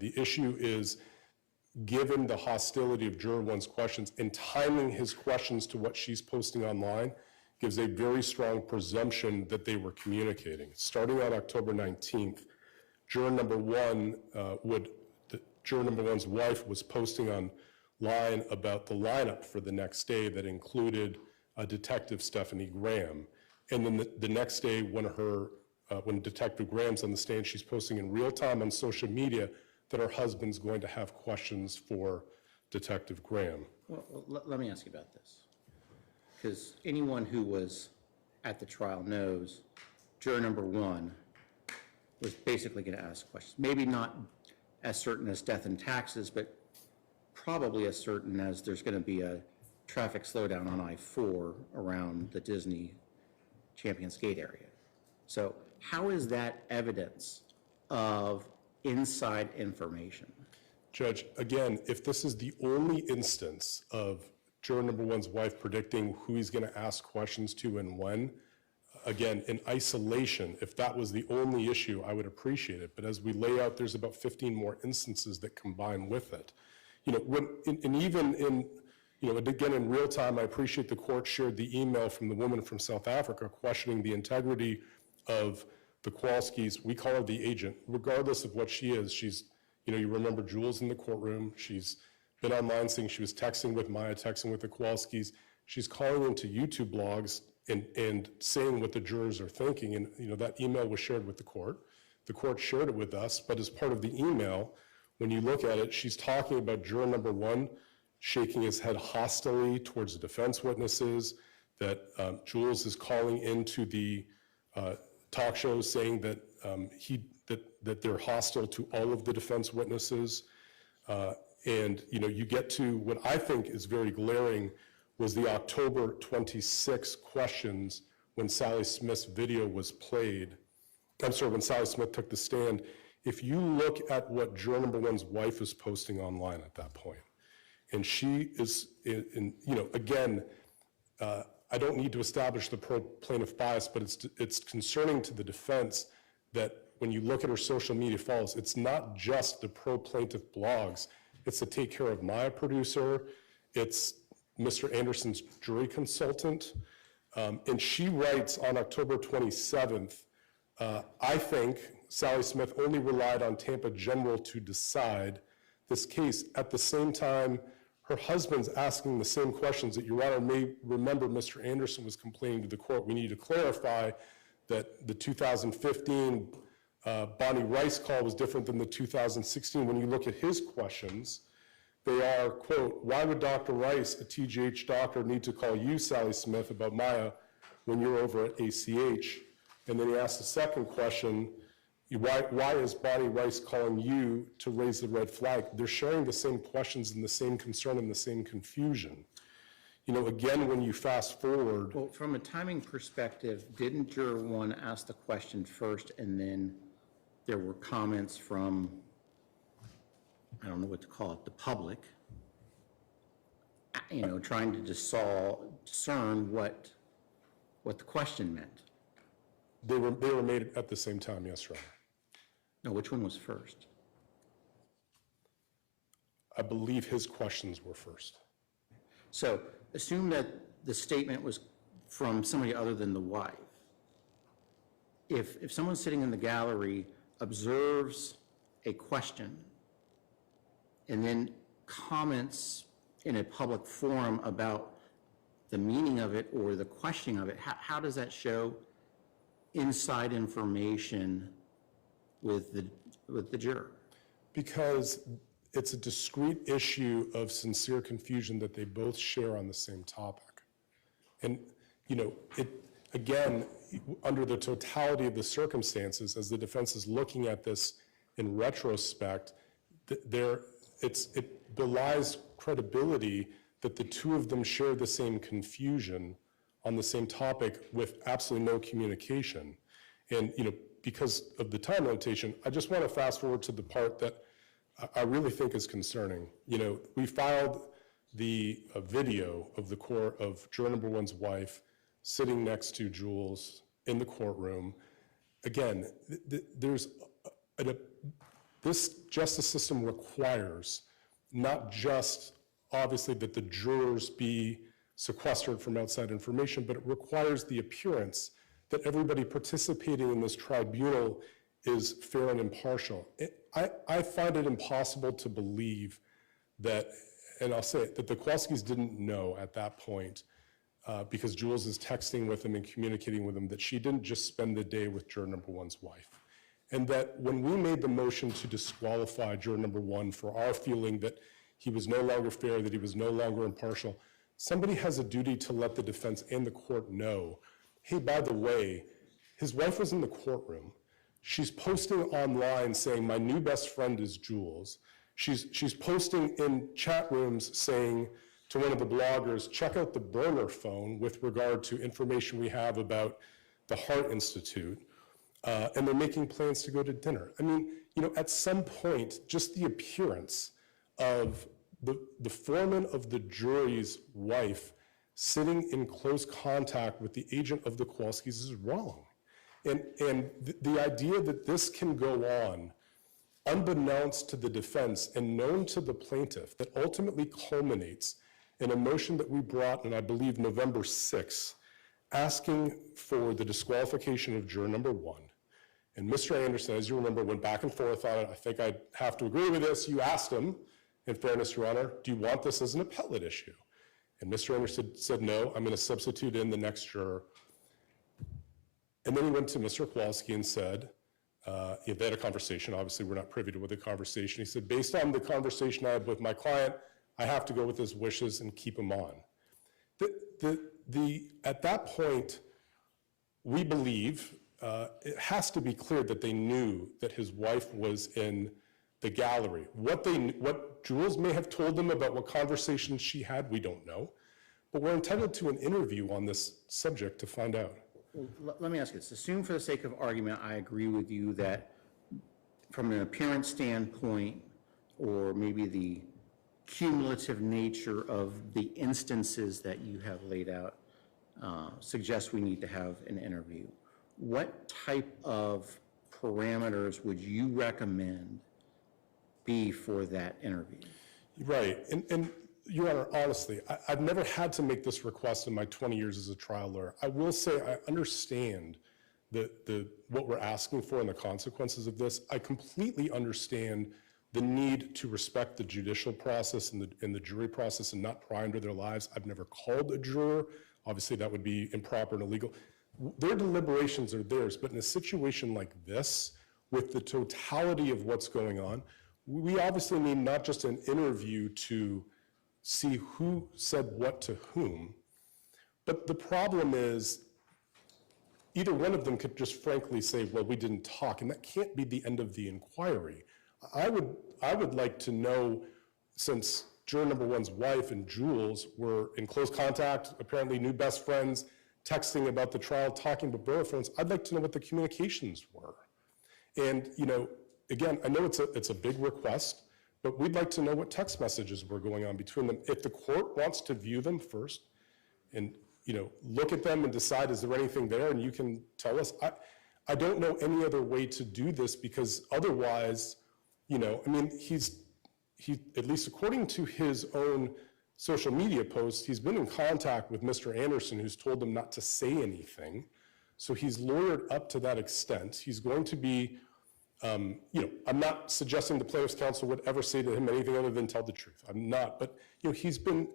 The issue is, given the hostility of Juror 1's questions and timing his questions to what she's posting online, gives a very strong presumption that they were communicating. Starting on October 19th, Juror number 1's wife was posting online about the lineup for the next day that included Detective Stephanie Graham. And then the next day, when Detective Graham's on the stand, she's posting in real time on social media that her husband's going to have questions for Detective Graham. Well, let me ask you about this. Because anyone who was at the trial knows Juror number 1 was basically going to ask questions. Maybe not as certain as death and taxes, but probably as certain as there's going to be a traffic slowdown on I-4 around the Disney Champions Gate area. So how is that evidence of inside information? Judge, again, if this is the only instance of Juror number 1's wife predicting who he's going to ask questions to and when, again, in isolation, if that was the only issue, I would appreciate it. But as we lay out, there's about 15 more instances that combine with it. You know, again, in real time, I appreciate the court shared the email from the woman from South Africa questioning the integrity of the Kowalskis. We call her the agent, regardless of what she is. She's, you know, you remember Jules in the courtroom. She's been online saying she was texting with Maya, texting with the Kowalskis. She's calling into YouTube blogs and saying what the jurors are thinking. And, you know, that email was shared with the court. The court shared it with us, but as part of the email, when you look at it, she's talking about Juror number 1 shaking his head hostilely towards the defense witnesses, that Jules is calling into the talk show saying that that they're hostile to all of the defense witnesses. And, you know, you get to what I think is very glaring was the October 26 questions when Sally Smith's video was played. I'm sorry, when Sally Smith took the stand. If you look at what Juror number 1's wife is posting online at that point, and she is, you know, again, I don't need to establish the pro-plaintiff bias, but it's concerning to the defense that when you look at her social media follows, it's not just the pro-plaintiff blogs. It's the Take Care of Maya producer. It's Mr. Anderson's jury consultant. And she writes on October 27th, I think Sally Smith only relied on Tampa General to decide this case. At the same time, her husband's asking the same questions that Your Honor may remember Mr. Anderson was complaining to the court. We need to clarify that the 2015 Bonnie Rice call was different than the 2016. When you look at his questions, they are, quote, why would Dr. Rice, a TGH doctor, need to call you, Sally Smith, about Maya when you're over at ACH? And then he asked the second question, why is Bonnie Rice calling you to raise the red flag? They're sharing the same questions and the same concern and the same confusion. You know, again, when you fast forward. Well, from a timing perspective, didn't Juror 1 ask the question first and then there were comments from, I don't know what to call it, the public, you know, trying to discern what the question meant? They were made at the same time, yes, Your Honor. No, which one was first? I believe his questions were first. So assume that the statement was from somebody other than the wife. If someone sitting in the gallery observes a question and then comments in a public forum about the meaning of it or the questioning of it, how does that show inside information with the juror? Because it's a discrete issue of sincere confusion that they both share on the same topic. And, you know, again, under the totality of the circumstances, as the defense is looking at this in retrospect, it belies credibility that the two of them share the same confusion on the same topic with absolutely no communication. And, you know, because of the time limitation, I just want to fast forward to the part that I really think is concerning. You know, we filed the video of the court of Juror number 1's wife sitting next to Jules in the courtroom. Again, there's this justice system requires not just, obviously, that the jurors be sequestered from outside information, but it requires the appearance that everybody participating in this tribunal is fair and impartial. I find it impossible to believe that, and I'll say it, that the Kowalskis didn't know at that point, because Jules is texting with him and communicating with him, that she didn't just spend the day with juror number one's wife. And that when we made the motion to disqualify juror number one for our feeling that he was no longer fair, that he was no longer impartial, somebody has a duty to let the defense and the court know, hey, by the way, his wife was in the courtroom. She's posting online saying, my new best friend is Jules. She's posting in chat rooms saying to one of the bloggers, check out the burner phone with regard to information we have about the Heart Institute. And they're making plans to go to dinner. I mean, you know, at some point, just the appearance of the foreman of the jury's wife sitting in close contact with the agent of the Kowalskis is wrong. And the idea that this can go on unbeknownst to the defense and known to the plaintiff, that ultimately culminates in a motion that we brought in, I believe, November 6th, asking for the disqualification of juror number one. And Mr. Anderson, as you remember, went back and forth on it. I think I'd have to agree with this. You asked him, in fairness, Your Honor, do you want this as an appellate issue? And Mr. Anderson said, no, I'm going to substitute in the next juror. And then he went to Mr. Kowalski and said, they had a conversation. Obviously, we're not privy to the conversation. He said, based on the conversation I had with my client, I have to go with his wishes and keep him on. At that point, we believe it has to be clear that they knew that his wife was in the gallery. What Jules may have told them about what conversations she had, we don't know. But we're entitled to an interview on this subject to find out. Well, let me ask you this. Assume for the sake of argument, I agree with you that from an appearance standpoint, or maybe the cumulative nature of the instances that you have laid out, suggests we need to have an interview. What type of parameters would you recommend be for that interview? Right, and Your Honor, honestly, I've never had to make this request in my 20 years as a trial lawyer. I will say I understand what we're asking for and the consequences of this. I completely understand the need to respect the judicial process and the jury process and not pry into their lives. I've never called a juror. Obviously, that would be improper and illegal. Their deliberations are theirs, but in a situation like this, with the totality of what's going on, we obviously need not just an interview to see who said what to whom, but the problem is either one of them could just frankly say, well, we didn't talk, and that can't be the end of the inquiry. I would like to know, since juror number one's wife and Jules were in close contact, apparently new best friends, texting about the trial, talking about burner phones, I'd like to know what the communications were. And, you know, again, I know it's a big request, but we'd like to know what text messages were going on between them. If the court wants to view them first and, you know, look at them and decide, is there anything there, and you can tell us. I don't know any other way to do this, because otherwise, you know, I mean, he, at least according to his own social media posts, he's been in contact with Mr. Anderson, who's told him not to say anything. So he's lawyered up to that extent. He's going to be, you know, I'm not suggesting the plaintiff's counsel would ever say to him anything other than tell the truth. I'm not, but, you know, he's been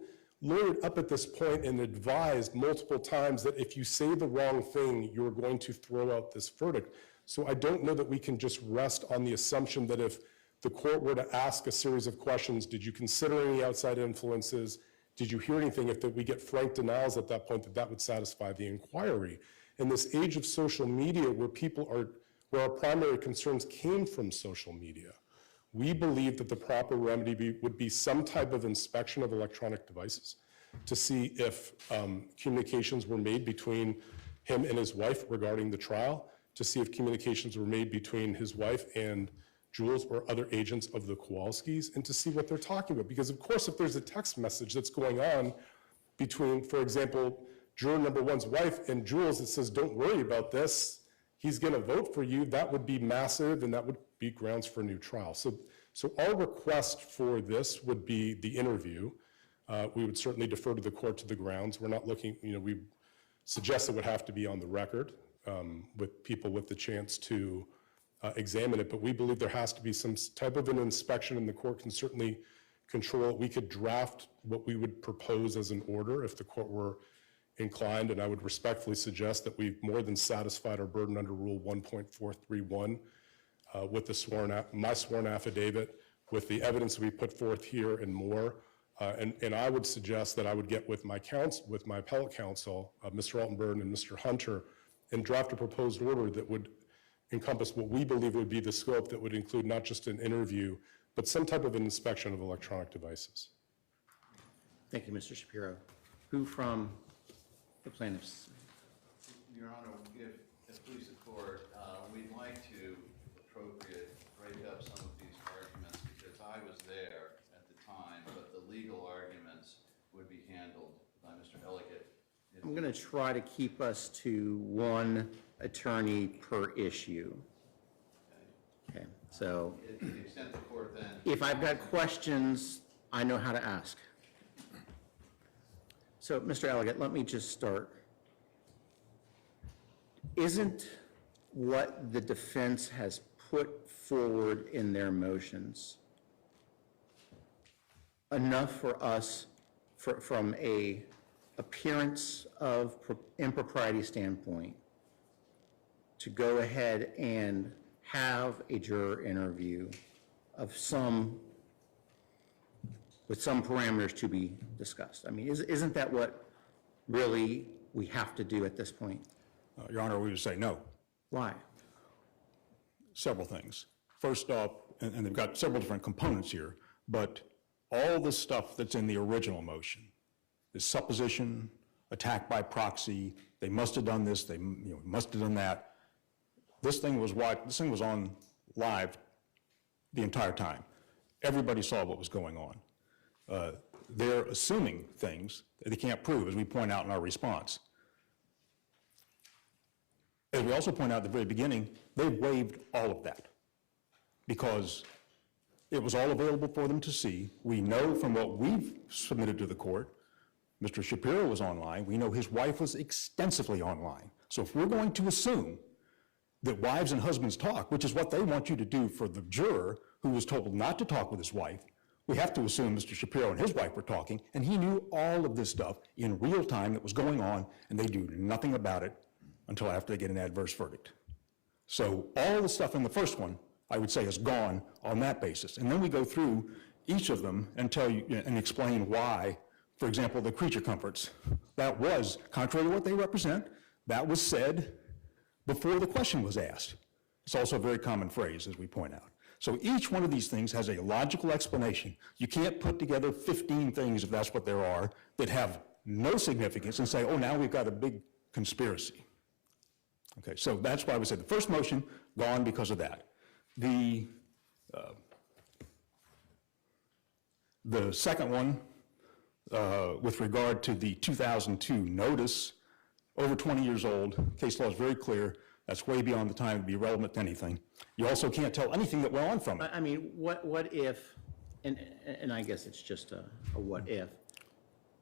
lawyered up at this point and advised multiple times that if you say the wrong thing, you're going to throw out this verdict. So I don't know that we can just rest on the assumption that if the court were to ask a series of questions, did you consider any outside influences? Did you hear anything? If we get frank denials at that point, that would satisfy the inquiry. In this age of social media where our primary concerns came from social media, we believe that the proper remedy would be some type of inspection of electronic devices to see if communications were made between him and his wife regarding the trial, to see if communications were made between his wife and Jules or other agents of the Kowalskis, and to see what they're talking about. Because of course, if there's a text message that's going on between, for example, juror number one's wife and Jules that says, don't worry about this, he's going to vote for you, that would be massive, and that would be grounds for a new trial. So our request for this would be the interview. We would certainly defer to the court to the grounds. We're not looking, we suggest it would have to be on the record with people with the chance to examine it, but we believe there has to be some type of an inspection, and the court can certainly control it. We could draft what we would propose as an order if the court were inclined, and I would respectfully suggest that we've more than satisfied our burden under Rule 1.431 with my sworn affidavit, with the evidence we put forth here and more. And I would suggest that I would get with my appellate counsel, Mr. Altenburn and Mr. Hunter, and draft a proposed order that would encompass what we believe would be the scope that would include not just an interview, but some type of an inspection of electronic devices. Thank you, Mr. Shapiro. Who from the plaintiffs? Your Honor, if please the court, we'd like to break up some of these arguments because I was there at the time, but the legal arguments would be handled by Mr. Elliott. I'm going to try to keep us to one attorney per issue. Okay, so To the extent the court then... if I've got questions, I know how to ask. So, Mr. Elliott, let me just start. Isn't what the defense has put forward in their motions enough for us, from a appearance of impropriety standpoint, to go ahead and have a juror interview of with some parameters to be discussed? I mean, isn't that what really we have to do at this point? Your Honor, we would say no. Why? Several things. First off, and they've got several different components here, but all the stuff that's in the original motion, the supposition, attack by proxy, they must have done this, they must have done that. This thing was on live the entire time. Everybody saw what was going on. They're assuming things that they can't prove, as we point out in our response. As we also point out at the very beginning, they waived all of that because it was all available for them to see. We know from what we've submitted to the court, Mr. Shapiro was online. We know his wife was extensively online. So if we're going to assume that wives and husbands talk, which is what they want you to do for the juror who was told not to talk with his wife, we have to assume Mr. Shapiro and his wife were talking, and he knew all of this stuff in real time that was going on, and they do nothing about it until after they get an adverse verdict. So all the stuff in the first one, I would say, is gone on that basis. And then we go through each of them and tell you and explain why. For example, the creature comforts. That was, contrary to what they represent, that was said before the question was asked. It's also a very common phrase, as we point out. So each one of these things has a logical explanation. You can't put together 15 things, if that's what there are, that have no significance and say, oh, now we've got a big conspiracy. Okay, so that's why we said the first motion, gone because of that. The second one, with regard to the 2002 notice, over 20 years old, case law is very clear, that's way beyond the time to be relevant to anything. You also can't tell anything that went on from it. I mean, what if, and I guess it's just a what if,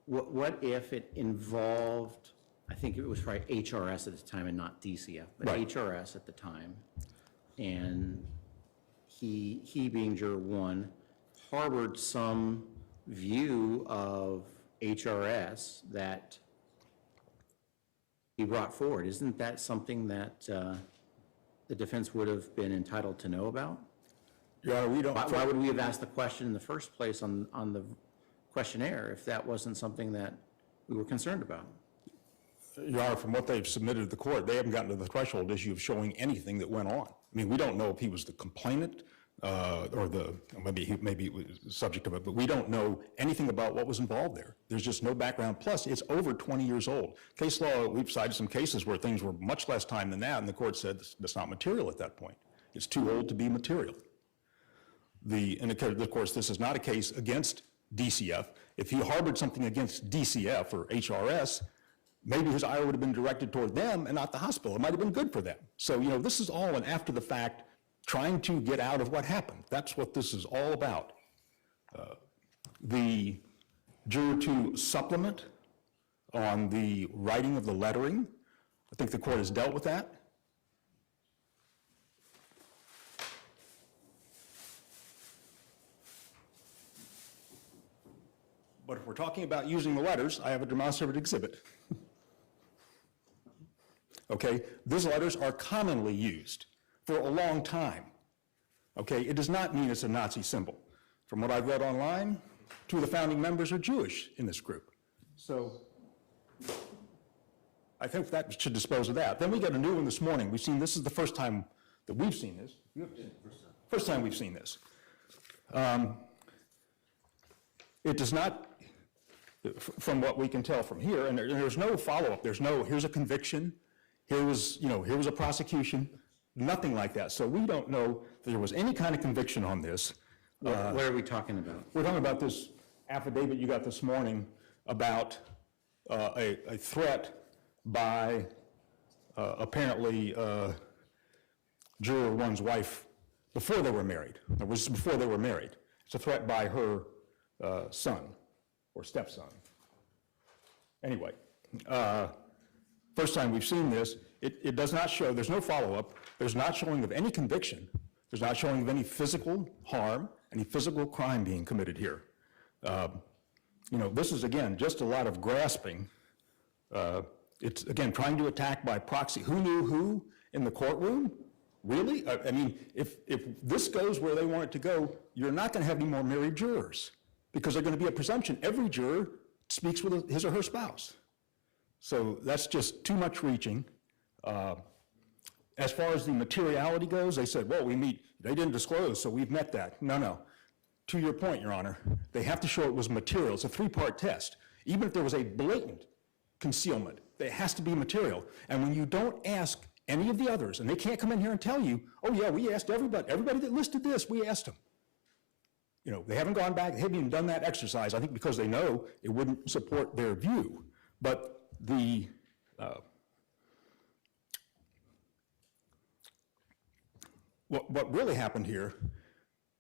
what if it involved, I think it was right, HRS at the time and not DCF, but Right. HRS at the time, and he being juror one, harbored some view of HRS that he brought forward. Isn't that something that the defense would have been entitled to know about? Your Honor, we don't. Why would we have asked the question in the first place on the questionnaire if that wasn't something that we were concerned about? Your Honor, from what they've submitted to the court, they haven't gotten to the threshold issue of showing anything that went on. I mean, we don't know if he was the complainant or maybe he was the subject of it, but we don't know anything about what was involved there. There's just no background. Plus, it's over 20 years old. Case law, we've cited some cases where things were much less time than that, and the court said that's not material at that point. It's too old to be material. And of course, this is not a case against DCF. If he harbored something against DCF or HRS, maybe his ire would have been directed toward them and not the hospital. It might have been good for them. So, this is all an after the fact, trying to get out of what happened. That's what this is all about. The Juror 2 supplement on the writing of the lettering, I think the court has dealt with that. But if we're talking about using the letters, I have a demonstrative exhibit. Okay, these letters are commonly used for a long time. Okay, it does not mean it's a Nazi symbol. From what I've read online, 2 of the founding members are Jewish in this group. So I think that should dispose of that. Then we got a new one this morning. This is the first time that we've seen this. First time we've seen this. It does not, from what we can tell from here, and there's no follow-up. There's no, here's a conviction, here was a prosecution, nothing like that. So we don't know if there was any kind of conviction on this. What are we talking about? We're talking about this affidavit you got this morning about a threat by apparently Juror 1's wife before they were married. It was before they were married. It's a threat by her son or stepson. Anyway, first time we've seen this, it does not show, there's no follow-up, there's not showing of any conviction, there's not showing of any physical harm, any physical crime being committed here. This is, again, just a lot of grasping. It's, again, trying to attack by proxy. Who knew who in the courtroom? Really? I mean, if this goes where they want it to go, you're not going to have any more married jurors because there's going to be a presumption every juror speaks with his or her spouse. So that's just too much reaching. As far as the materiality goes, they said, well, they didn't disclose, so we've met that. No. To your point, Your Honor, they have to show it was material. It's a 3-part test. Even if there was a blatant concealment, there has to be material. And when you don't ask any of the others, and they can't come in here and tell you, oh yeah, we asked everybody that listed this, we asked them. They haven't gone back, they haven't even done that exercise, I think because they know it wouldn't support their view. But what really happened here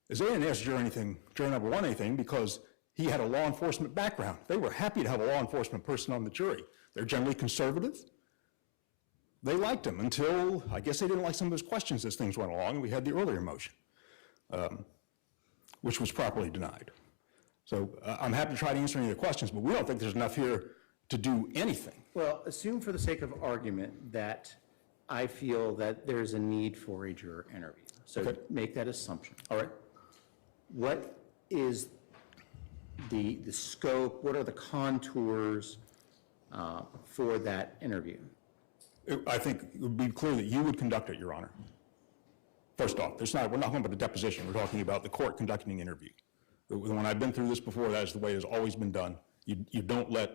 is they didn't ask juror number 1 anything because he had a law enforcement background. They were happy to have a law enforcement person on the jury. They're generally conservative. They liked him until, I guess they didn't like some of his questions as things went along, and we had the earlier motion, which was properly denied. So I'm happy to try to answer any of the questions, but we don't think there's enough here to do anything. Well, assume for the sake of argument that I feel that there's a need for a juror interview. So Okay. Make that assumption. All right. What is the scope, what are the contours for that interview? I think it would be clear that you would conduct it, Your Honor. First off, we're not talking about a deposition, we're talking about the court conducting an interview. When I've been through this before, that is the way it's always been done. You don't let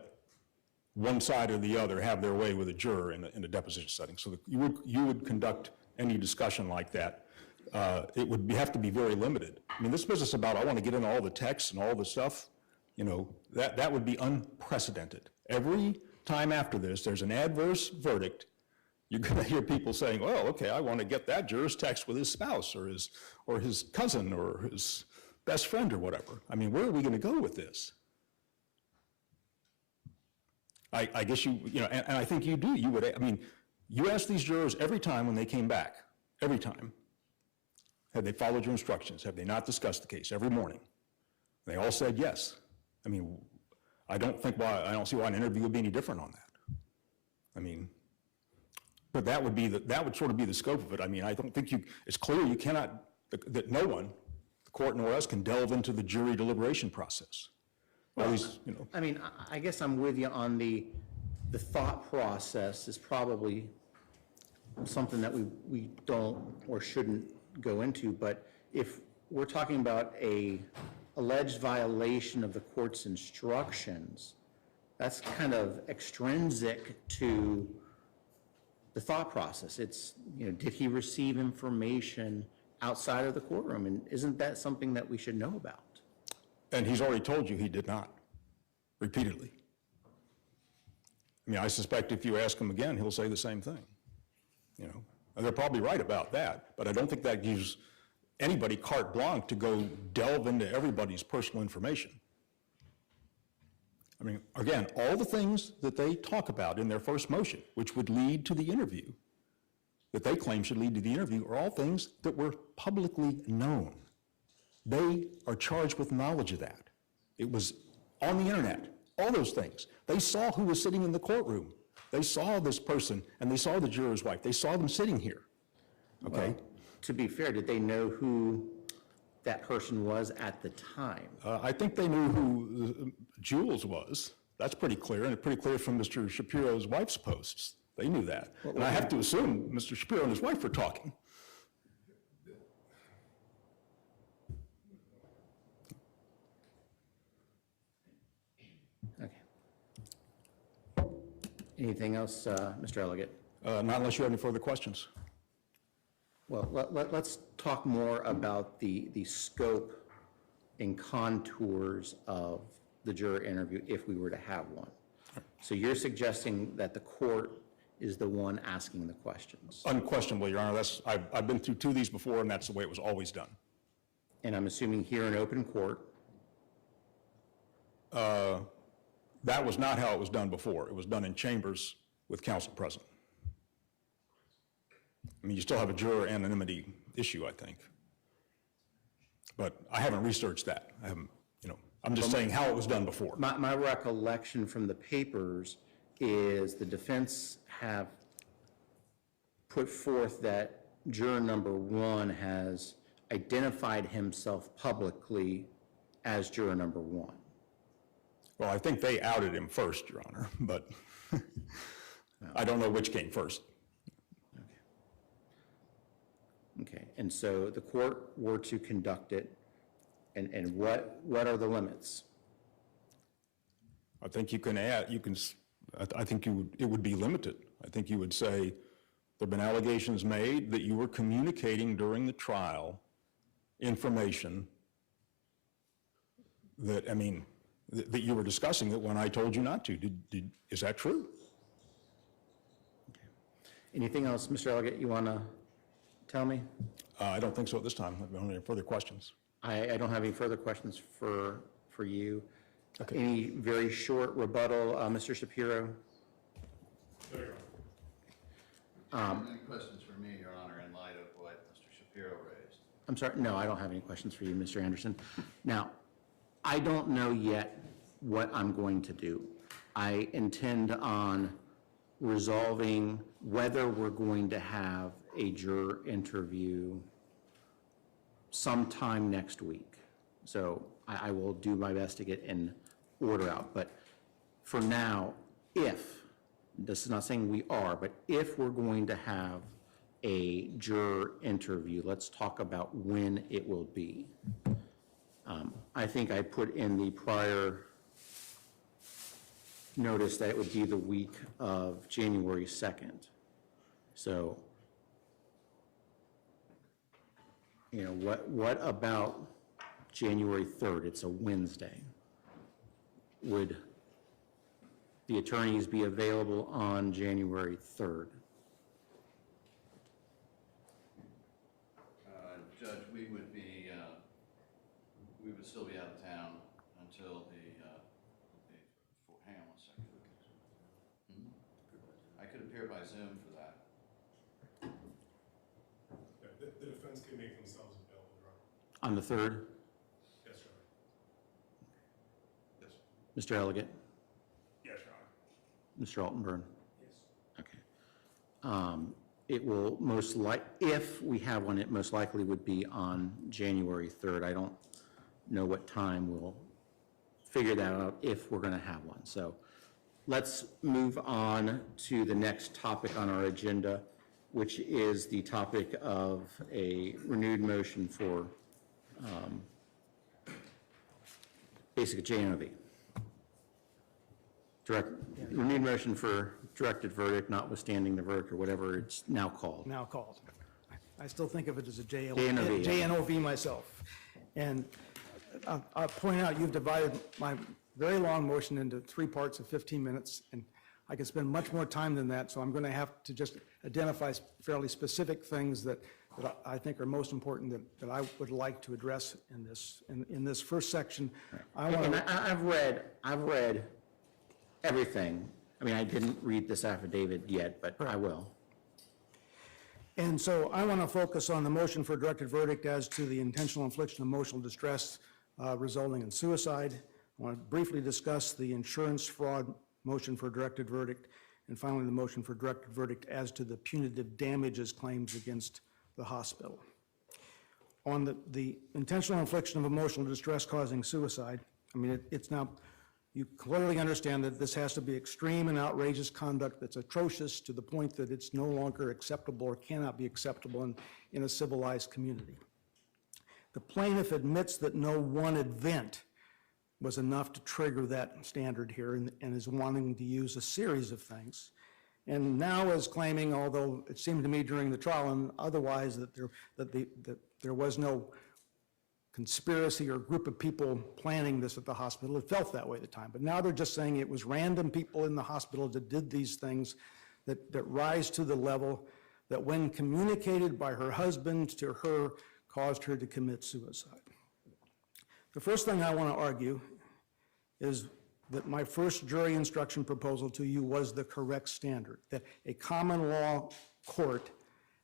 one side or the other have their way with a juror in a deposition setting. So you would conduct any discussion like that. It would have to be very limited. I mean, this business about I want to get into all the texts and all the stuff, that would be unprecedented. Every time after this, there's an adverse verdict, you're going to hear people saying, well, okay, I want to get that juror's text with his spouse or his cousin or his best friend or whatever. I mean, where are we going to go with this? I guess and I think you do. You ask these jurors every time when they came back, every time, have they followed your instructions? Have they not discussed the case every morning? They all said yes. I mean, I don't see why an interview would be any different on that. I mean, but that would sort of be the scope of it. I mean, I don't think it's clear you cannot, that no one, the court nor us, can delve into the jury deliberation process. Well, I mean, I guess I'm with you on the thought process is probably something that we don't or shouldn't go into, but if we're talking about a alleged violation of the court's instructions, that's kind of extrinsic to the thought process. It's, did he receive information outside of the courtroom? And isn't that something that we should know about? And he's already told you he did not, repeatedly. I mean, I suspect if you ask him again, he'll say the same thing, you know? And they're probably right about that, but I don't think that gives anybody carte blanche to go delve into everybody's personal information. I mean, again, all the things that they talk about in their first motion, which would lead to the interview, that they claim should lead to the interview, are all things that were publicly known. They are charged with knowledge of that. It was on the internet, all those things. They saw who was sitting in the courtroom. They saw this person, and they saw the juror's wife. They saw them sitting here, okay? Well, to be fair, did they know who that person was at the time? I think they knew who Jules was. That's pretty clear, and it's pretty clear from Mr. Shapiro's wife's posts. They knew that. And I have to assume Mr. Shapiro and his wife were talking. Okay. Anything else, Mr. Elliott? Not unless you have any further questions. Well, let's talk more about the scope and contours of the juror interview if we were to have one. So you're suggesting that the court is the one asking the questions? Unquestionably, Your Honor. I've been through two of these before, and that's the way it was always done. And I'm assuming here in open court? That was not how it was done before. It was done in chambers with counsel present. I mean, you still have a juror anonymity issue, I think. But I haven't researched that. I haven't, you know, I'm just saying how it was done before. My recollection from the papers is the defense have put forth that juror number one has identified himself publicly as juror number one. Well, I think they outed him first, Your Honor, but I don't know which came first. Okay, and so the court were to conduct it, and what are the limits? I think you can add, I think it would be limited. I think you would say, there have been allegations made that you were communicating during the trial information that, I mean, that you were discussing it when I told you not to. Is that true? Anything else, Mr. Elliott, you want to tell me? I don't think so at this time. I don't have any further questions. I don't have any further questions for you. Okay. Any very short rebuttal, Mr. Shapiro? Any questions for me, Your Honor, in light of what Mr. Shapiro raised? I'm sorry, no, I don't have any questions for you, Mr. Anderson. Now, I don't know yet what I'm going to do. I intend on resolving whether we're going to have a juror interview sometime next week. So I will do my best to get an order out. But for now, this is not saying we are, but if we're going to have a juror interview, let's talk about when it will be. I think I put in the prior notice that it would be the week of January 2nd. So, you know, what about January 3rd? It's a Wednesday. Would the attorneys be available on January 3rd? Judge, we would still be out of town until hang on one second. I could appear by Zoom for that. The defense can make themselves available, Your Honor. On the 3rd? Yes, Your Honor. Yes. Mr. Elliott? Yes, Your Honor. Mr. Altenburn? Yes. Okay. It will if we have one, it most likely would be on January 3rd. I don't know what time. We'll figure that out if we're going to have one. So let's move on to the next topic on our agenda, which is the topic of a renewed motion for basic JNOV. Renewed motion for directed verdict, notwithstanding the verdict, or whatever it's now called. Now called. I still think of it as a JNOV, yeah. JNOV myself. And I'll point out, you've divided my very long motion into 3 parts of 15 minutes, and I could spend much more time than that, so I'm going to have to just identify fairly specific things that I think are most important that I would like to address in this first section. I want And to, I've read everything. I mean, I didn't read this affidavit yet, but I will. and so I want to focus on the motion for a directed verdict as to the intentional infliction of emotional distress resulting in suicide. I want to briefly discuss the insurance fraud motion for a directed verdict, and finally the motion for directed verdict as to the punitive damages claims against the hospital. On the intentional infliction of emotional distress causing suicide, I mean, it's now, you clearly understand that this has to be extreme and outrageous conduct that's atrocious to the point that it's no longer acceptable or cannot be acceptable in a civilized community. The plaintiff admits that no one event was enough to trigger that standard here and is wanting to use a series of things. And now is claiming, although it seemed to me during the trial and otherwise that there was no conspiracy or group of people planning this at the hospital. It felt that way at the time. But now they're just saying it was random people in the hospital that did these things that rise to the level that when communicated by her husband to her caused her to commit suicide. The first thing I want to argue is that my first jury instruction proposal to you was the correct standard, that a common law court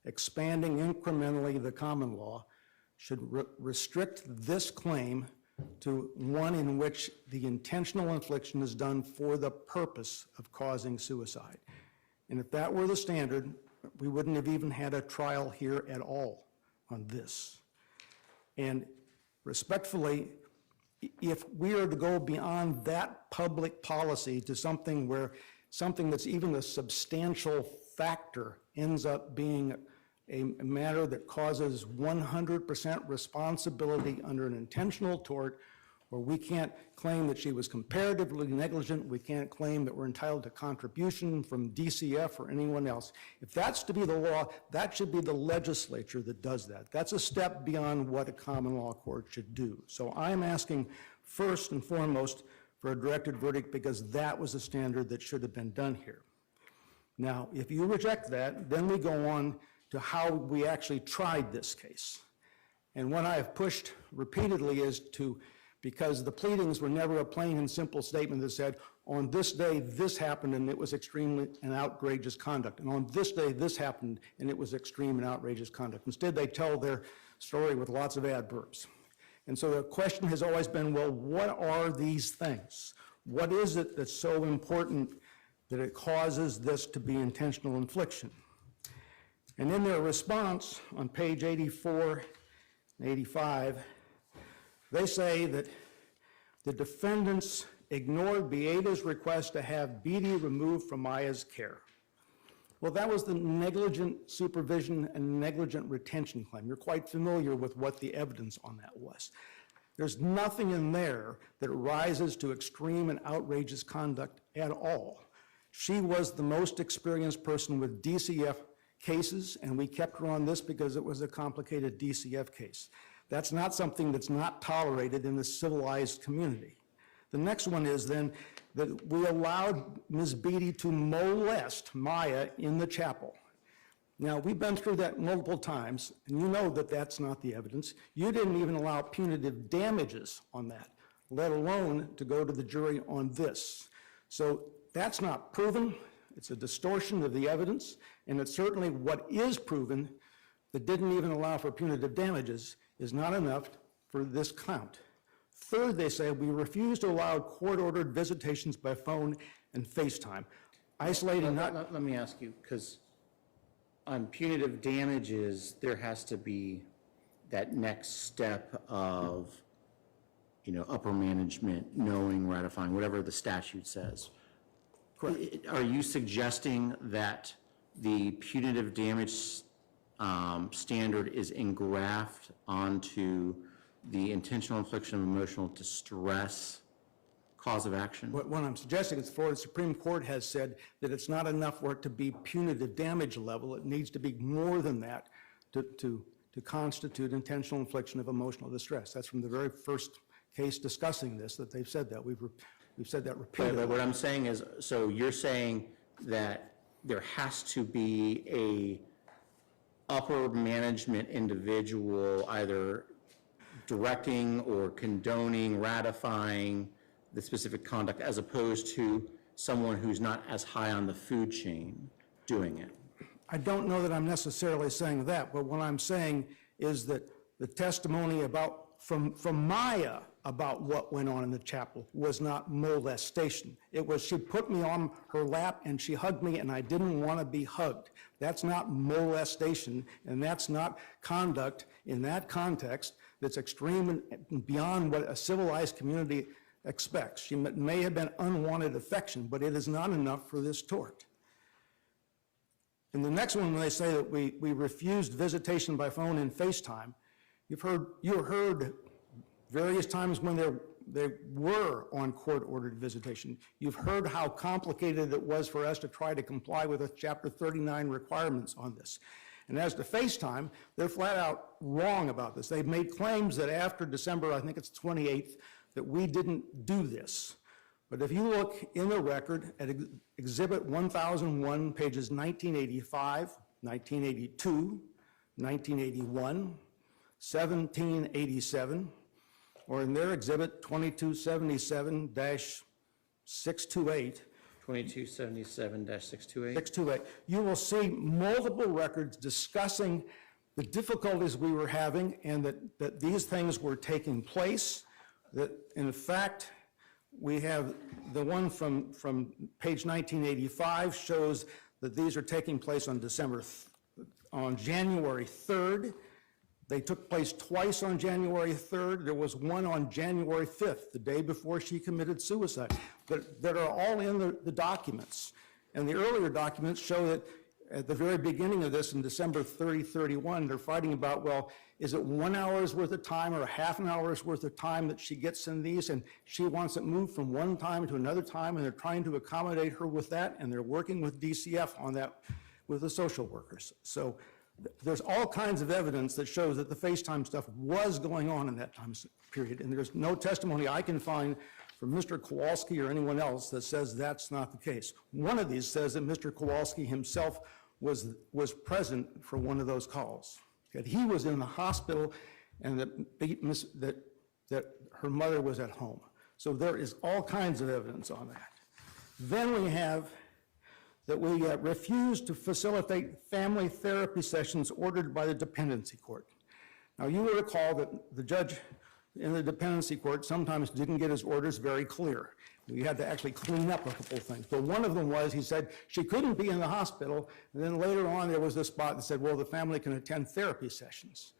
expanding incrementally the common law should restrict this claim to one in which the intentional infliction is done for the purpose of causing suicide. And if that were the standard, we wouldn't have even had a trial here at all on this. And respectfully, if we are to go beyond that public policy to something where something that's even a substantial factor ends up being a matter that causes 100% responsibility under an intentional tort, where we can't claim that she was comparatively negligent, we can't claim that we're entitled to contribution from DCF or anyone else. If that's to be the law, that should be the legislature that does that. That's a step beyond what a common law court should do. So I'm asking first and foremost for a directed verdict because that was the standard that should have been done here. Now, if you reject that, then we go on to how we actually tried this case. And what I have pushed repeatedly is to, because the pleadings were never a plain and simple statement that said, on this day this happened and it was extremely and outrageous conduct, and on this day this happened and it was extreme and outrageous conduct. Instead, they tell their story with lots of adverbs. And so the question has always been, well, what are these things? What is it that's so important that it causes this to be intentional infliction? And in their response on page 84 and 85, they say that the defendants ignored Beata's request to have Beatty removed from Maya's care. Well, that was the negligent supervision and negligent retention claim. You're quite familiar with what the evidence on that was. There's nothing in there that rises to extreme and outrageous conduct at all. She was the most experienced person with DCF cases, and we kept her on this because it was a complicated DCF case. That's not something that's not tolerated in the civilized community. The next one is then that we allowed Ms. Beatty to molest Maya in the chapel. Now, we've been through that multiple times, and you know that that's not the evidence. You didn't even allow punitive damages on that, let alone to go to the jury on this. So that's not proven. It's a distortion of the evidence, and it's certainly what is proven that didn't even allow for punitive damages is not enough for this count. Third, they say, we refuse to allow court-ordered visitations by phone and FaceTime. Isolating not... Let me ask you, because on punitive damages, there has to be that next step of, upper management knowing, ratifying, whatever the statute says. Correct. Are you suggesting that the punitive damage standard is engrafted onto the intentional infliction of emotional distress cause of action? What I'm suggesting is the Supreme Court has said that it's not enough for it to be punitive damage level. It needs to be more than that to constitute intentional infliction of emotional distress. That's from the very first case discussing this that they've said that. We've said that But repeatedly. what I'm saying is, so you're saying that there has to be a upper management individual either directing or condoning, ratifying the specific conduct as opposed to someone who's not as high on the food chain doing it. I don't know that I'm necessarily saying that, but what I'm saying is that the testimony from Maya about what went on in the chapel was not molestation. It was she put me on her lap and she hugged me and I didn't want to be hugged. That's not molestation, and that's not conduct in that context that's extreme and beyond what a civilized community expects. She may have been unwanted affection, but it is not enough for this tort. In the next one, when they say that we refused visitation by phone and FaceTime, you heard various times when they were on court-ordered visitation. You've heard how complicated it was for us to try to comply with the Chapter 39 requirements on this. And as to FaceTime, they're flat out wrong about this. They've made claims that after December, I think it's 28th, that we didn't do this. But if you look in the record at Exhibit 1001, pages 1985, 1982, 1981, 1787, or in their exhibit 2277-628, 2277-628. you will see multiple records discussing the difficulties we were having and that these things were taking place, that in fact, we have the one from page 1985 shows that these are taking place on January 3rd. They took place twice on January 3rd. There was one on January 5th, the day before she committed suicide, that are all in the documents. And the earlier documents show that at the very beginning of this, in December 30, 31, they're fighting about, well, is it 1 hour's worth of time or a half an hour's worth of time that she gets in these? And she wants it moved from one time to another time, and they're trying to accommodate her with that, and they're working with DCF on that with the social workers. So there's all kinds of evidence that shows that the FaceTime stuff was going on in that time period, and there's no testimony I can find from Mr. Kowalski or anyone else that says that's not the case. One of these says that Mr. Kowalski himself was present for one of those calls, that he was in the hospital and that her mother was at home. So there is all kinds of evidence on that. Then we have that we refused to facilitate family therapy sessions ordered by the dependency court. Now, you will recall that the judge in the dependency court sometimes didn't get his orders very clear. We had to actually clean up a couple of things. But one of them was, he said, she couldn't be in the hospital, and then later on there was this spot that said, well, the family can attend therapy sessions.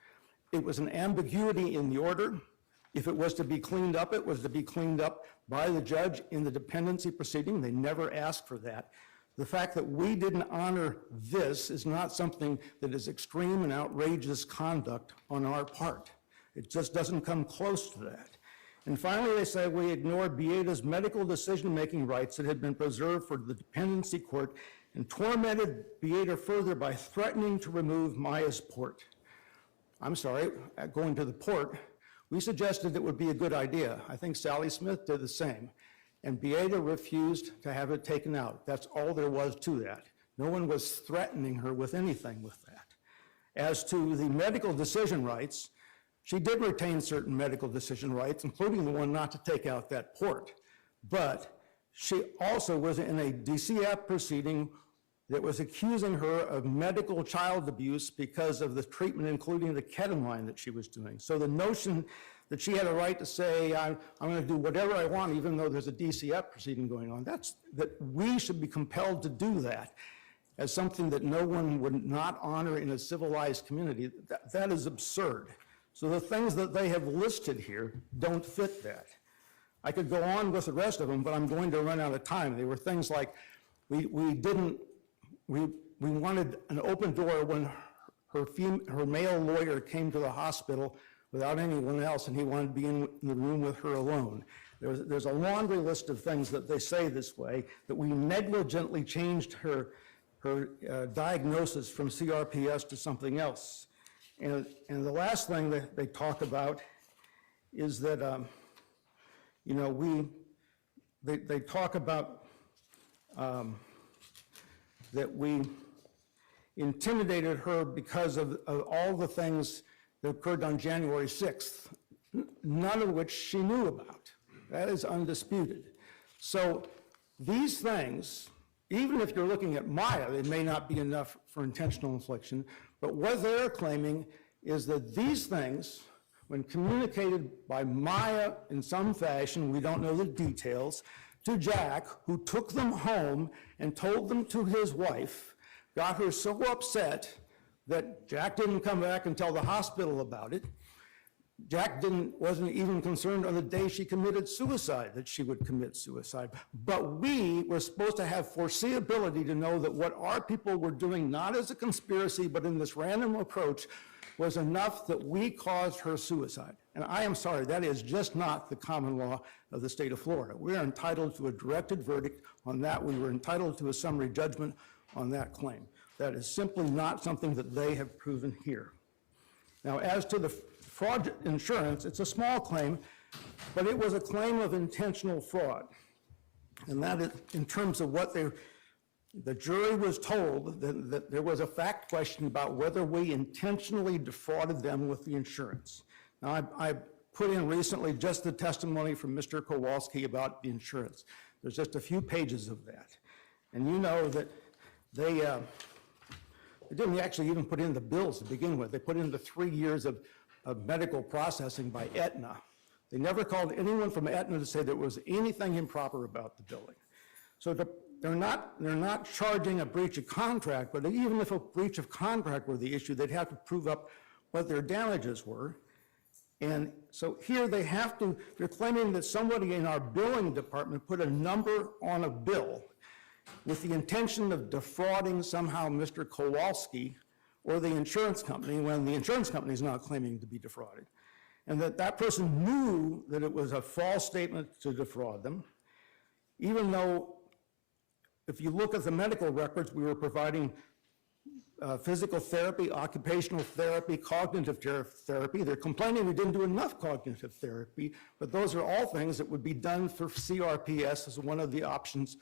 It was an ambiguity in the order. If it was to be cleaned up, it was to be cleaned up by the judge in the dependency proceeding. They never asked for that. The fact that we didn't honor this is not something that is extreme and outrageous conduct on our part. It just doesn't come close to that. And finally, they say we ignored Beata's medical decision-making rights that had been preserved for the dependency court and tormented Beata further by threatening to remove Maya's port. I'm sorry, going to the port, we suggested it would be a good idea. I think Sally Smith did the same. And Beata refused to have it taken out. That's all there was to that. No one was threatening her with anything with that. As to the medical decision rights, she did retain certain medical decision rights, including the one not to take out that port. But she also was in a DCF proceeding that was accusing her of medical child abuse because of the treatment, including the ketamine that she was doing. So the notion that she had a right to say, I'm going to do whatever I want, even though there's a DCF proceeding going on, that we should be compelled to do that as something that no one would not honor in a civilized community, that is absurd. So the things that they have listed here don't fit that. I could go on with the rest of them, but I'm going to run out of time. They were things like we wanted an open door when her male lawyer came to the hospital without anyone else, and he wanted to be in the room with her alone. There's a laundry list of things that they say this way, that we negligently changed her diagnosis from CRPS to something else. And the last thing that they talk about is that, they talk about that we intimidated her because of all the things that occurred on January 6th, none of which she knew about. That is undisputed. So these things, even if you're looking at Maya, it may not be enough for intentional infliction, but what they're claiming is that these things, when communicated by Maya in some fashion, we don't know the details, to Jack, who took them home and told them to his wife, got her so upset that Jack didn't come back and tell the hospital about it. Jack wasn't even concerned on the day she committed suicide that she would commit suicide. But we were supposed to have foreseeability to know that what our people were doing, not as a conspiracy, but in this random approach, was enough that we caused her suicide. And I am sorry, that is just not the common law of the state of Florida. We are entitled to a directed verdict on that. We were entitled to a summary judgment on that claim. That is simply not something that they have proven here. Now, as to the fraud insurance, it's a small claim, but it was a claim of intentional fraud. And that is in terms of what the jury was told that there was a fact question about whether we intentionally defrauded them with the insurance. Now, I put in recently just the testimony from Mr. Kowalski about the insurance. There's just a few pages of that. And you know that they didn't actually even put in the bills to begin with. They put in the 3 years of medical processing by Aetna. They never called anyone from Aetna to say there was anything improper about the billing. So they're not charging a breach of contract, but even if a breach of contract were the issue, they'd have to prove up what their damages were. And so here they're claiming that somebody in our billing department put a number on a bill with the intention of defrauding somehow Mr. Kowalski or the insurance company, when the insurance company is not claiming to be defrauded. And that person knew that it was a false statement to defraud them, even though if you look at the medical records, we were providing physical therapy, occupational therapy, cognitive therapy. They're complaining we didn't do enough cognitive therapy, but those are all things that would be done for CRPS as one of the options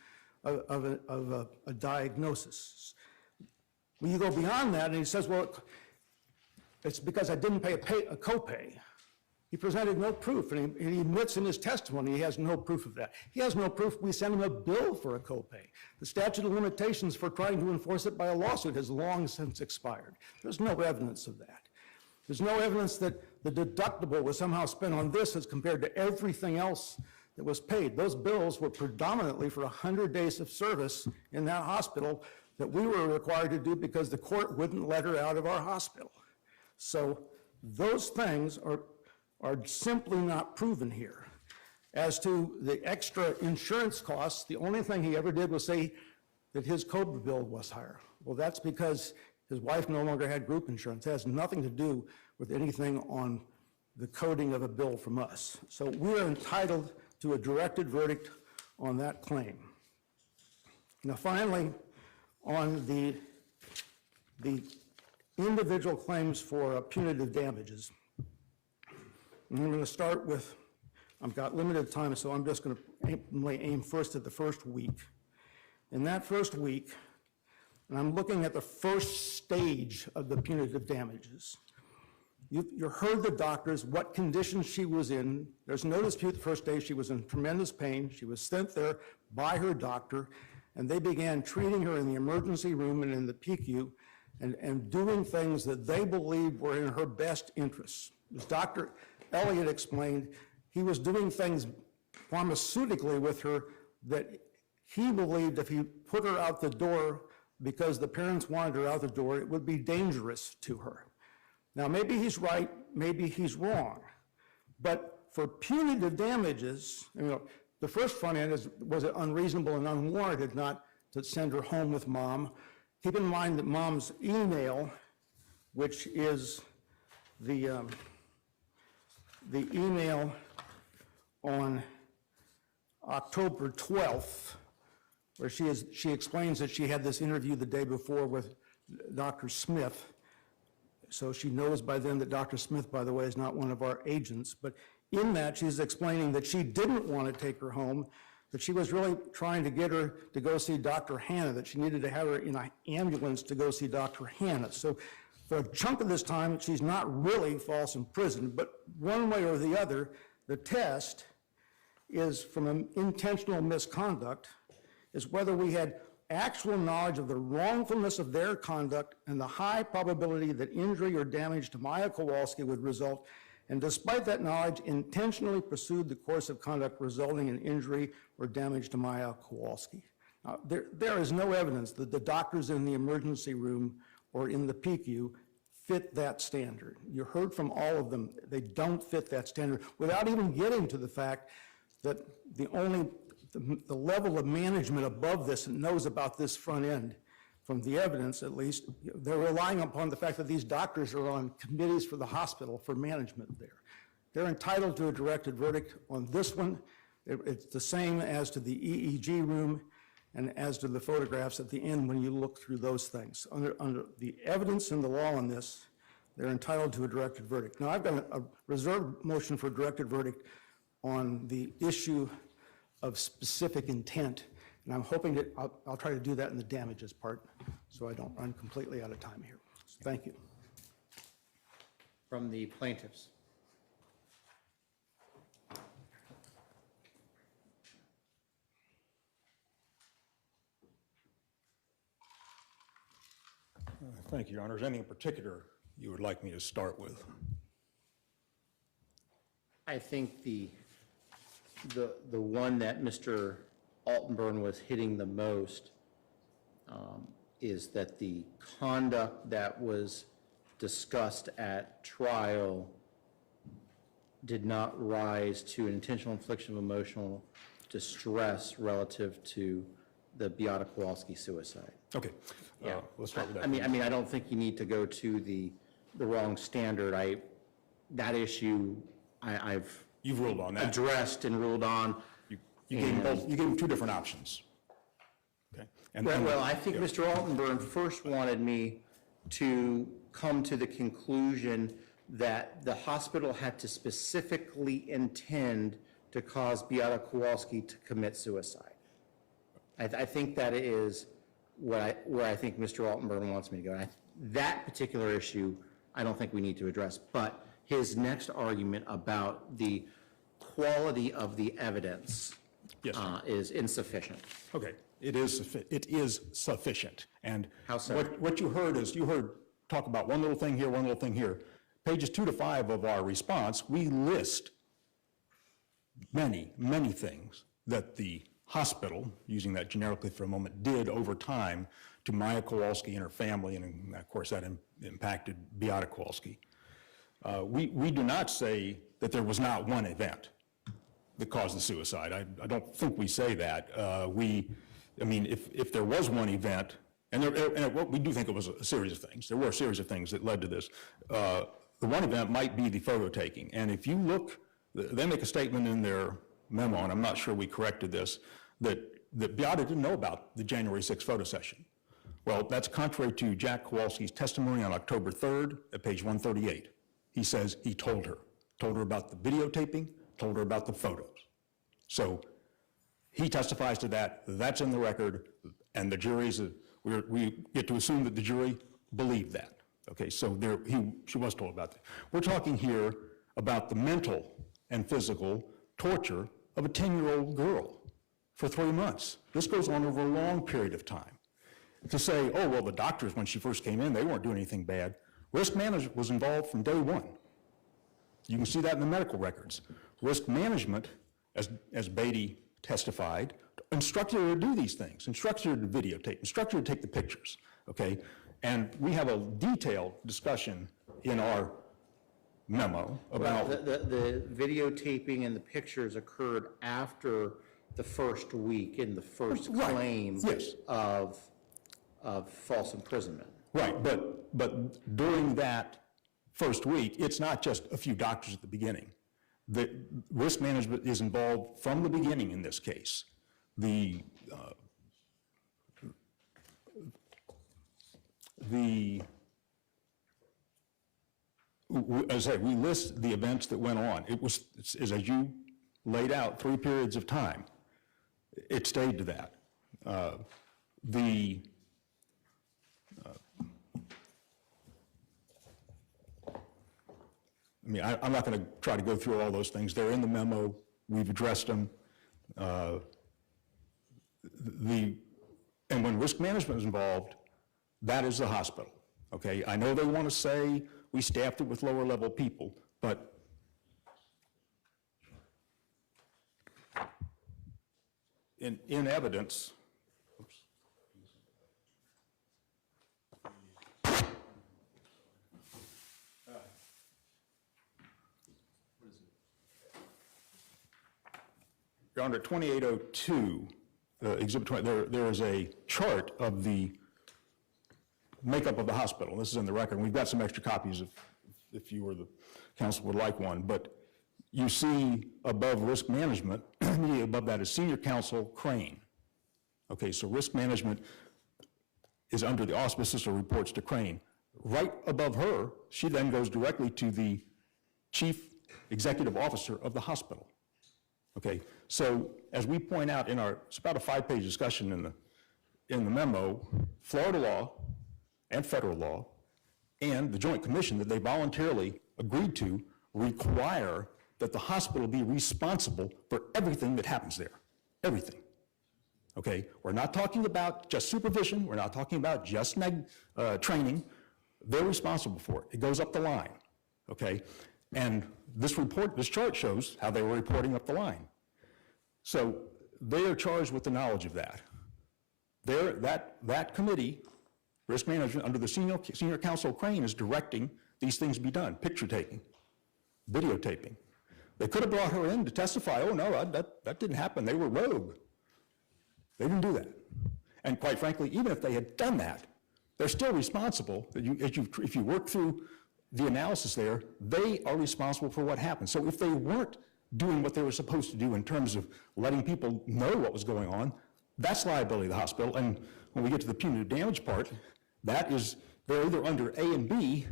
of a diagnosis. When you go beyond that, and he says, well, it's because I didn't pay a copay. He presented no proof, and he admits in his testimony he has no proof of that. He has no proof we sent him a bill for a copay. The statute of limitations for trying to enforce it by a lawsuit has long since expired. There's no evidence of that. There's no evidence that the deductible was somehow spent on this as compared to everything else that was paid. Those bills were predominantly for 100 days of service in that hospital that we were required to do because the court wouldn't let her out of our hospital. So those things are simply not proven here. As to the extra insurance costs, the only thing he ever did was say that his COBRA bill was higher. Well, that's because his wife no longer had group insurance. It has nothing to do with anything on the coding of a bill from us. So we are entitled to a directed verdict on that claim. Now, finally, on the individual claims for punitive damages, I'm going to start with, I've got limited time, so I'm just going to aim first at the first week. In that first week, and I'm looking at the first stage of the punitive damages, you heard the doctors, what condition she was in. There's no dispute the first day she was in tremendous pain. She was sent there by her doctor, and they began treating her in the emergency room and in the PICU and doing things that they believed were in her best interests. As Dr. Elliott explained, he was doing things pharmaceutically with her that he believed if he put her out the door because the parents wanted her out the door, it would be dangerous to her. Now, maybe he's right, maybe he's wrong, but for punitive damages, the first front end was it unreasonable and unwarranted not to send her home with mom. Keep in mind that mom's email, which is the email on October 12th, where she explains that she had this interview the day before with Dr. Smith. So she knows by then that Dr. Smith, by the way, is not one of our agents. But in that, she's explaining that she didn't want to take her home, that she was really trying to get her to go see Dr. Hannah, that she needed to have her in an ambulance to go see Dr. Hannah. So for a chunk of this time, she's not really false imprisoned, but one way or the other, the test is from an intentional misconduct, is whether we had actual knowledge of the wrongfulness of their conduct and the high probability that injury or damage to Maya Kowalski would result, and despite that knowledge, intentionally pursued the course of conduct resulting in injury or damage to Maya Kowalski. Now, there is no evidence that the doctors in the emergency room or in the PICU fit that standard. You heard from all of them, they don't fit that standard, without even getting to the fact that the level of management above this that knows about this front end, from the evidence at least, they're relying upon the fact that these doctors are on committees for the hospital for management there. They're entitled to a directed verdict on this one. It's the same as to the EEG room and as to the photographs at the end when you look through those things. Under the evidence and the law on this, they're entitled to a directed verdict. Now, I've got a reserved motion for a directed verdict on the issue of specific intent, and I'm hoping that I'll try to do that in the damages part so I don't run completely out of time here. So thank you. From the plaintiffs. Thank you, Your Honors. Any in particular you would like me to start with? I think the one that Mr. Altenburn was hitting the most is that the conduct that was discussed at trial did not rise to an intentional infliction of emotional distress relative to the Beata Kowalski suicide. Okay, let's start with that. I mean, I don't think you need to go to the wrong standard. That issue, I've You've ruled on that. addressed and ruled on. You gave them two different options. Okay. Well, I think Mr. Altenburn first wanted me to come to the conclusion that the hospital had to specifically intend to cause Beata Kowalski to commit suicide. I think that is where I think Mr. Altenburn wants me to go. That particular issue, I don't think we need to address, but his next argument about the quality of the evidence Yes. is insufficient. Okay, it is sufficient. And How so? What you heard is, talk about one little thing here, one little thing here. Pages 2 to 5 of our response, we list many, many things that the hospital, using that generically for a moment, did over time to Maya Kowalski and her family, and of course that impacted Beata Kowalski. We do not say that there was not one event that caused the suicide. I don't think we say that. If there was one event, and we do think it was a series of things. There were a series of things that led to this. The one event might be the photo taking. And if you look, they make a statement in their memo, and I'm not sure we corrected this, that Beata didn't know about the January 6th photo session. Well, that's contrary to Jack Kowalski's testimony on October 3rd at page 138. He says he told her about the videotaping, told her about the photos. So he testifies to that, that's in the record, and the jury's, we get to assume that the jury believed that. Okay, so she was told about that. We're talking here about the mental and physical torture of a 10-year-old girl for 3 months. This goes on over a long period of time. To say, oh, well, the doctors, when she first came in, they weren't doing anything bad. Risk management was involved from day one. You can see that in the medical records. Risk management, as Beatty testified, instructed her to do these things, instructed her to videotape, instructed her to take the pictures, okay? And we have a detailed discussion in our memo about... The videotaping and the pictures occurred after the first week in the first claim of false imprisonment. Right, but during that first week, it's not just a few doctors at the beginning. The risk management is involved from the beginning in this case. As I say, we list the events that went on. It was, as you laid out, 3 periods of time. it stayed to that. I mean, I'm not going to try to go through all those things. They're in the memo. We've addressed them. And when risk management is involved, that is the hospital, okay? I know they want to say we staffed it with lower level people, but in evidence, oops. You're under 2802, Exhibit 20, there is a chart of the makeup of the hospital. This is in the record. We've got some extra copies if you or the council would like one. But you see above risk management, immediately above that is senior counsel Crane. Okay, so risk management is under the auspices or reports to Crane. Right above her, she then goes directly to the chief executive officer of the hospital. Okay, so as we point out in our, it's about a 5-page discussion in the memo, Florida law and federal law and the Joint Commission that they voluntarily agreed to require that the hospital be responsible for everything that happens there, everything. Okay, we're not talking about just supervision, we're not talking about just training. They're responsible for it. It goes up the line, okay? And this chart shows how they were reporting up the line. So they are charged with the knowledge of that. That committee, risk management, under the senior counsel Crane, is directing these things be done, picture taking, videotaping. They could have brought her in to testify, oh no, that didn't happen, they were rogue. They didn't do that. And quite frankly, even if they had done that, they're still responsible. If you work through the analysis there, they are responsible for what happened. So if they weren't doing what they were supposed to do in terms of letting people know what was going on, that's liability of the hospital. And when we get to the punitive damage part, that is, they're either under A and B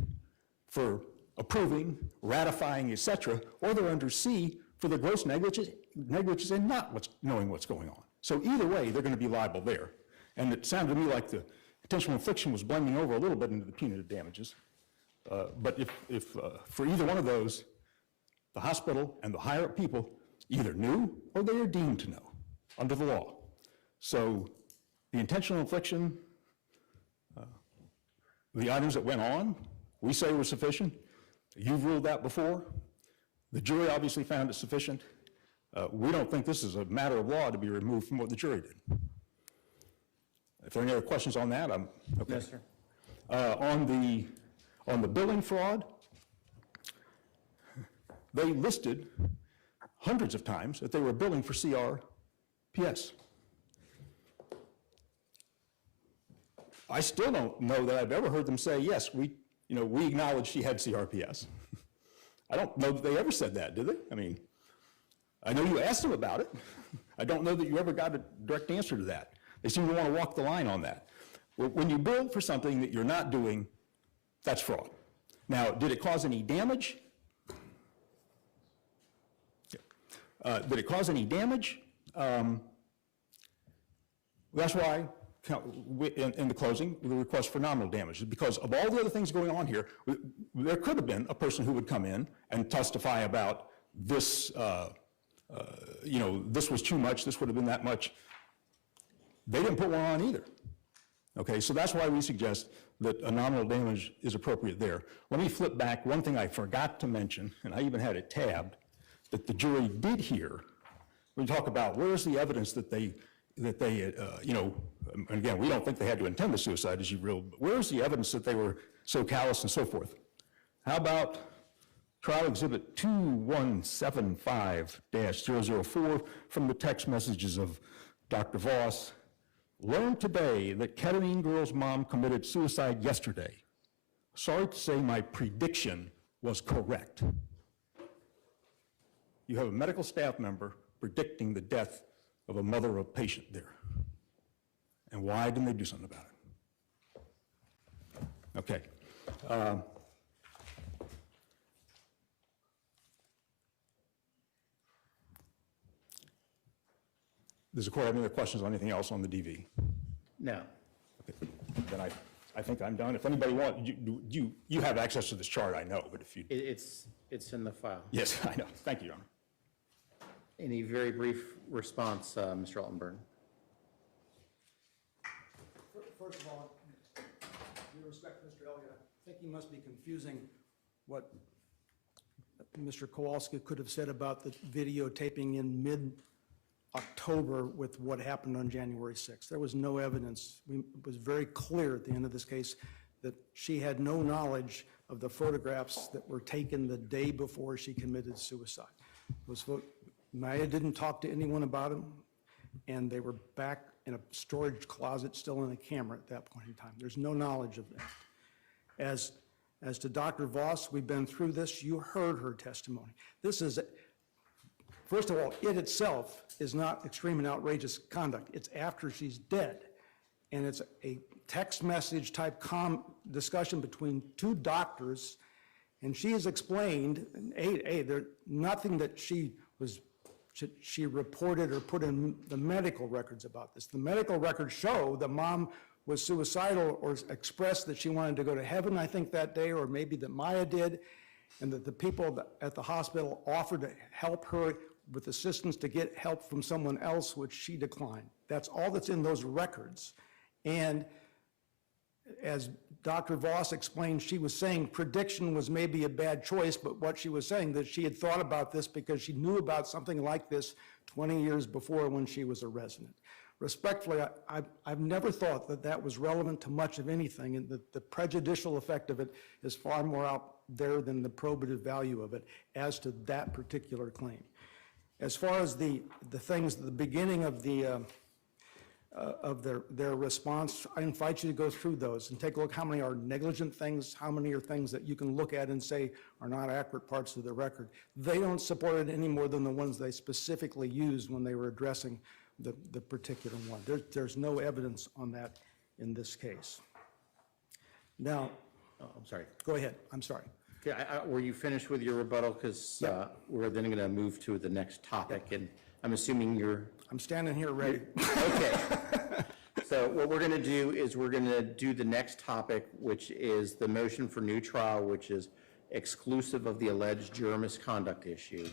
for approving, ratifying, et cetera, or they're under C for the gross negligence and not knowing what's going on. So either way, they're going to be liable there. And it sounded to me like the intentional infliction was blending over a little bit into the punitive damages. But if for either one of those, the hospital and the higher up people either knew or they are deemed to know under the law. So the intentional infliction, the items that went on, we say were sufficient. You've ruled that before. The jury obviously found it sufficient. We don't think this is a matter of law to be removed from what the jury did. If there are any other questions on that, I'm okay. Yes, sir. On the billing fraud, they listed hundreds of times that they were billing for CRPS. I still don't know that I've ever heard them say, yes, we acknowledge she had CRPS. I don't know that they ever said that, did they? I mean, I know you asked them about it. I don't know that you ever got a direct answer to that. They seem to want to walk the line on that. When you bill for something that you're not doing, that's fraud. Now, did it cause any damage? Did it cause any damage? That's why, in the closing, the request for nominal damages, because of all the other things going on here, there could have been a person who would come in and testify about this, this was too much, this would have been that much. They didn't put one on either. Okay, so that's why we suggest that a nominal damage is appropriate there. Let me flip back. One thing I forgot to mention, and I even had it tabbed, that the jury did hear. We talk about where's the evidence that they, and again, we don't think they had to intend the suicide, as you real, but where's the evidence that they were so callous and so forth? How about Trial Exhibit 2175-004 from the text messages of Dr. Voss? Learned today that Ketamine Girl's mom committed suicide yesterday. Sorry to say my prediction was correct. You have a medical staff member predicting the death of a mother of a patient there. And why didn't they do something about it? Okay. Does the court have any other questions on anything else on the DV? No. Then I think I'm done. If anybody wants, you have access to this chart, I know, but if you, It's in the file. yes, I know. Thank you, Your Honor. Any very brief response, Mr. Altenburn? First of all, with respect to Mr. Elliott, I think he must be confusing what Mr. Kowalski could have said about the videotaping in mid-October with what happened on January 6th. There was no evidence. It was very clear at the end of this case that she had no knowledge of the photographs that were taken the day before she committed suicide. Maya didn't talk to anyone about them, and they were back in a storage closet still in a camera at that point in time. There's no knowledge of that. As to Dr. Voss, we've been through this. You heard her testimony. This is, first of all, it itself is not extreme and outrageous conduct. It's after she's dead. And it's a text message type discussion between two doctors. And she has explained, there's nothing that she reported or put in the medical records about this. The medical records show that mom was suicidal or expressed that she wanted to go to heaven, I think, that day, or maybe that Maya did, and that the people at the hospital offered to help her with assistance to get help from someone else, which she declined. That's all that's in those records. And as Dr. Voss explained, she was saying prediction was maybe a bad choice, but what she was saying that she had thought about this because she knew about something like this 20 years before when she was a resident. Respectfully, I've never thought that that was relevant to much of anything, and the prejudicial effect of it is far more out there than the probative value of it as to that particular claim. As far as the things at the beginning of their response, I invite you to go through those and take a look how many are negligent things, how many are things that you can look at and say are not accurate parts of the record. They don't support it any more than the ones they specifically used when they were addressing the particular one. There's no evidence on that in this case. Now, Oh, I'm sorry. go ahead, I'm sorry. Okay, were you finished with your rebuttal? Because we're then going to move to the next topic, and I'm assuming you're... I'm standing here ready. Okay. So what we're going to do is we're going to do the next topic, which is the motion for new trial, which is exclusive of the alleged juror misconduct issue.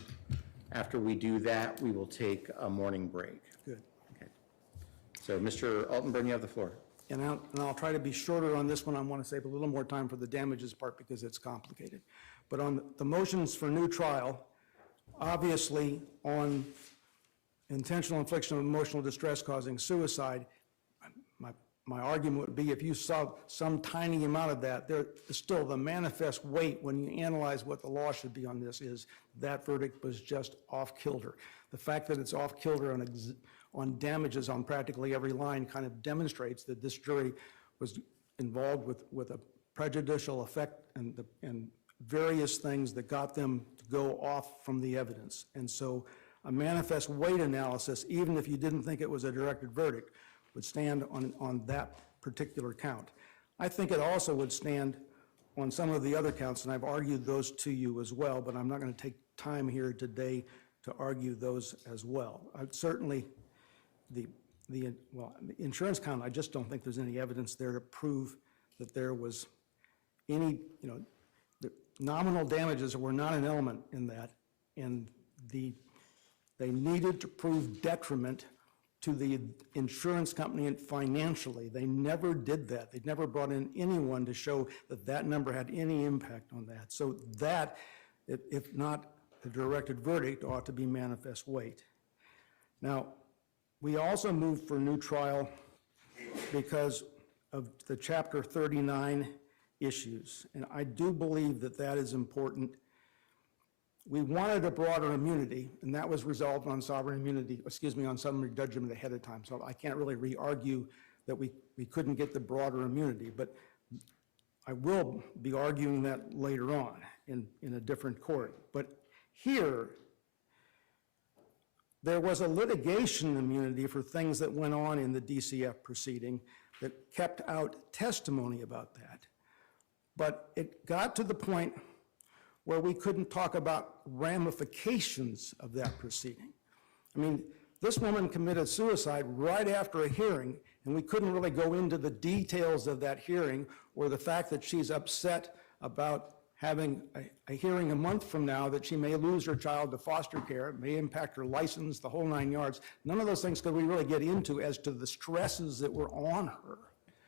After we do that, we will take a morning break. Good. Okay. So Mr. Altenburn, you have the floor. And I'll try to be shorter on this one. I want to save a little more time for the damages part because it's complicated. But on the motions for new trial, obviously on intentional infliction of emotional distress causing suicide, my argument would be if you saw some tiny amount of that, there is still the manifest weight when you analyze what the law should be on this is that verdict was just off-kilter. The fact that it's off-kilter on damages on practically every line kind of demonstrates that this jury was involved with a prejudicial effect and various things that got them to go off from the evidence. And so a manifest weight analysis, even if you didn't think it was a directed verdict, would stand on that particular count. I think it also would stand on some of the other counts, and I've argued those to you as well, but I'm not going to take time here today to argue those as well. Certainly, the insurance count, I just don't think there's any evidence there to prove that there was any, the nominal damages were not an element in that, and they needed to prove detriment to the insurance company financially. They never did that. They never brought in anyone to show that that number had any impact on that. So that, if not a directed verdict, ought to be manifest weight. Now, we also moved for new trial because of the Chapter 39 issues, and I do believe that that is important. We wanted a broader immunity, and that was resolved on sovereign immunity, on summary judgment ahead of time, so I can't really re-argue that we couldn't get the broader immunity, but I will be arguing that later on in a different court. But here, there was a litigation immunity for things that went on in the DCF proceeding that kept out testimony about that. But it got to the point where we couldn't talk about ramifications of that proceeding. I mean, This woman committed suicide right after a hearing, and we couldn't really go into the details of that hearing or the fact that she's upset about having a hearing a month from now that she may lose her child to foster care, it may impact her license, the whole 9 yards. None of those things could we really get into as to the stresses that were on her.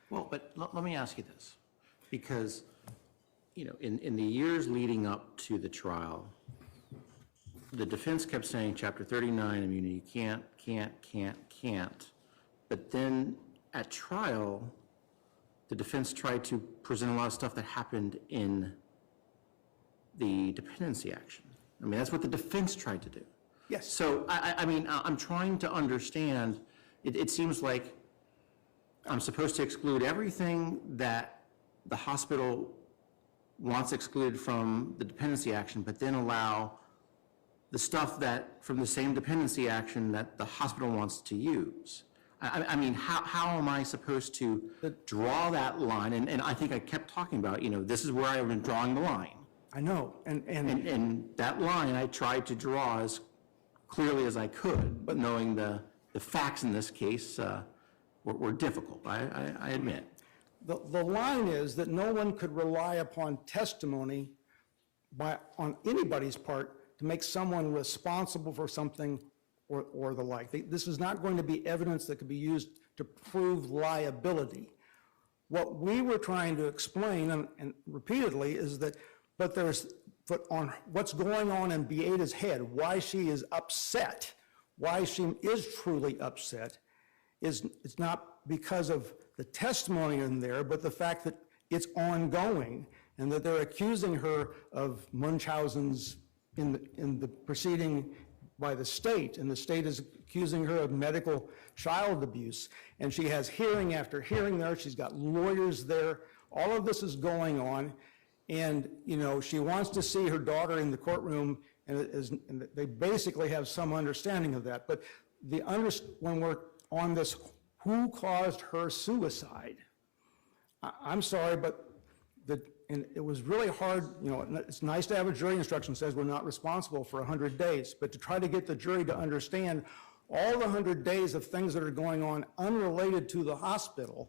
Well, but let me ask you this, because, you know, in the years leading up to the trial, the defense kept saying Chapter 39 immunity, can't. But then at trial, the defense tried to present a lot of stuff that happened in the dependency action. I mean, that's what the defense tried to do. Yes. So, I mean, I'm trying to understand, it seems like I'm supposed to exclude everything that the hospital wants excluded from the dependency action, but then allow the stuff that, from the same dependency action that the hospital wants to use. I mean, how am I supposed to draw that line? And I think I kept talking about, you know, this is where I've been drawing the line. I know, And that line I tried to draw as clearly as I could, but knowing the facts in this case were difficult, I admit. the line is that no one could rely upon testimony on anybody's part to make someone responsible for something or the like. This is not going to be evidence that could be used to prove liability. What we were trying to explain, and repeatedly, is that, but on what's going on in Beata's head, why she is upset, why she is truly upset, it's not because of the testimony in there, but the fact that it's ongoing, and that they're accusing her of Munchausen's in the proceeding by the state, and the state is accusing her of medical child abuse, and she has hearing after hearing there, she's got lawyers there, all of this is going on, and, you know, she wants to see her daughter in the courtroom, and they basically have some understanding of that, but when we're on this, who caused her suicide? I'm sorry, but and it was really hard, you know, it's nice to have a jury instruction that says we're not responsible for 100 days, but to try to get the jury to understand all the 100 days of things that are going on unrelated to the hospital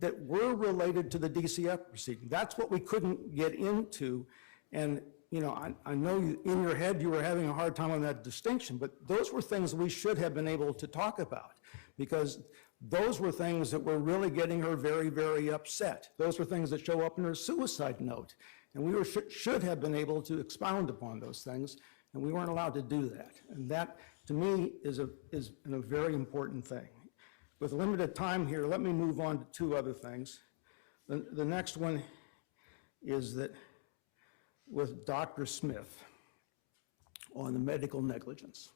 that were related to the DCF proceeding. That's what we couldn't get into, and, you know, I know in your head you were having a hard time on that distinction, but those were things we should have been able to talk about, because those were things that were really getting her very, very upset. Those were things that show up in her suicide note. And we should have been able to expound upon those things, and we weren't allowed to do that. And that, to me, is a very important thing. With limited time here, let me move on to two other things. The next one is that with Dr. Smith on the medical negligence.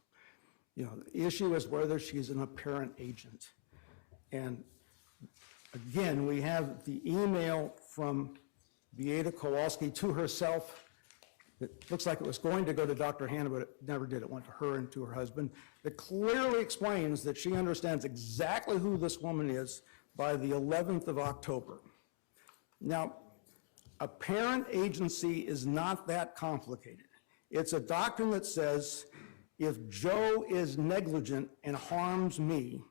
You know, the issue is whether she's an apparent agent. And again, we have the email from Beata Kowalski to herself. It looks like it was going to go to Dr. Hanna, but it never did. It went to her and to her husband. It clearly explains that she understands exactly who this woman is by the 11th of October. Now, apparent agency is not that complicated. It's a doctrine that says, if Joe is negligent and harms me,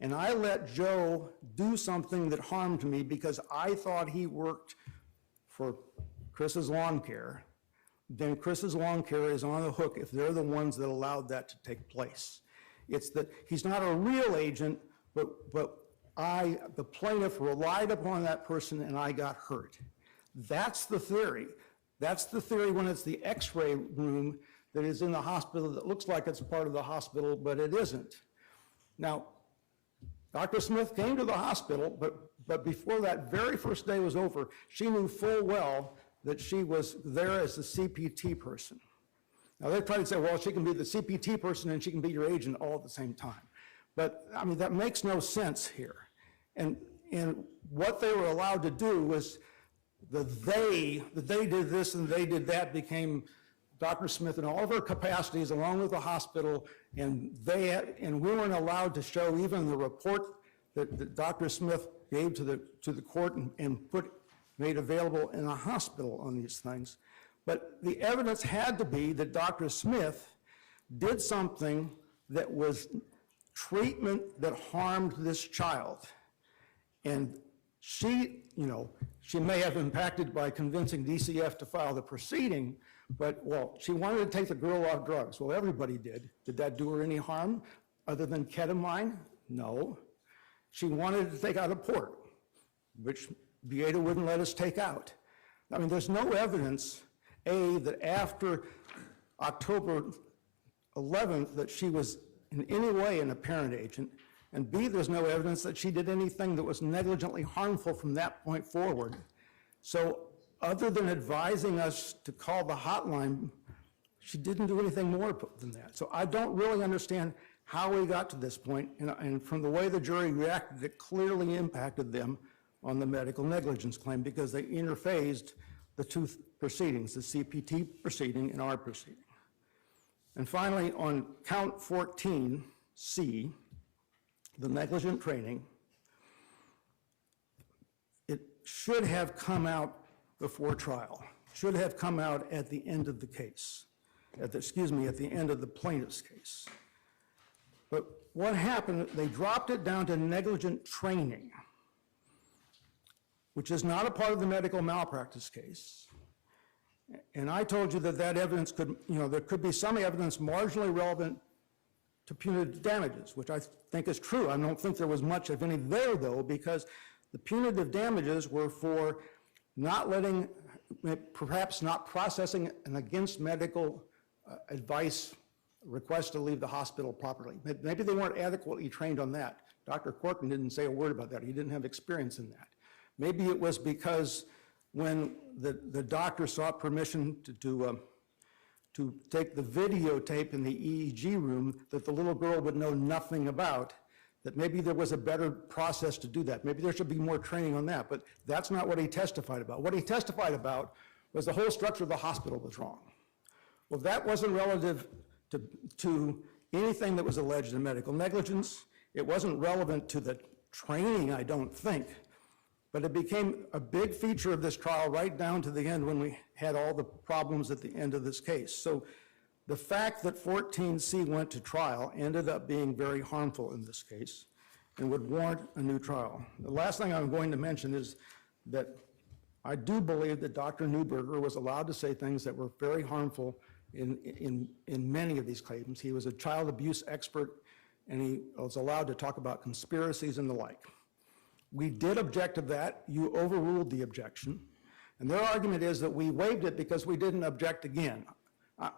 and I let Joe do something that harmed me because I thought he worked for Chris's Lawn Care, then Chris's Lawn Care is on the hook if they're the ones that allowed that to take place. It's that he's not a real agent, but the plaintiff relied upon that person and I got hurt. That's the theory. That's the theory when it's the x-ray room that is in the hospital that looks like it's a part of the hospital, but it isn't. Now, Dr. Smith came to the hospital, but before that very first day was over, she knew full well that she was there as the CPT person. Now, they try to say, well, she can be the CPT person and she can be your agent all at the same time. But, I mean, that makes no sense here. And what they were allowed to do was that they did this and they did that became Dr. Smith in all of her capacities along with the hospital, and we weren't allowed to show even the report that Dr. Smith gave to the court and made available in a hospital on these things. But the evidence had to be that Dr. Smith did something that was treatment that harmed this child. And she, she may have impacted by convincing DCF to file the proceeding, but, well, she wanted to take the girl off drugs. Well, everybody did. Did that do her any harm other than ketamine? No. She wanted to take out a port, which Beata wouldn't let us take out. I mean, there's no evidence, A, that after October 11th that she was in any way an apparent agent, and B, there's no evidence that she did anything that was negligently harmful from that point forward. So other than advising us to call the hotline, she didn't do anything more than that. So I don't really understand how we got to this point, and from the way the jury reacted, it clearly impacted them on the medical negligence claim because they interphased the two proceedings, the CPT proceeding and our proceeding. And finally, on count 14C, the negligent training, it should have come out before trial, should have come out at the end of the case, at the end of the plaintiff's case. But what happened, they dropped it down to negligent training, which is not a part of the medical malpractice case. And I told you that that evidence could, there could be some evidence marginally relevant to punitive damages, which I think is true. I don't think there was much of any there, though, because the punitive damages were for not letting, perhaps not processing an against medical advice request to leave the hospital properly. Maybe they weren't adequately trained on that. Dr. Corcoran didn't say a word about that. He didn't have experience in that. Maybe it was because when the doctor sought permission to take the videotape in the EEG room that the little girl would know nothing about, that maybe there was a better process to do that. Maybe there should be more training on that, but that's not what he testified about. What he testified about was the whole structure of the hospital was wrong. Well, that wasn't relative to anything that was alleged in medical negligence. It wasn't relevant to the training, I don't think, but it became a big feature of this trial right down to the end when we had all the problems at the end of this case. So the fact that 14C went to trial ended up being very harmful in this case and would warrant a new trial. The last thing I'm going to mention is that I do believe that Dr. Neuberger was allowed to say things that were very harmful in many of these claims. He was a child abuse expert, and he was allowed to talk about conspiracies and the like. We did object to that. You overruled the objection. And their argument is that we waived it because we didn't object again.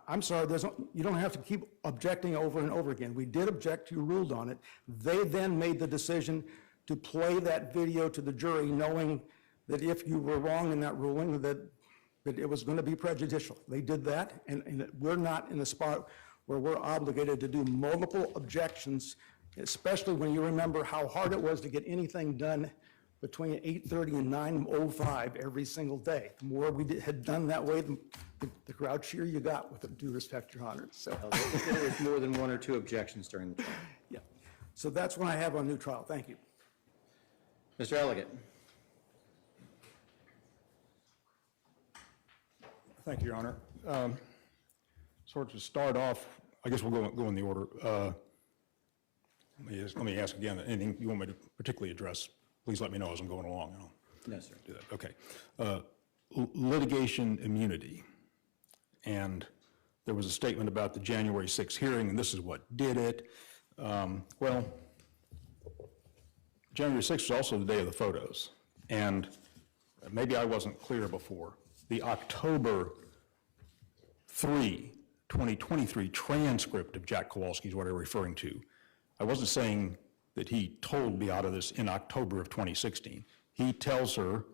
I'm sorry, you don't have to keep objecting over and over again. We did object, you ruled on it. They then made the decision to play that video to the jury, knowing that if you were wrong in that ruling, that it was going to be prejudicial. They did that, and we're not in a spot where we're obligated to do multiple objections, especially when you remember how hard it was to get anything done between 8:30 and 9:05 every single day. The more we had done that way, the crowd cheer you got, with due respect, Your Honor. So, There was more than one or two objections during the trial. yeah. So that's what I have on new trial. Thank you. Mr. Elliott. Thank you, Your Honor. Sort of to start off, I guess we'll go in the order. Let me ask again, anything you want me to particularly address, please let me know as I'm going along. And I'll No, sir. do that. Okay. Litigation immunity. And there was a statement about the January 6th hearing, and this is what did it. Well, January 6th was also the day of the photos. And maybe I wasn't clear before. The October 3, 2023 transcript of Jack Kowalski is what I'm referring to. I wasn't saying that he told Beata this in October of 2016. He tells her,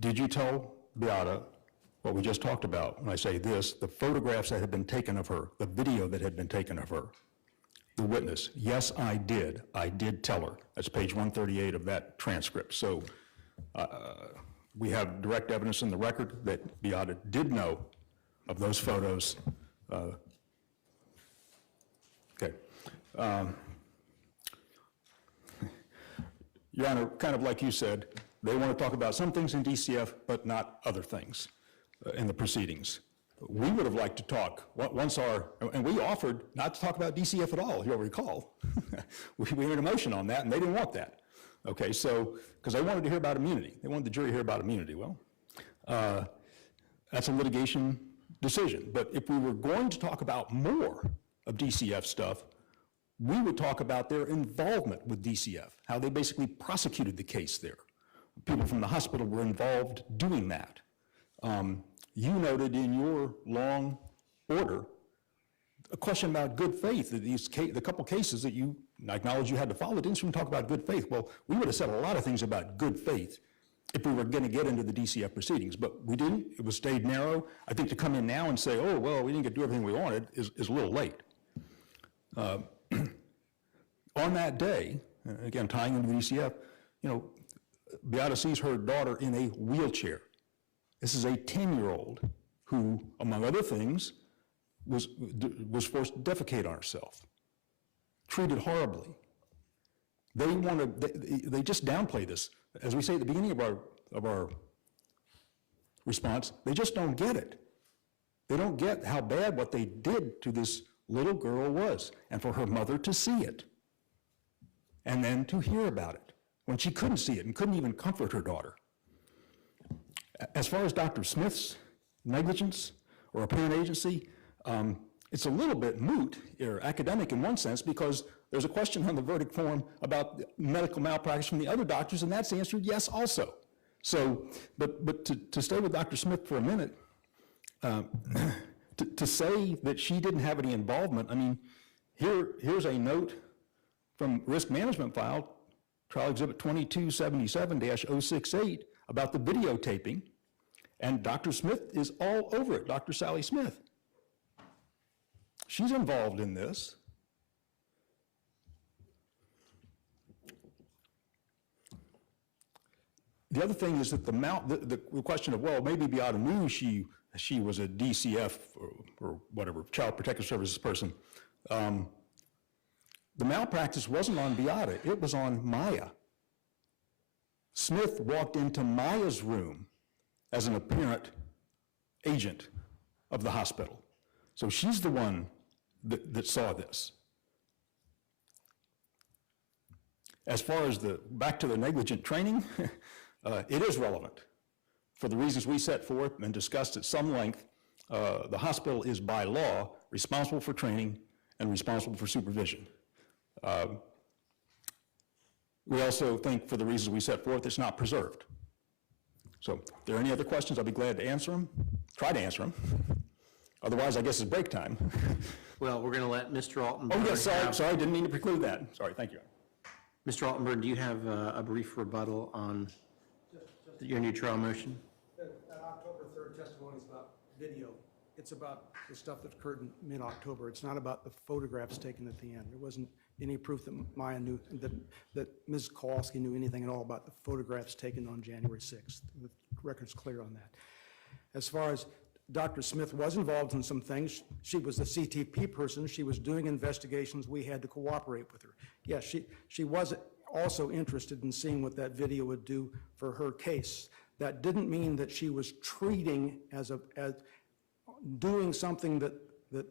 did you tell Beata what we just talked about? When I say this, the photographs that had been taken of her, the video that had been taken of her. The witness, yes, I did. I did tell her. That's page 138 of that transcript. So we have direct evidence in the record that Beata did know of those photos. Okay. Your Honor, kind of like you said, they want to talk about some things in DCF, but not other things in the proceedings. we would have liked to talk, and we offered not to talk about DCF at all, if you'll recall. We made a motion on that, and they didn't want that. Okay, so, because they wanted to hear about immunity. They wanted the jury to hear about immunity. Well, that's a litigation decision. But if we were going to talk about more of DCF stuff, we would talk about their involvement with DCF, how they basically prosecuted the case there. People from the hospital were involved doing that. You noted in your long order a question about good faith, that the couple cases that you acknowledged you had to follow didn't even talk about good faith. Well, we would have said a lot of things about good faith if we were going to get into the DCF proceedings, but we didn't. It was stayed narrow. I think to come in now and say, oh, well, we didn't get to do everything we wanted is a little late. On that day, again, tying into the DCF, Beata sees her daughter in a wheelchair. This is a 10-year-old who, among other things, was forced to defecate on herself, treated horribly. They just downplay this. As we say at the beginning of our response, they just don't get it. They don't get how bad what they did to this little girl was, and for her mother to see it, and then to hear about it when she couldn't see it and couldn't even comfort her daughter. As far as Dr. Smith's negligence or apparent agency, it's a little bit moot or academic in one sense, because there's a question on the verdict form about medical malpractice from the other doctors, and that's answered yes also. So, but to stay with Dr. Smith for a minute, to say that she didn't have any involvement, I mean, here's a note from risk management file, trial exhibit 2277-068, about the videotaping, and Dr. Smith is all over it, Dr. Sally Smith. She's involved in this. The other thing is that the question of, well, maybe Beata knew she was a DCF or whatever, Child Protective Services person. The malpractice wasn't on Beata, it was on Maya. Smith walked into Maya's room as an apparent agent of the hospital. So she's the one that saw this. As far as back to the negligent training, it is relevant. For the reasons we set forth and discussed at some length, the hospital is by law responsible for training and responsible for supervision. We also think, for the reasons we set forth, it's not preserved. So if there are any other questions, I'll be glad to answer them, try to answer them. Otherwise, I guess it's break time. Well, we're going to let Mr. Altenberg. Oh, yes, sorry, didn't mean to preclude that. Sorry, thank you. Mr. Altenberg, do you have a brief rebuttal on your new trial motion? That October 3rd testimony is about video. It's about the stuff that occurred in mid-October. It's not about the photographs taken at the end. There wasn't any proof that Maya knew, that Ms. Kowalski knew anything at all about the photographs taken on January 6th. The record's clear on that. As far as Dr. Smith was involved in some things, she was the CTP person. She was doing investigations. We had to cooperate with her. Yes, she was also interested in seeing what that video would do for her case. That didn't mean that she was treating as doing something that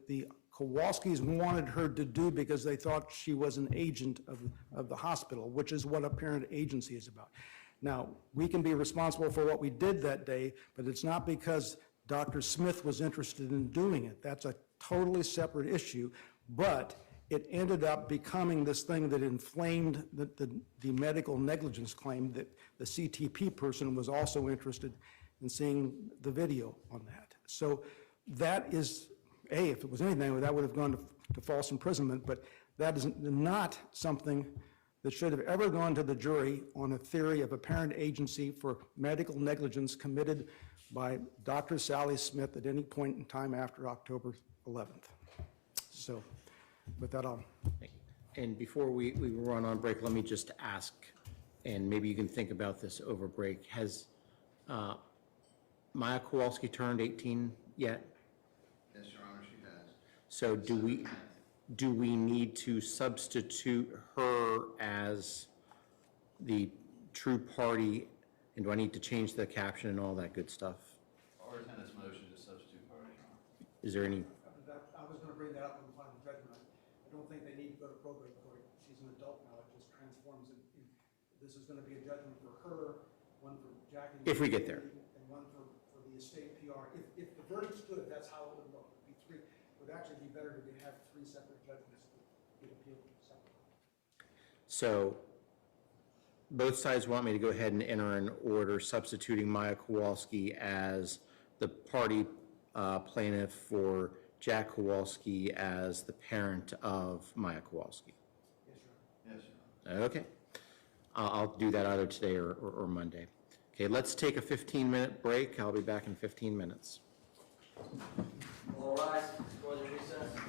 the Kowalskis wanted her to do because they thought she was an agent of the hospital, which is what apparent agency is about. Now, we can be responsible for what we did that day, but it's not because Dr. Smith was interested in doing it. That's a totally separate issue, but it ended up becoming this thing that inflamed the medical negligence claim, that the CTP person was also interested in seeing the video on that. So that is, if it was anything, that would have gone to false imprisonment, but that is not something that should have ever gone to the jury on a theory of apparent agency for medical negligence committed by Dr. Sally Smith at any point in time after October 11th. So with that, I'll... And before we run on break, let me just ask, and maybe you can think about this over break, has Maya Kowalski turned 18 yet? Yes, Your Honor, she has. So do we need to substitute her as the true party, and do I need to change the caption and all that good stuff? Our tenant's motion to substitute party, Your Honor. Is there any, I was going to bring that up in the final judgment. I don't think they need to go to probate court. She's an adult now. It just transforms it. This is going to be a judgment for her, one for Jackie. if we get there? And one for the estate PR. If the verdict's good, that's how it would look. It'd be three. It would actually be better to have three separate judgments that get appealed separately. So both sides want me to go ahead and enter an order substituting Maya Kowalski as the party plaintiff for Jack Kowalski as the parent of Maya Kowalski. Yes, Your Honor. Yes, Your Honor. Okay. I'll do that either today or Monday. Okay, let's take a 15-minute break. I'll be back in 15 minutes. All rise for the recess.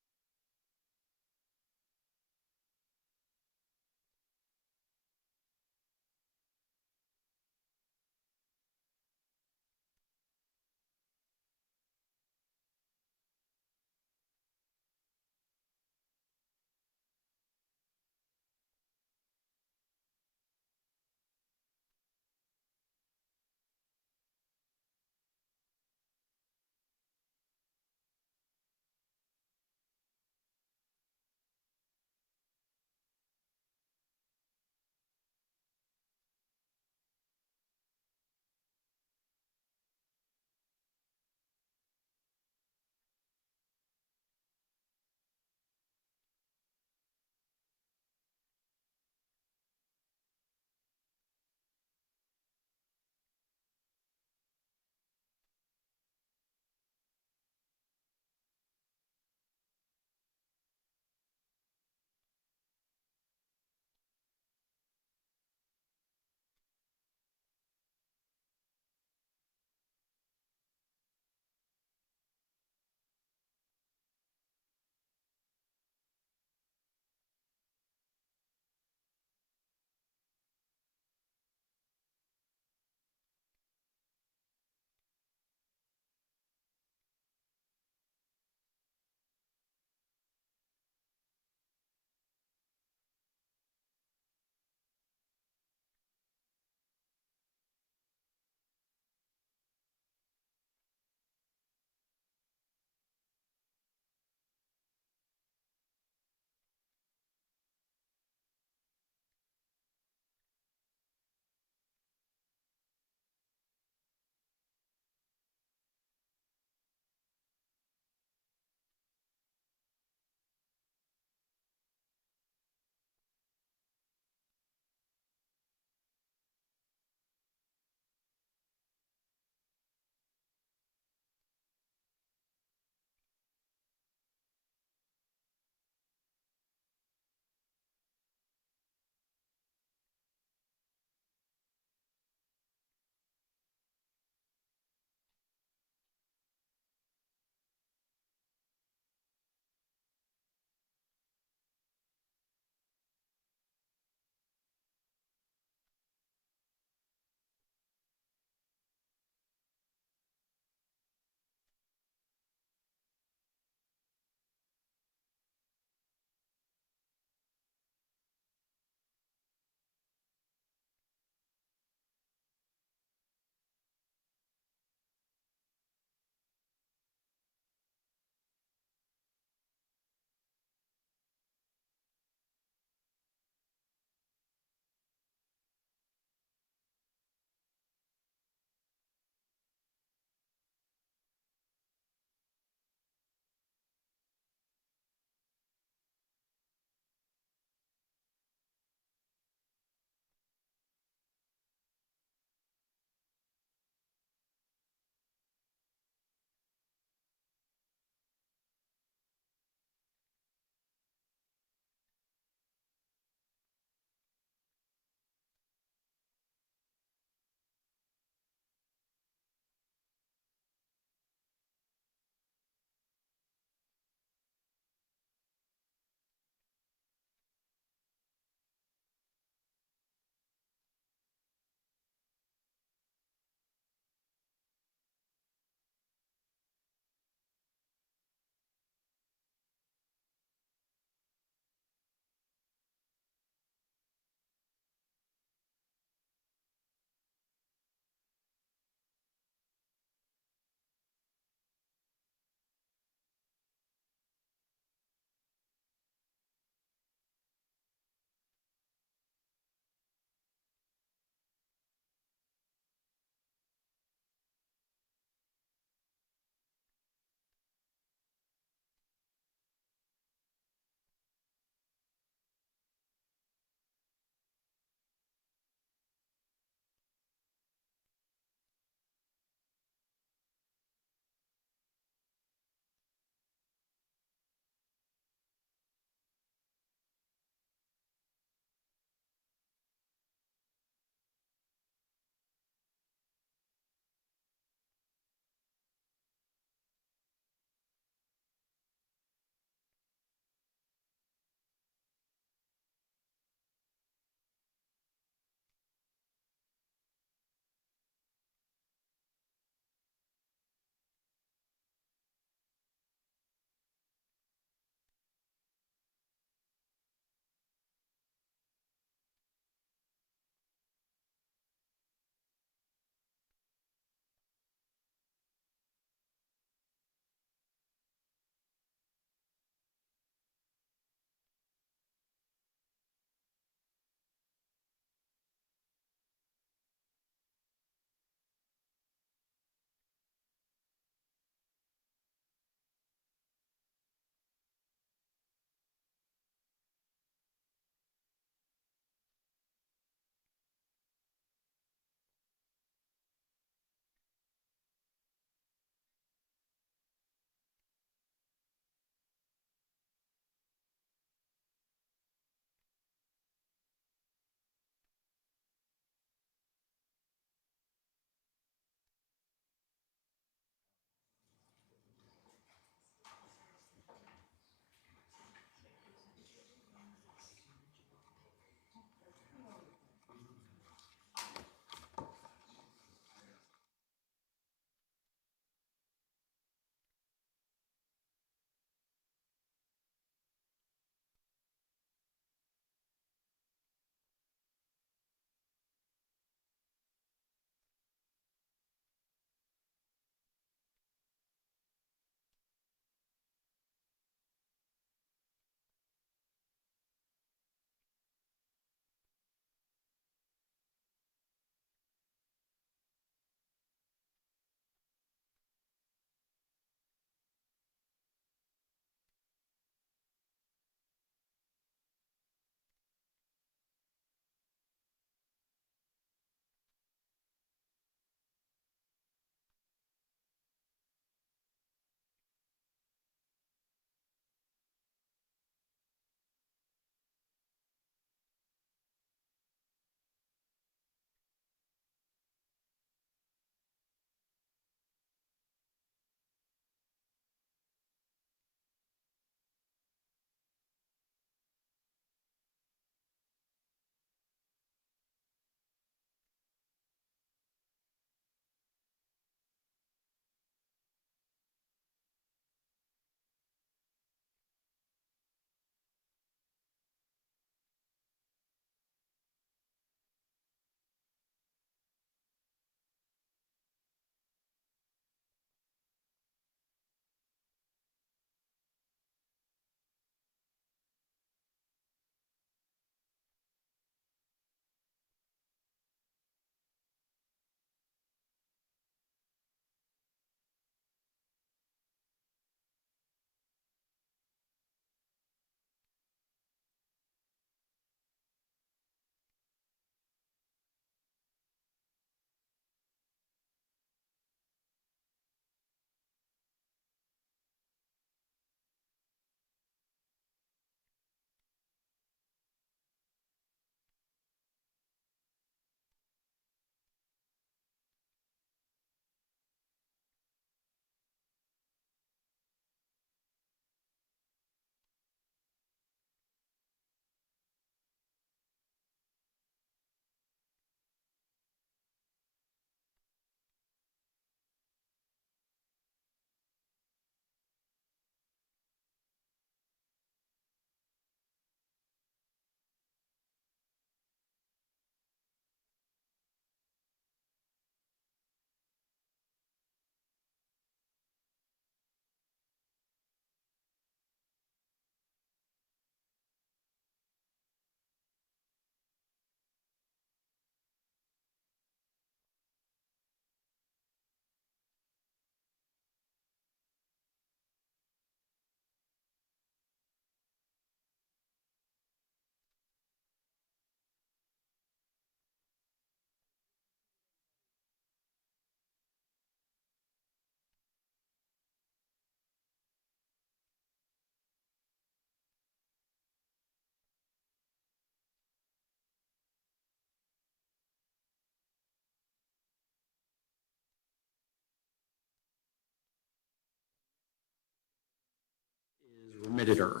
remitted her.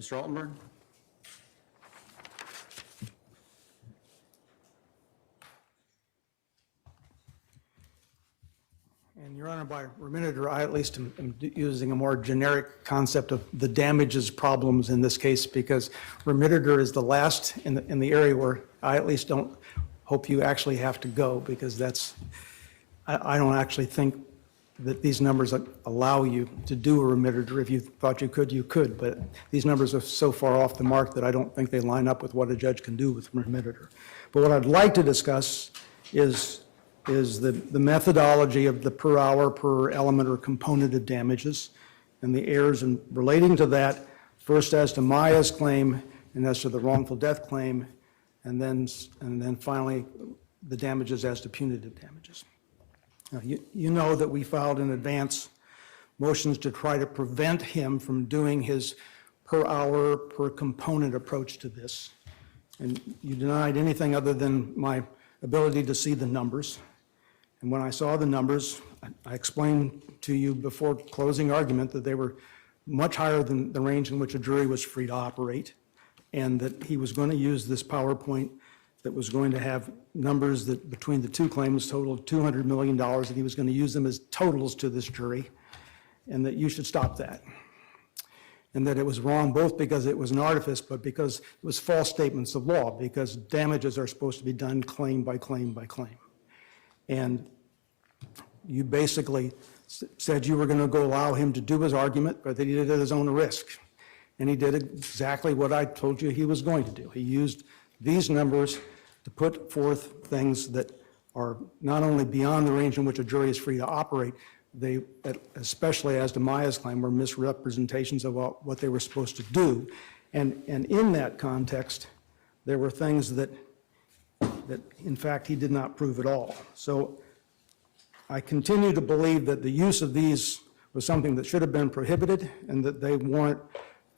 Mr. Altenberg? And Your Honor, by remitted, or I at least am using a more generic concept of the damages problems in this case, because remitted is the last in the area where I at least don't hope you actually have to go, because that's, I don't actually think that these numbers allow you to do a remitted, or if you thought you could, but these numbers are so far off the mark that I don't think they line up with what a judge can do with remitted. But what I'd like to discuss is the methodology of the per hour, per element, or component of damages, and the errors in relating to that, first as to Maya's claim and as to the wrongful death claim, and then finally the damages as to punitive damages. Now, you know that we filed in advance motions to try to prevent him from doing his per hour, per component approach to this. And you denied anything other than my ability to see the numbers. And when I saw the numbers, I explained to you before closing argument that they were much higher than the range in which a jury was free to operate, and that he was going to use this PowerPoint that was going to have numbers that between the two claims totaled $200 million, and he was going to use them as totals to this jury, and that you should stop that. And that it was wrong both because it was an artifice, but because it was false statements of law, because damages are supposed to be done claim by claim by claim. And you basically said you were going to go allow him to do his argument, but that he did it at his own risk. And he did exactly what I told you he was going to do. He used these numbers to put forth things that are not only beyond the range in which a jury is free to operate, they, especially as to Maya's claim, were misrepresentations of what they were supposed to do. And in that context, there were things that in fact he did not prove at all. So I continue to believe that the use of these was something that should have been prohibited, and that they warrant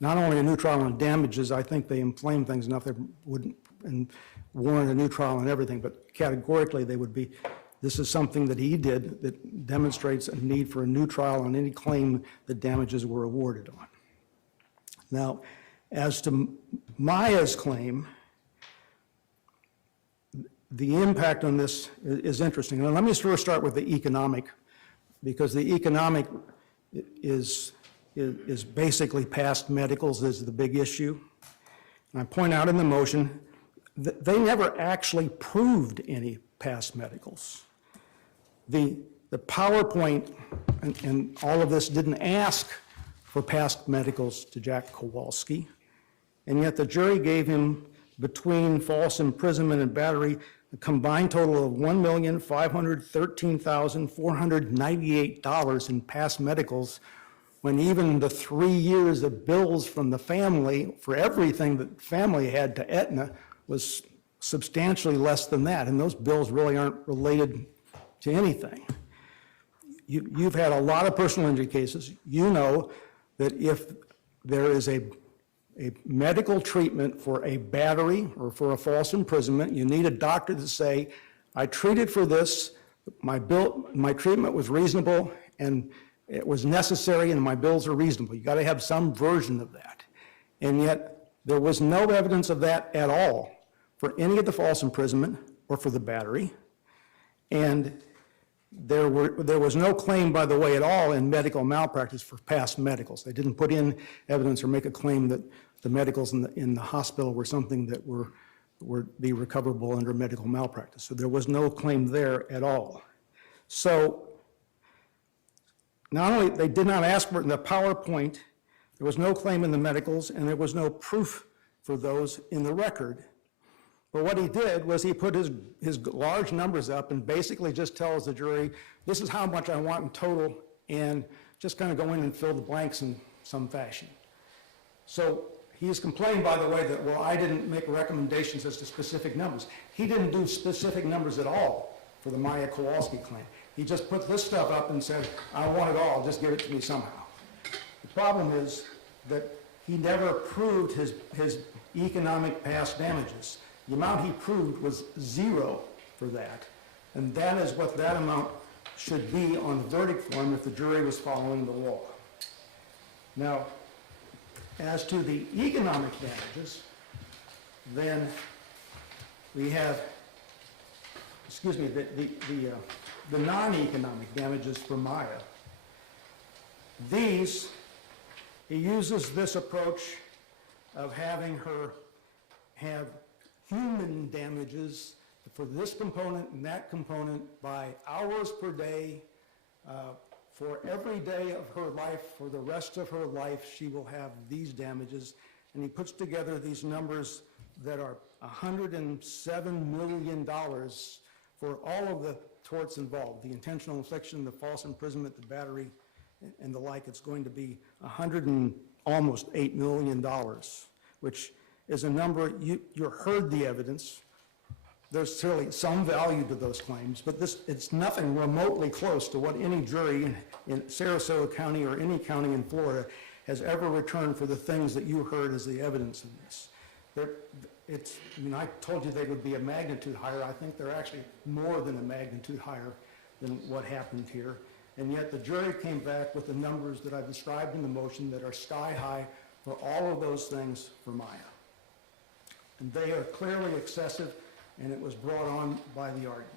not only a new trial on damages, I think they inflame things enough that wouldn't warrant a new trial on everything, but categorically they would be, this is something that he did that demonstrates a need for a new trial on any claim that damages were awarded on. Now, as to Maya's claim, the impact on this is interesting. And let me first start with the economic, because the economic is basically past medicals is the big issue. And I point out in the motion that they never actually proved any past medicals. The PowerPoint and all of this didn't ask for past medicals to Jack Kowalski, and yet the jury gave him, between false imprisonment and battery, a combined total of $1,513,498 in past medicals, when even the 3 years of bills from the family for everything that the family had to Aetna was substantially less than that, and those bills really aren't related to anything. You've had a lot of personal injury cases. You know that if there is a medical treatment for a battery or for a false imprisonment, you need a doctor to say, I treated for this, my treatment was reasonable, and it was necessary, and my bills are reasonable. You got to have some version of that. And yet, there was no evidence of that at all for any of the false imprisonment or for the battery. And there was no claim, by the way, at all in medical malpractice for past medicals. They didn't put in evidence or make a claim that the medicals in the hospital were something that were be recoverable under medical malpractice. So there was no claim there at all. So not only they did not ask for it in the PowerPoint, there was no claim in the medicals, and there was no proof for those in the record. But what he did was he put his large numbers up and basically just tells the jury, this is how much I want in total, and just kind of go in and fill the blanks in some fashion. So he's complained, by the way, that, well, I didn't make recommendations as to specific numbers. He didn't do specific numbers at all for the Maya Kowalski claim. He just put this stuff up and said, I want it all, just give it to me somehow. The problem is that he never proved his economic past damages. The amount he proved was zero for that, and that is what that amount should be on the verdict form if the jury was following the law. Now, as to the economic damages, then we have, the non-economic damages for Maya. These, he uses this approach of having her have human damages for this component and that component by hours per day. For every day of her life, for the rest of her life, she will have these damages. And he puts together these numbers that are $107 million for all of the torts involved, the intentional infliction, the false imprisonment, the battery, and the like. It's going to be almost $8 million, which is a number, you heard the evidence. There's certainly some value to those claims, but it's nothing remotely close to what any jury in Sarasota County or any county in Florida has ever returned for the things that you heard as the evidence in this. I told you they would be a magnitude higher. I think they're actually more than a magnitude higher than what happened here. And yet the jury came back with the numbers that I've described in the motion that are sky high for all of those things for Maya. And they are clearly excessive, and it was brought on by the argument.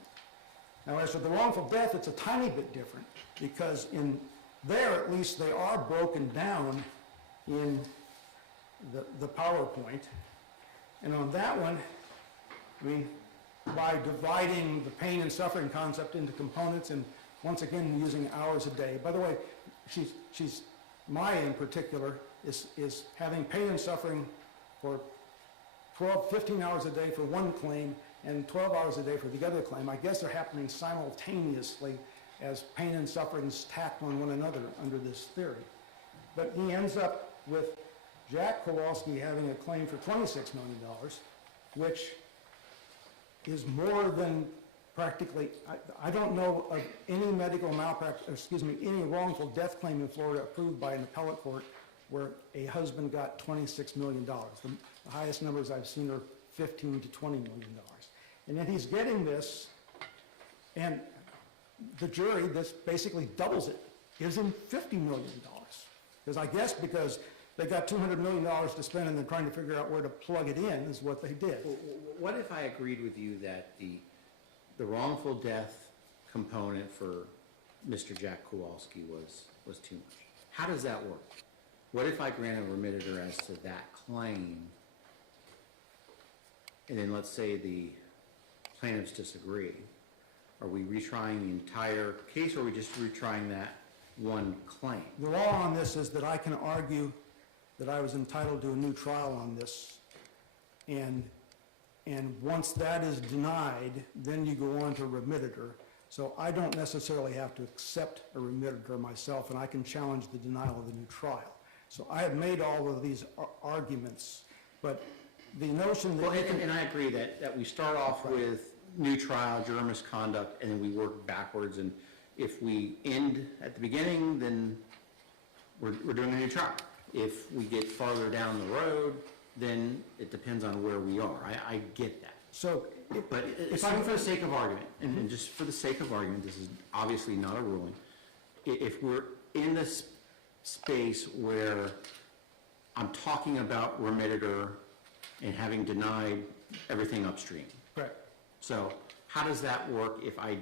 Now, as for the wrongful death, it's a tiny bit different, because in there, at least, they are broken down in the PowerPoint. And on that one, by dividing the pain and suffering concept into components, and once again, using hours a day. By the way, Maya in particular, is having pain and suffering for 15 hours a day for one claim, and 12 hours a day for the other claim. I guess they're happening simultaneously as pain and suffering is tacked on one another under this theory. But he ends up with Jack Kowalski having a claim for $26 million, which is more than practically, I don't know of any medical malpractice, any wrongful death claim in Florida approved by an appellate court where a husband got $26 million. The highest numbers I've seen are $15 to $20 million. And then he's getting this, and the jury, this basically doubles it, gives him $50 million. Because they got $200 million to spend and they're trying to figure out where to plug it in is what they did. What if I agreed with you that the wrongful death component for Mr. Jack Kowalski was too much? How does that work? What if I granted remitted as to that claim, and then let's say the plaintiffs disagree? Are we retrying the entire case, or are we just retrying that one claim? The law on this is that I can argue that I was entitled to a new trial on this, and once that is denied, then you go on to remittitor. So I don't necessarily have to accept a remittitor myself, and I can challenge the denial of the new trial. So I have made all of these arguments, but the notion that... Well, and I agree that we start off with new trial, juror misconduct, and then we work backwards, and if we end at the beginning, then we're doing a new trial. If we get farther down the road, then it depends on where we are. I get that. So, But it's for the sake of argument, and just for the sake of argument, this is obviously not a ruling. If we're in this space where I'm talking about remittitor and having denied everything upstream. correct. So how does that work if I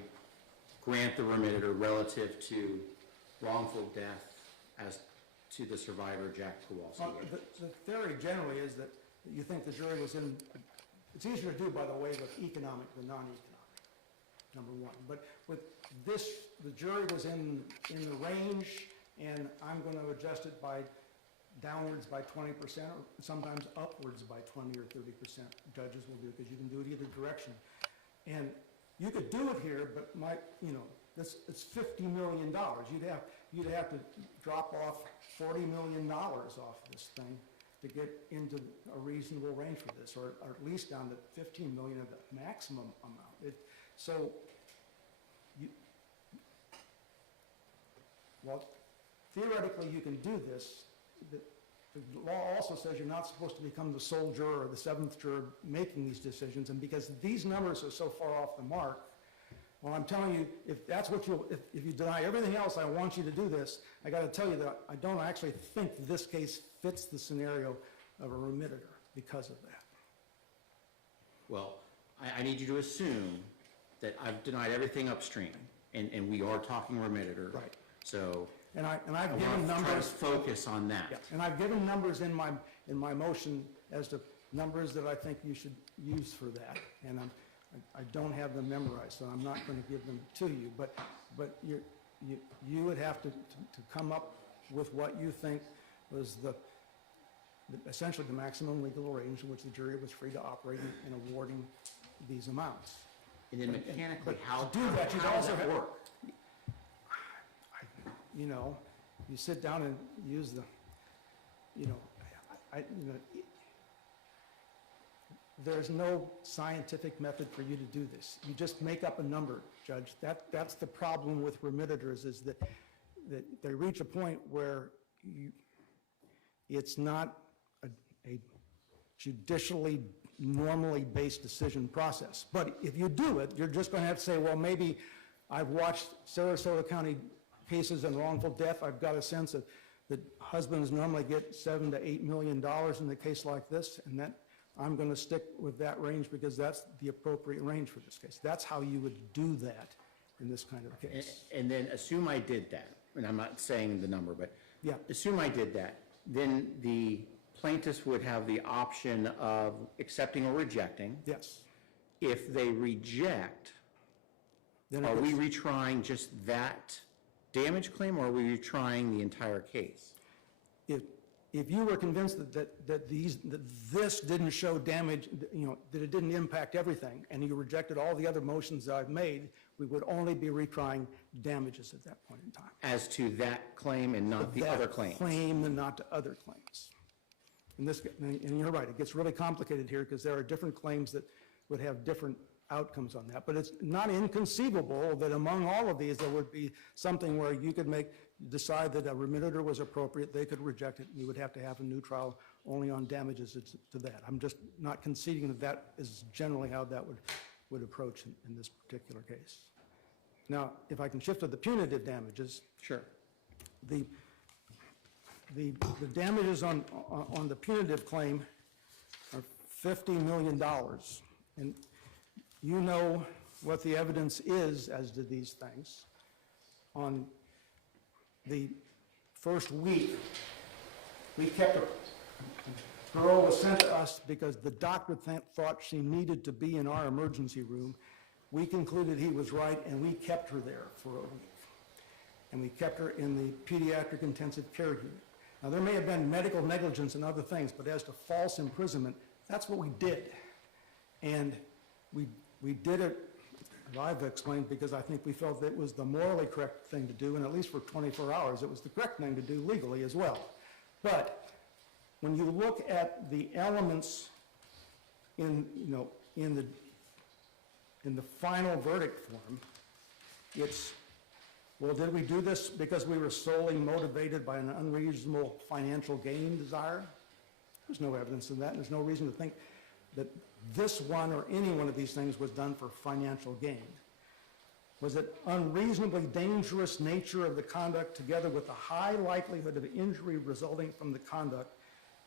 grant the remittitor relative to wrongful death as to the survivor, Jack Kowalski? Well, the theory generally is that you think the jury was in, it's easier to do, by the way, with economic than non-economic, number one. But with this, the jury was in the range, and I'm going to adjust it by downwards by 20%, or sometimes upwards by 20 or 30%. Judges will do, because you can do it either direction. And you could do it here, but it's $50 million. You'd have to drop off $40 million off this thing to get into a reasonable range for this, or at least down to $15 million of the maximum amount. Well, theoretically you can do this. The law also says you're not supposed to become the sole juror or the seventh juror making these decisions, and because these numbers are so far off the mark, Well, I'm telling you, if that's what if you deny everything else, I want you to do this, I got to tell you that I don't actually think this case fits the scenario of a remitter because of that. Well, I need you to assume that I've denied everything upstream, and we are talking remitter. Right. So And I've I given want to try to numbers. focus on that. Yeah, and I've given numbers in my motion as to numbers that I think you should use for that. And I don't have them memorized, so I'm not going to give them to you. But you would have to come up with what you think was essentially the maximum legal range in which the jury was free to operate in awarding these amounts. And then mechanically, how to do that, you'd does also that have- work? You know, you sit down and use the, there's no scientific method for you to do this. You just make up a number, Judge. That's the problem with remitters, is that they reach a point where it's not a judicially normally based decision process. But if you do it, you're just going to have to say, well, maybe I've watched Sarasota County cases in wrongful death. I've got a sense that husbands normally get $7 to $8 million in a case like this, and that I'm going to stick with that range because that's the appropriate range for this case. That's how you would do that in this kind of case. And then assume I did that, and I'm not saying the number, but Yeah. assume I did that, then the plaintiffs would have the option of accepting or rejecting. Yes. If they reject, Then it are we gets- retrying just that damage claim, or are we retrying the entire case? If you were convinced that this didn't show damage, that it didn't impact everything, and you rejected all the other motions that I've made, we would only be retrying damages at that point in time. As to that claim and not the That other claims? claim and not to other claims. And you're right, it gets really complicated here because there are different claims that would have different outcomes on that. But it's not inconceivable that among all of these, there would be something where you could decide that a remitter was appropriate, they could reject it, and you would have to have a new trial only on damages to that. I'm just not conceding that that is generally how that would approach in this particular case. Now, if I can shift to the punitive damages. Sure. The damages on the punitive claim are $50 million. And you know what the evidence is as to these things. On the first week, we kept a girl was sent to us because the doctor thought she needed to be in our emergency room. We concluded he was right, and we kept her there for a week. And we kept her in the pediatric intensive care unit. Now, there may have been medical negligence and other things, but as to false imprisonment, that's what we did. And we did it, as I've explained, because I think we felt that it was the morally correct thing to do, and at least for 24 hours, it was the correct thing to do legally as well. But when you look at the elements in the final verdict form, it's, well, did we do this because we were solely motivated by an unreasonable financial gain desire? There's no evidence of that. There's no reason to think that this one or any one of these things was done for financial gain. Was it unreasonably dangerous nature of the conduct together with the high likelihood of injury resulting from the conduct,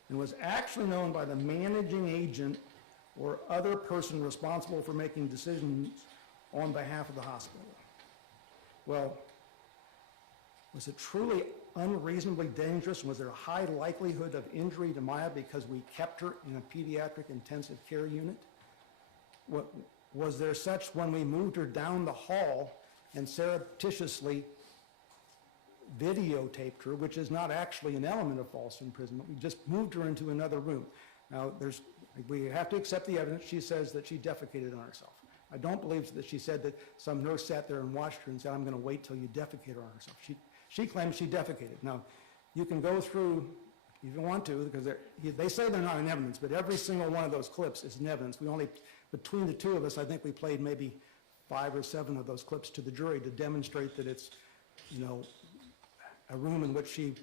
and was actually known by the managing agent or other person responsible for making decisions on behalf of the hospital? Well, was it truly unreasonably dangerous? Was there a high likelihood of injury to Maya because we kept her in a pediatric intensive care unit? Was there such when we moved her down the hall and surreptitiously videotaped her, which is not actually an element of false imprisonment? We just moved her into another room. Now, we have to accept the evidence. She says that she defecated on herself. I don't believe that she said that some nurse sat there and watched her and said, I'm going to wait till you defecate on herself. She claims she defecated. Now, you can go through, if you want to, because they say they're not in evidence, but every single one of those clips is in evidence. We only, between the two of us, I think we played maybe 5 or 7 of those clips to the jury to demonstrate that it's, a room in which she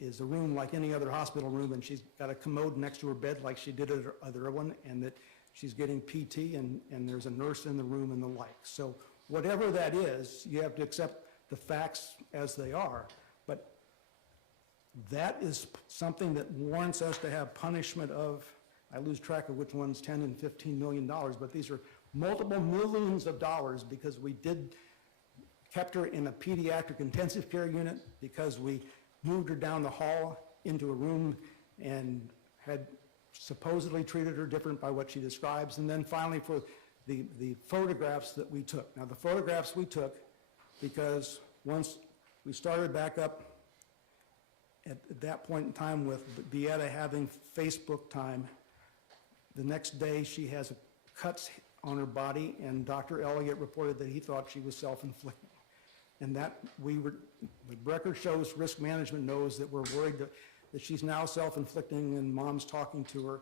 is a room like any other hospital room, and she's got a commode next to her bed like she did at her other one, and that she's getting PT, and there's a nurse in the room and the like. So whatever that is, you have to accept the facts as they are. But that is something that warrants us to have punishment of, I lose track of which one's 10 and $15 million, but these are multiple millions of dollars because we kept her in a pediatric intensive care unit, because we moved her down the hall into a room and had supposedly treated her different by what she describes, and then finally for the photographs that we took. Now, the photographs we took, because once we started back up at that point in time with Beata having Facebook time, the next day she has cuts on her body, and Dr. Elliott reported that he thought she was self-inflicting. And that the record shows, risk management knows that we're worried that she's now self-inflicting and mom's talking to her,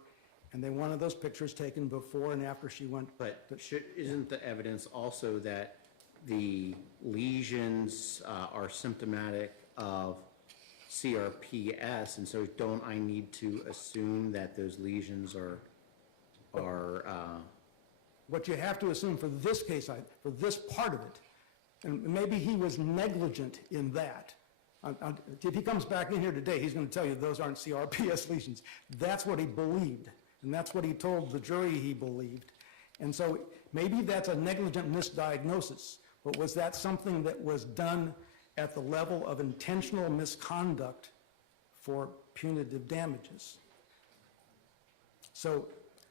and they wanted those pictures taken before and after she went. But isn't the evidence also that the lesions are symptomatic of CRPS, and so don't I need to assume that those lesions are What you have to assume for this case, for this part of it, and maybe he was negligent in that. If he comes back in here today, he's going to tell you those aren't CRPS lesions. That's what he believed, and that's what he told the jury he believed. And so maybe that's a negligent misdiagnosis, but was that something that was done at the level of intentional misconduct for punitive damages? So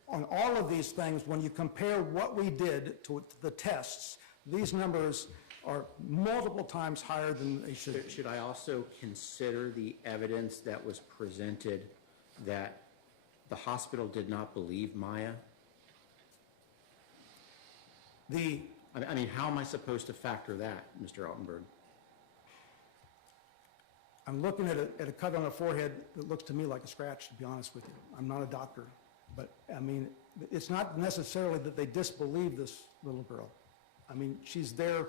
on all of these things, when you compare what we did to the tests, these numbers are multiple times higher than they should be. Should I also consider the evidence that was presented that the hospital did not believe Maya? I mean, how am I supposed to factor that, Mr. Altenberg? I'm looking at a cut on the forehead that looks to me like a scratch, to be honest with you. I'm not a doctor, but I mean, it's not necessarily that they disbelieve this little girl. I mean, she's there,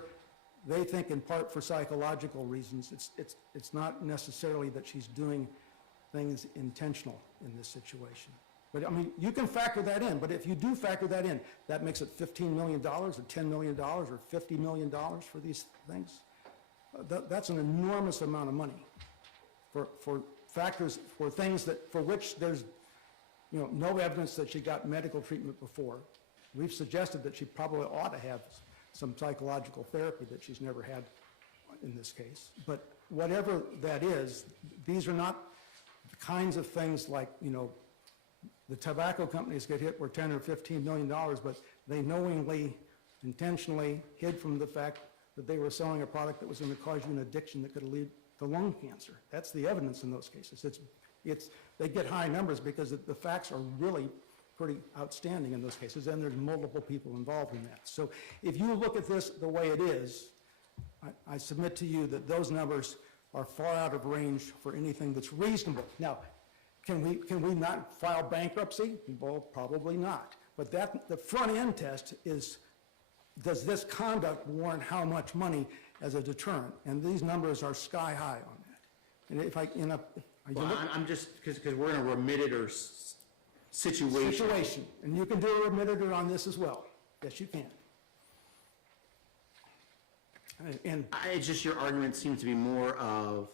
they think in part for psychological reasons. It's not necessarily that she's doing things intentional in this situation. But I mean, you can factor that in, but if you do factor that in, that makes it $15 million or $10 million or $50 million for these things. That's an enormous amount of money for factors, for things that, for which there's, no evidence that she got medical treatment before. We've suggested that she probably ought to have some psychological therapy that she's never had in this case. But whatever that is, these are not the kinds of things like, the tobacco companies get hit for $10 or $15 million, but they knowingly, intentionally hid from the fact that they were selling a product that was going to cause you an addiction that could lead to lung cancer. That's the evidence in those cases. They get high numbers because the facts are really pretty outstanding in those cases, and there's multiple people involved in that. So if you look at this the way it is, I submit to you that those numbers are far out of range for anything that's reasonable. Now, can we not file bankruptcy? Well, probably not. But the front end test is, does this conduct warrant how much money as a deterrent? And these numbers are sky high on that. And I'm just, because we're in a remitted or situation. And you can do a remitted on this as well. Yes, you can. And It's just your argument seems to be more of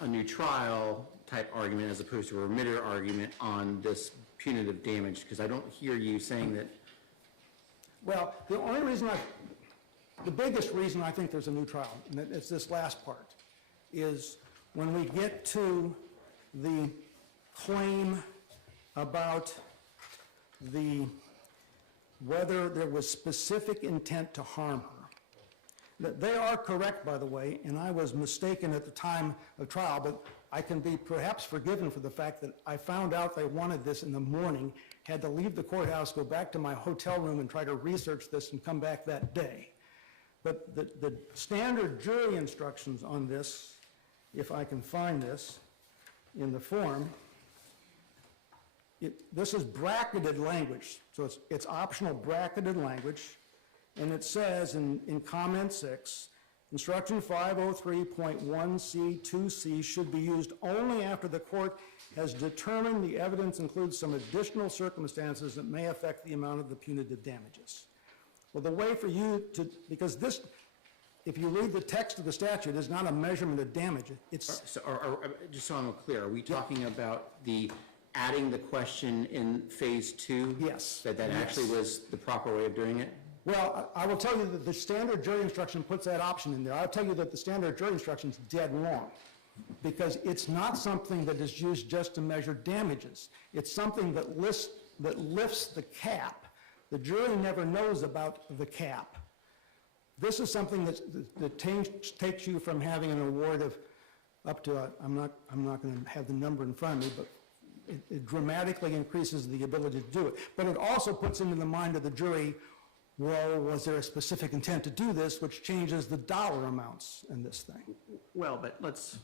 a new trial type argument as opposed to a remitter argument on this punitive damage, because I don't hear you saying that. well, the biggest reason I think there's a new trial, and it's this last part, is when we get to the claim about whether there was specific intent to harm her. They are correct, by the way, and I was mistaken at the time of trial, but I can be perhaps forgiven for the fact that I found out they wanted this in the morning, had to leave the courthouse, go back to my hotel room and try to research this and come back that day. But the standard jury instructions on this, if I can find this in the form, this is bracketed language, so it's optional bracketed language, and it says in comment 6, instruction 503.1C2C should be used only after the court has determined the evidence includes some additional circumstances that may affect the amount of the punitive damages. Well, the way for you to, because this, if you read the text of the statute, is not a measurement of damage. It's, So, just so I'm clear, are we talking about the adding the question in phase 2? Yes. That Yes. actually was the proper way of doing it? well, I will tell you that the standard jury instruction puts that option in there. I'll tell you that the standard jury instruction is dead wrong, because it's not something that is used just to measure damages. It's something that lifts the cap. The jury never knows about the cap. This is something that takes you from having an award of up to, I'm not going to have the number in front of me, but it dramatically increases the ability to do it. But it also puts into the mind of the jury, well, was there a specific intent to do this, which changes the dollar amounts in this thing. Well, but let's,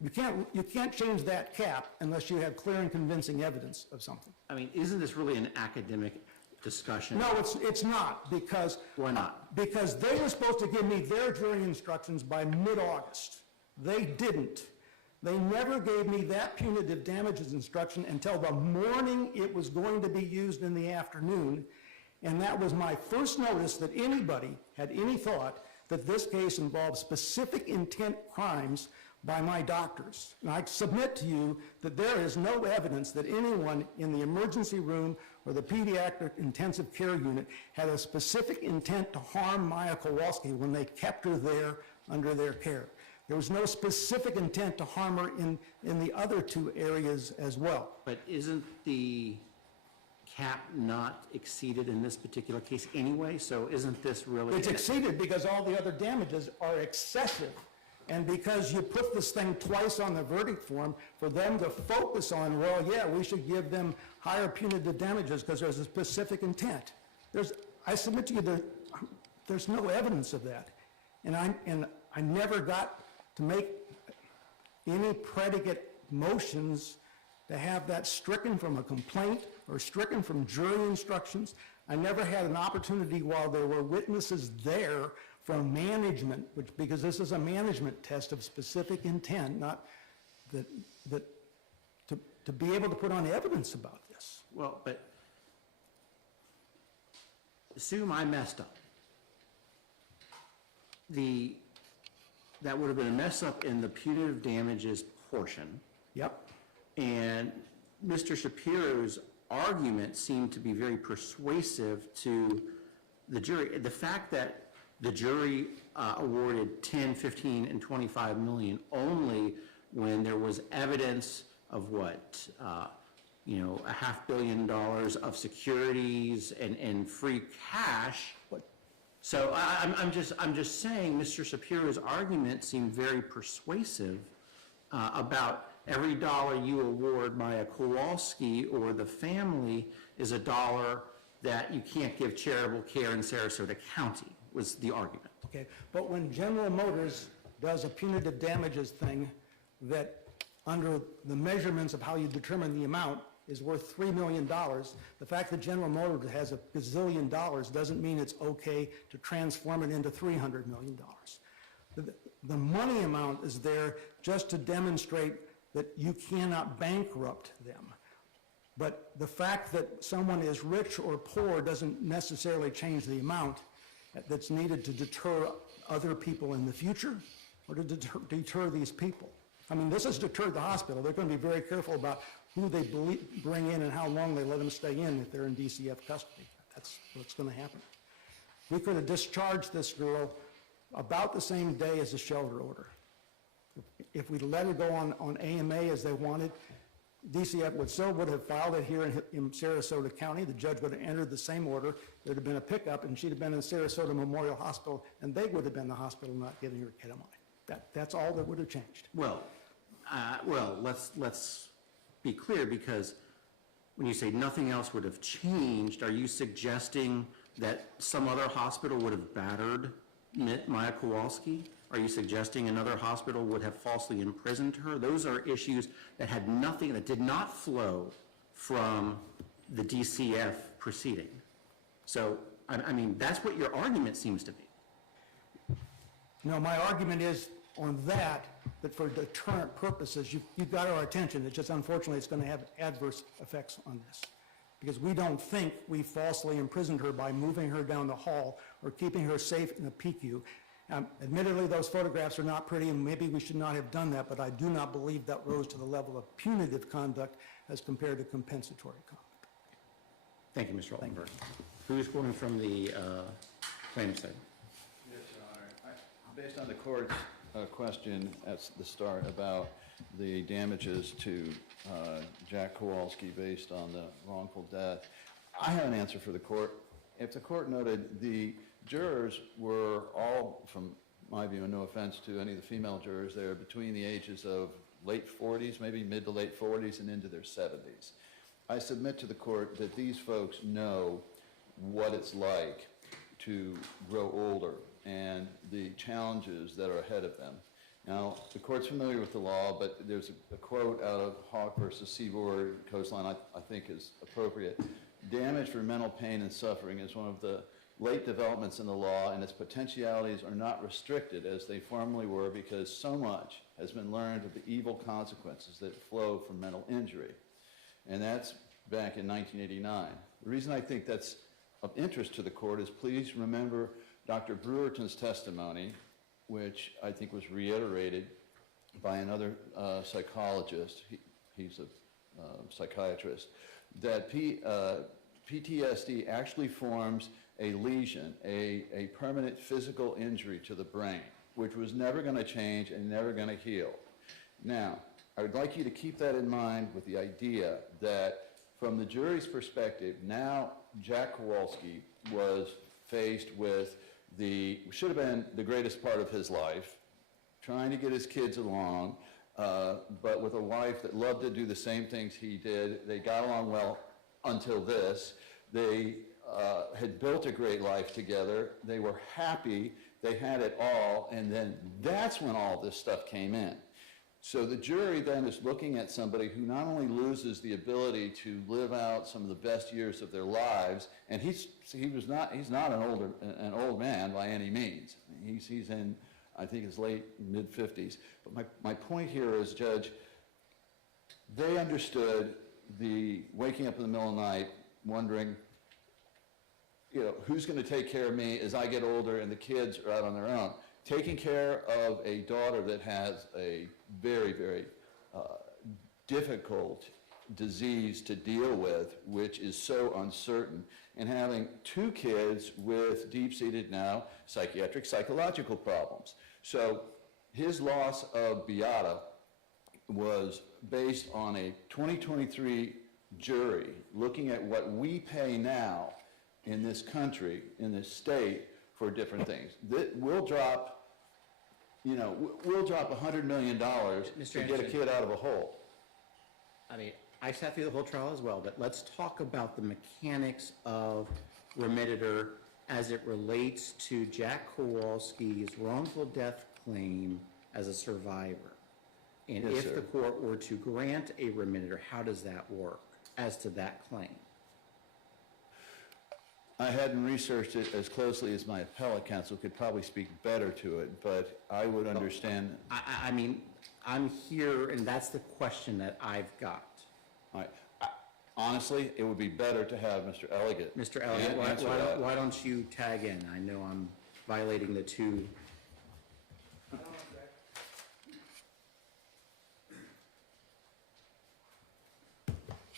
You can't change that cap unless you have clear and convincing evidence of something. I mean, isn't this really an academic discussion? No, it's not, because. Why not? Because they were supposed to give me their jury instructions by mid-August. They didn't. They never gave me that punitive damages instruction until the morning it was going to be used in the afternoon. And that was my first notice that anybody had any thought that this case involved specific intent crimes by my doctors. And I submit to you that there is no evidence that anyone in the emergency room or the pediatric intensive care unit had a specific intent to harm Maya Kowalski when they kept her there under their care. There was no specific intent to harm her in the other two areas as well. But isn't the cap not exceeded in this particular case anyway? So isn't this really? It's exceeded because all the other damages are excessive. And because you put this thing twice on the verdict form for them to focus on, well, yeah, we should give them higher punitive damages because there's a specific intent. I submit to you that there's no evidence of that. And I never got to make any predicate motions to have that stricken from a complaint or stricken from jury instructions. I never had an opportunity while there were witnesses there from management, because this is a management test of specific intent, not to be able to put on evidence about this. Well, but assume I messed up. That would have been a mess up in the punitive damages portion. Yep. And Mr. Shapiro's argument seemed to be very persuasive to the jury. The fact that the jury awarded 10, 15, and 25 million only when there was evidence of what, $500 million of securities and free cash. So I'm just saying Mr. Shapiro's argument seemed very persuasive about every dollar you award Maya Kowalski or the family is a dollar that you can't give charitable care in Sarasota County, was the argument. Okay, but when General Motors does a punitive damages thing that under the measurements of how you determine the amount is worth $3 million, the fact that General Motors has a gazillion dollars doesn't mean it's okay to transform it into $300 million. The money amount is there just to demonstrate that you cannot bankrupt them. But the fact that someone is rich or poor doesn't necessarily change the amount that's needed to deter other people in the future or to deter these people. I mean, this has deterred the hospital. They're going to be very careful about who they bring in and how long they let them stay in if they're in DCF custody. That's what's going to happen. We could have discharged this girl about the same day as the shelter order. If we'd let her go on AMA as they wanted, DCF would have filed it here in Sarasota County. The judge would have entered the same order. There'd have been a pickup, and she'd have been in Sarasota Memorial Hospital, and they would have been the hospital not giving her ketamine. That's all that would have changed. Well, let's be clear, because when you say nothing else would have changed, are you suggesting that some other hospital would have battered Maya Kowalski? Are you suggesting another hospital would have falsely imprisoned her? Those are issues that had nothing, that did not flow from the DCF proceeding. So, I mean, that's what your argument seems to be. No, my argument is on that for deterrent purposes, you've got our attention. It's just unfortunately it's going to have adverse effects on this. because we don't think we falsely imprisoned her by moving her down the hall or keeping her safe in a PQ. Admittedly, those photographs are not pretty, and maybe we should not have done that, but I do not believe that rose to the level of punitive conduct as compared to compensatory conduct. Thank you, Mr. Altenberg. Who is quoting from the plaintiff's side? Yes, Your Honor. Based on the court's question at the start about the damages to Jack Kowalski based on the wrongful death, I have an answer for the court. If the court noted the jurors were all, from my view, and no offense to any of the female jurors, they were between the ages of late 40s, maybe mid to late 40s, and into their 70s. I submit to the court that these folks know what it's like to grow older and the challenges that are ahead of them. Now, the court's familiar with the law, but there's a quote out of Hawk versus Seaboard Coastline I think is appropriate. Damage for mental pain and suffering is one of the late developments in the law, and its potentialities are not restricted as they formerly were because so much has been learned of the evil consequences that flow from mental injury. And that's back in 1989. The reason I think that's of interest to the court is please remember Dr. Brewerton's testimony, which I think was reiterated by another psychologist, he's a psychiatrist, that PTSD actually forms a lesion, a permanent physical injury to the brain, which was never going to change and never going to heal. Now, I would like you to keep that in mind with the idea that from the jury's perspective, now Jack Kowalski was faced with should have been the greatest part of his life, trying to get his kids along, but with a wife that loved to do the same things he did. They got along well until this. They had built a great life together. They were happy. They had it all. And then that's when all this stuff came in. So the jury then is looking at somebody who not only loses the ability to live out some of the best years of their lives, and he's not an old man by any means. He's in, I think, his late mid-50s. But my point here is, Judge, they understood the waking up in the middle of the night, wondering, who's going to take care of me as I get older and the kids are out on their own. Taking care of a daughter that has a very, very difficult disease to deal with, which is so uncertain, and having two kids with deep-seated now psychiatric, psychological problems. So his loss of Beata was based on a 2023 jury looking at what we pay now in this country, in this state, for different things. We'll drop $100 million to get a kid out of a hole. I mean, I sat through the whole trial as well, but let's talk about the mechanics of remittitor as it relates to Jack Kowalski's wrongful death claim as a survivor. And Yes, if sir. the court were to grant a remittitor, how does that work as to that claim? I hadn't researched it as closely as my appellate counsel could probably speak better to it, but I would understand. I mean, I'm here, and that's the question that I've got. Honestly, it would be better to have Mr. Elliott. Mr. Elliott, answer that. why don't you tag in? I know I'm violating the two.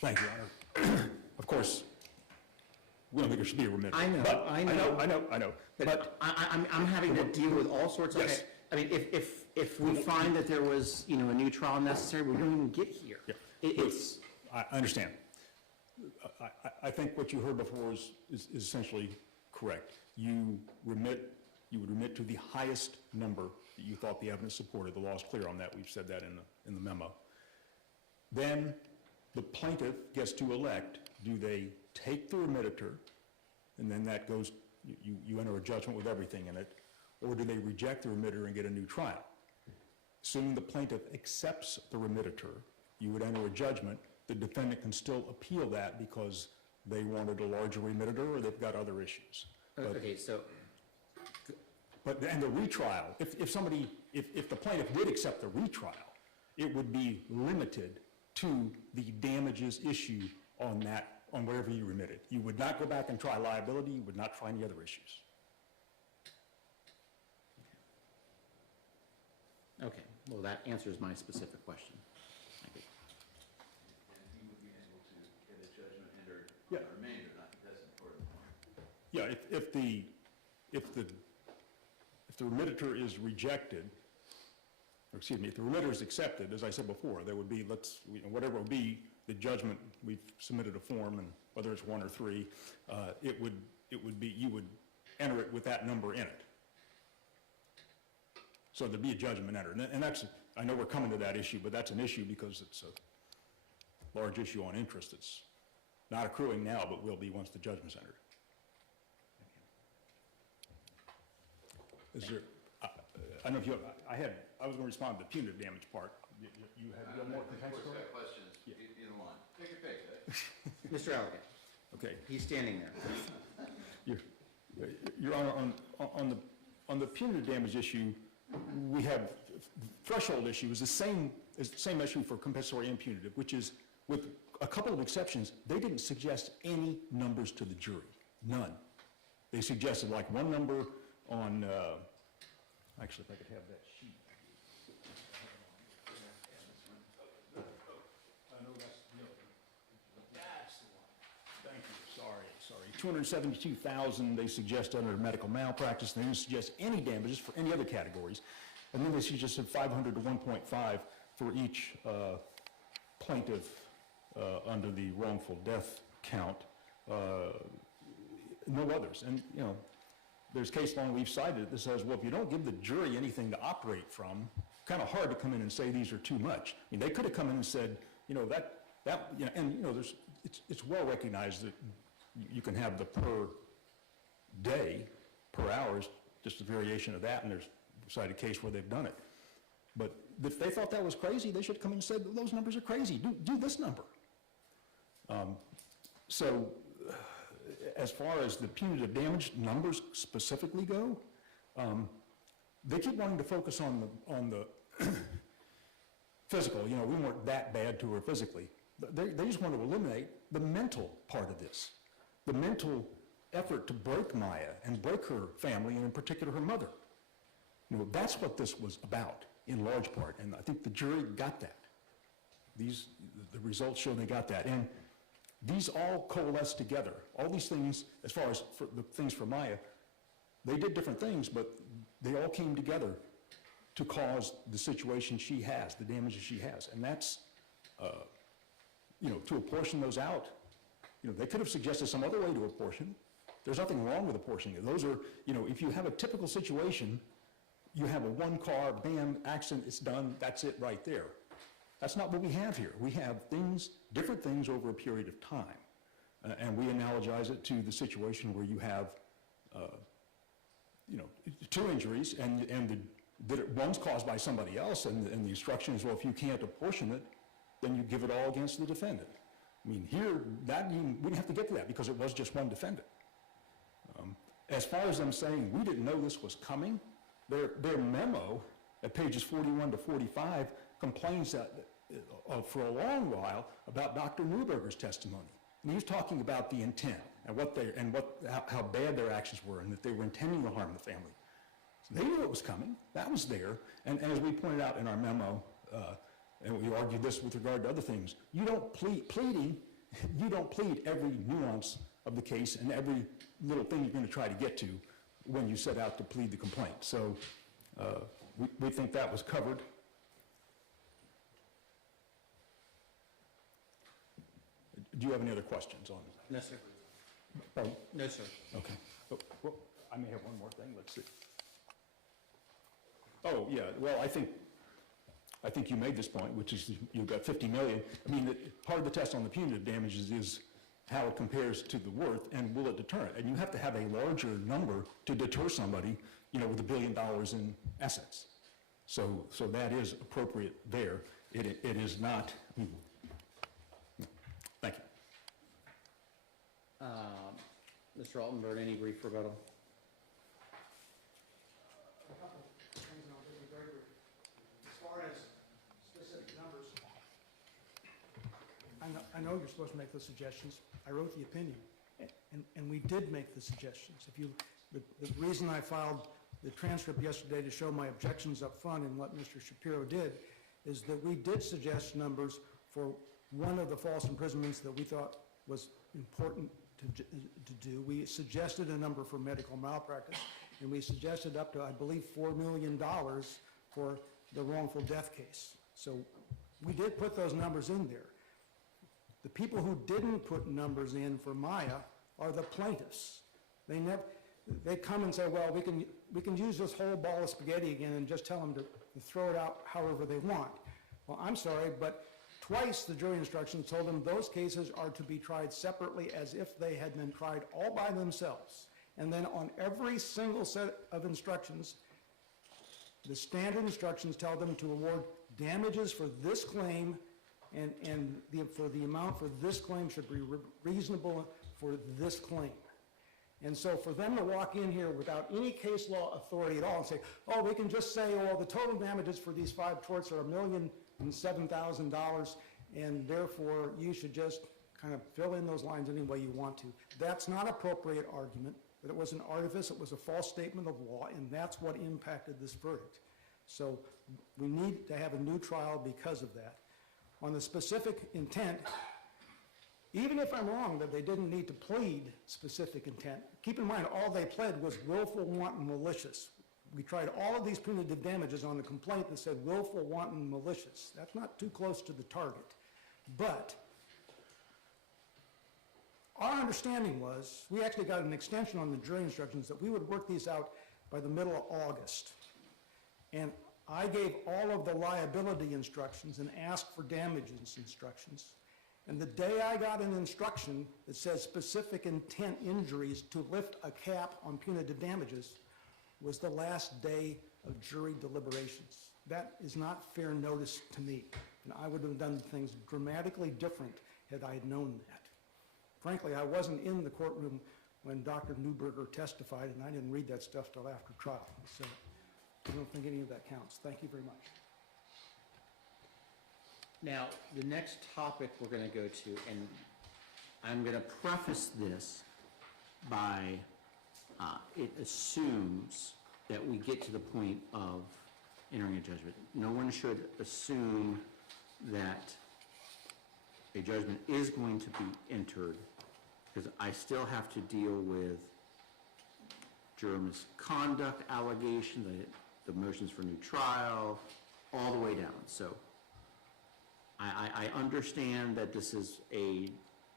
Thank you, Your Honor. Of course, we don't think there should be a remitter. I know, But I know. I know. But I'm having to deal with all sorts of. Yes. I mean, if we find that there was, a new trial necessary, we don't even get here. Yeah. It's. I understand. I think what you heard before is essentially correct. You would remit to the highest number that you thought the evidence supported. The law is clear on that. We've said that in the memo. Then the plaintiff gets to elect, do they take the remittitor, and then that goes, you enter a judgment with everything in it, or do they reject the remittitor and get a new trial? Assuming the plaintiff accepts the remittitor, you would enter a judgment. The defendant can still appeal that because they wanted a larger remittitor or they've got other issues. Okay, so. And the retrial, if the plaintiff did accept the retrial, it would be limited to the damages issue on that on whatever you remitted. You would not go back and try liability, you would not try any other issues. Okay, well, that answers my specific question. Thank you. And he would be able to get a judgment entered on Yeah. the remainder, not that's an important point. Yeah, if the remitter is rejected, or excuse me, if the remitter is accepted, as I said before, there would be, whatever it would be, the judgment, we've submitted a form, and whether it's 1 or 3, it would be, you would enter it with that number in it. So there'd be a judgment entered. And that's, I know we're coming to that issue, but that's an issue because it's a large issue on interest. It's not accruing now, but will be once the judgment's entered. Is there, I don't know if you, I was going to respond to the punitive damage part. You have more Of compensatory? course, got questions, either one. Take your pick, eh? Mr. Alligan, Okay. he's standing there. Your Honor, on the punitive damage issue, we have, threshold issue is the same issue for compensatory and punitive, which is, with a couple of exceptions, they didn't suggest any numbers to the jury, none. They suggested like one number on, actually, if I could have that sheet. I know that's the other one. That's the one. Thank you, sorry. 272,000 they suggest under medical malpractice. They didn't suggest any damages for any other categories. And then they suggested 500 to 1.5 for each plaintiff under the wrongful death count. No others. And, you know, there's case law we've cited that says, well, if you don't give the jury anything to operate from, kind of hard to come in and say these are too much. I mean, they could have come in and said, you know, you know, and, you know, it's well recognized that you can have the per day, per hours, just a variation of that, and there's cited a case where they've done it. But if they thought that was crazy, they should come in and say, those numbers are crazy, do this number. So as far as the punitive damage numbers specifically go, they keep wanting to focus on the physical. You know, we weren't that bad to her physically. They just want to eliminate the mental part of this, the mental effort to break Maya and break her family, and in particular her mother. You know, that's what this was about in large part, and I think the jury got that. The results show they got that, and these all coalesce together. All these things, as far as for the things for Maya, they did different things, but they all came together to cause the situation she has, the damages she has, and that's, you know, to apportion those out. You know, they could have suggested some other way to apportion. There's nothing wrong with apportioning it. Those are, you know, if you have a typical situation, you have a one-car, bam, accident, it's done, that's it right there. That's not what we have here. We have things, different things over a period of time. And we analogize it to the situation where you have, you know, 2 injuries, and one's caused by somebody else, and the instruction is, well, if you can't apportion it, then you give it all against the defendant. I mean, here, we didn't have to get to that because it was just one defendant. As far as them saying we didn't know this was coming, their memo at pages 41 to 45 complains that, for a long while about Dr. Newberger's testimony. And he was talking about the intent and how bad their actions were, and that they were intending to harm the family. So they knew it was coming. That was there. And as we pointed out in our memo, and we argued this with regard to other things, you don't you don't plead every nuance of the case and every little thing you're going to try to get to when you set out to plead the complaint. So we think that was covered. Do you have any other questions on it? No, sir. Pardon? No, sir. Okay. Oh, well, I may have one more thing. Let's see. Oh, yeah. Well, I think you made this point, which is you've got $50 million. I mean, part of the test on the punitive damages is how it compares to the worth, and will it deter it? And you have to have a larger number to deter somebody, you know, with $1 billion in assets. So that is appropriate there. It is not. Thank you. Mr. Altenberg, any brief rebuttal? A couple things, and I'll give you very brief. As far as specific numbers, I I know you're supposed to make those suggestions. I wrote the opinion, and we did make the suggestions. The reason I filed the transcript yesterday to show my objections up front and what Mr. Shapiro did is that we did suggest numbers for one of the false imprisonments that we thought was important to do. We suggested a number for medical malpractice, and we suggested up to, I believe, $4 million for the wrongful death case. So we did put those numbers in there. The people who didn't put numbers in for Maya are the plaintiffs. They come and say, well, we can use this whole ball of spaghetti again and just tell them to throw it out however they want. Well, I'm sorry, but twice the jury instructions told them those cases are to be tried separately as if they had been tried all by themselves. And then on every single set of instructions, the standard instructions tell them to award damages for this claim and for the amount for this claim should be reasonable for this claim. And so for them to walk in here without any case law authority at all and say, oh, we can just say, oh, the total damages for these 5 torts are $1,007,000, and therefore you should just kind of fill in those lines any way you want to. That's not appropriate argument, but it was an artifice, it was a false statement of law, and that's what impacted this verdict. So we need to have a new trial because of that. On the specific intent, even if I'm wrong that they didn't need to plead specific intent, keep in mind all they pled was willful, wanton, malicious. We tried all of these punitive damages on the complaint that said willful, wanton, malicious. That's not too close to the target. But our understanding was, we actually got an extension on the jury instructions that we would work these out by the middle of August. And I gave all of the liability instructions and asked for damages instructions. And the day I got an instruction that says specific intent injuries to lift a cap on punitive damages was the last day of jury deliberations. That is not fair notice to me. And I would have done things dramatically different had I known that. Frankly, I wasn't in the courtroom when Dr. Neuberger testified, and I didn't read that stuff till after trial. So I don't think any of that counts. Thank you very much. Now, the next topic we're going to go to, and I'm going to preface this by it assumes that we get to the point of entering a judgment. No one should assume that a judgment is going to be entered, because I still have to deal with juror misconduct allegations, the motions for new trial, all the way down. So I understand that this is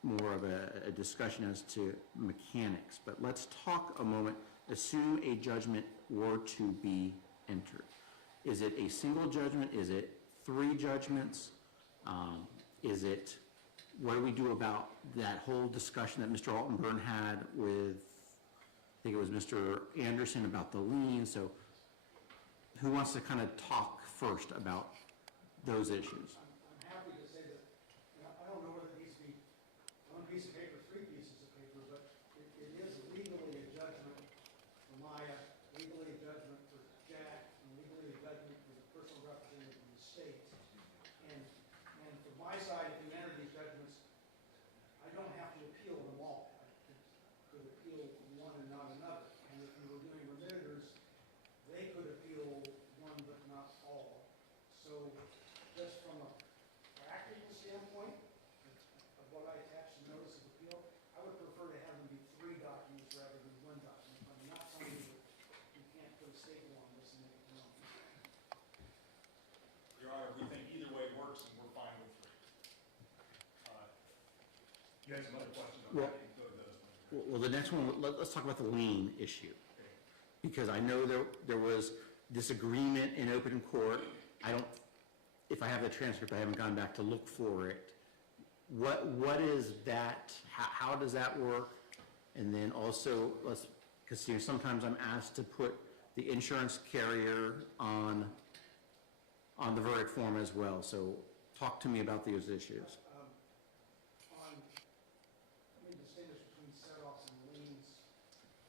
more of a discussion as to mechanics, but let's talk a moment. Assume a judgment were to be entered. Is it a single judgment? Is it 3 judgments? Is it, what do we do about that whole discussion that Mr. Altenburn had with, I think it was Mr. Anderson, about the lien? So who wants to kind of talk first about those issues? I'm happy to say that, I don't know whether it needs to be 1 piece of paper, 3 pieces of paper, but it is legally a judgment for Maya, legally a judgment for Jack, and legally a judgment for the personal representative of the state. And from my side, if you enter these judgments, I don't have to appeal them all. I could appeal one and not another. And if you were doing remitters, they could appeal one but not all. So just from a practical standpoint of what I attach to notice of appeal, I would prefer to have them be 3 documents rather than 1 document. I'm not telling you that you can't put a staple on this and make it known. Your Honor, we think either way works, and we're fine with 3. You have some other questions on that? Well, the next one, let's talk about the lien issue. Because I know there was disagreement in open court. If I have the transcript, I haven't gone back to look for it. What is that? How does that work? And then also, because sometimes I'm asked to put the insurance carrier on the verdict form as well. So talk to me about those issues. Let me distinguish between set-offs and liens,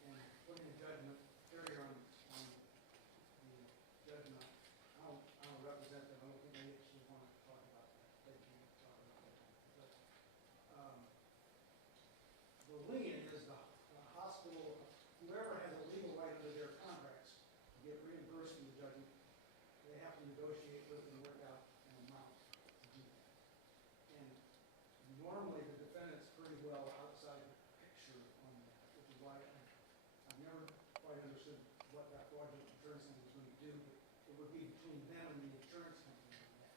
and putting a judgment carrier on the judgment. I don't represent them. I don't think they actually want to talk about that. They can't talk about that. But negotiate with and work out an amount to do that. And normally, the defendant's pretty well outside the picture on that, which is why I've never quite understood what that fraudulent insurance company is going to do, but it would be between them and the insurance company on that.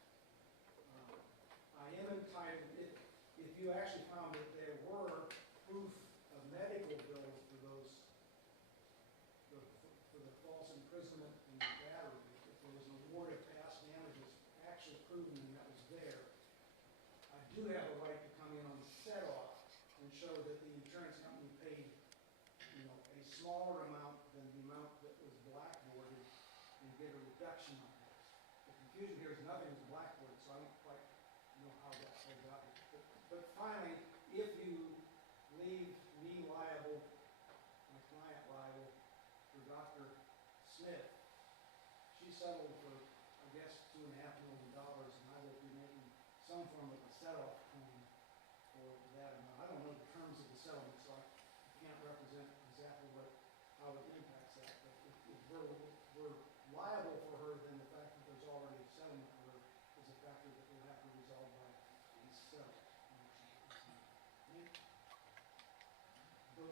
I am entitled, if you actually found that there were proof of medical bills for those, for the false imprisonment and battery, if there was an award of past damages actually proven and that was there, I do have a right to come in on set-off and show that the insurance company paid, you know, a smaller amount than the amount that was blackboarded and get a reduction on that. The confusion here is nothing is blackboarded, so I don't quite know how that plays out. But finally, if you leave me liable, my client liable, for Dr. Smith, she settled for, I guess, $2.5 million, and I will be making some form of a set-off claim for that amount. I don't know the terms of the settlement, so I can't represent exactly how it impacts that. But if we're liable for her, then the fact that there's already a settlement for her is a factor that we'll have to resolve by a settlement. The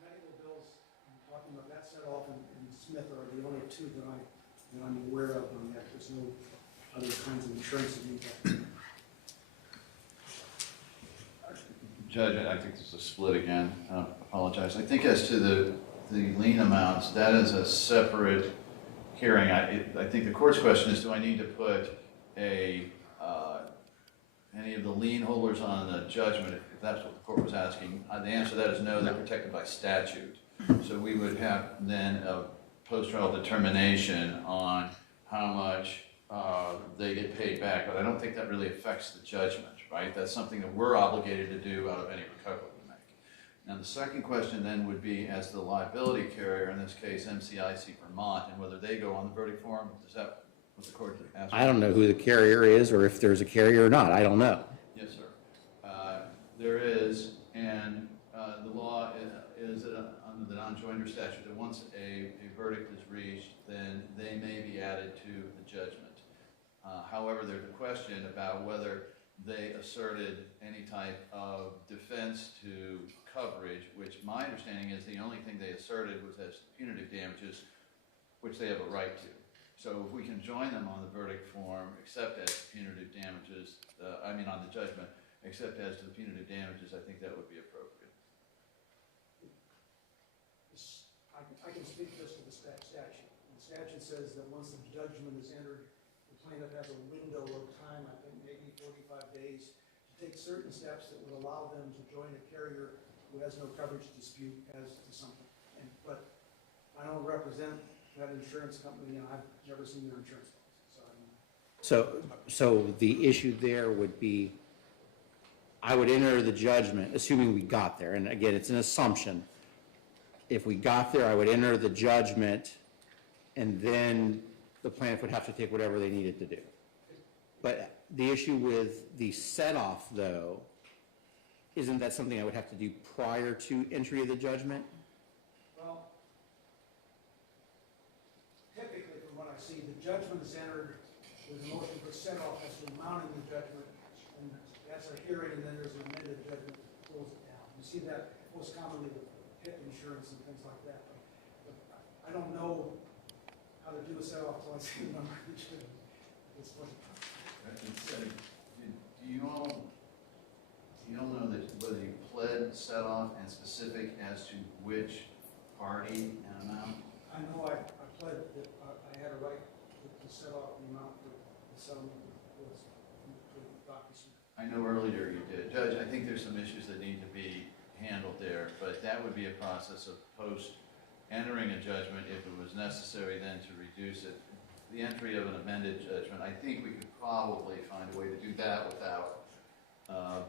medical bills, I'm talking about that set-off and Smith are the only two that I'm aware of on that. There's no other kinds of insurance that need that. Judge, I think this is a split again. I apologize. I think as to the lien amounts, that is a separate hearing. I think the court's question is, do I need to put any of the lien holders on the judgment, if that's what the court was asking? The answer to that is no, they're protected by statute. So we would have then a post-trial determination on how much they get paid back, but I don't think that really affects the judgment, right? That's something that we're obligated to do out of any recovery we make. Now, the second question then would be, as the liability carrier, in this case MCIC Vermont, and whether they go on the verdict form. Is that what the court asked? I don't know who the carrier is or if there's a carrier or not. I don't know. Yes, sir. There is, and the law is that under the non-joinder statute that once a verdict is reached, then they may be added to the judgment. However, there's a question about whether they asserted any type of defense to coverage, which my understanding is the only thing they asserted was as punitive damages, which they have a right to. So if we can join them on the verdict form, except as punitive damages, on the judgment, except as to the punitive damages, I think that would be appropriate. I can speak just to the statute. The statute says that once the judgment is entered, the plaintiff has a window of time, I think maybe 45 days, to take certain steps that would allow them to join a carrier who has no coverage dispute as to something. But I don't represent that insurance company, and I've never seen their insurance policy. So the issue there would be, I would enter the judgment, assuming we got there, and again, it's an assumption. If we got there, I would enter the judgment, and then the plaintiff would have to take whatever they needed to do. But the issue with the set-off, though, isn't that something I would have to do prior to entry of the judgment? Well, typically from what I see, the judgment is entered with a motion for set-off as to amount in the judgment, and that's a hearing, and then there's an amended judgment that pulls it down. You see that most commonly with hip insurance and things like that. But I don't know how to do a set-off until I see the number of each of them at this point. Do you all know that whether you pled set-off and specific as to which party and amount? I know I pled that I had a right to set off the amount that the settlement was to Dr. Smith. I know earlier you did. Judge, I think there's some issues that need to be handled there, but that would be a process of post-entering a judgment if it was necessary then to reduce it. The entry of an amended judgment, I think we could probably find a way to do that without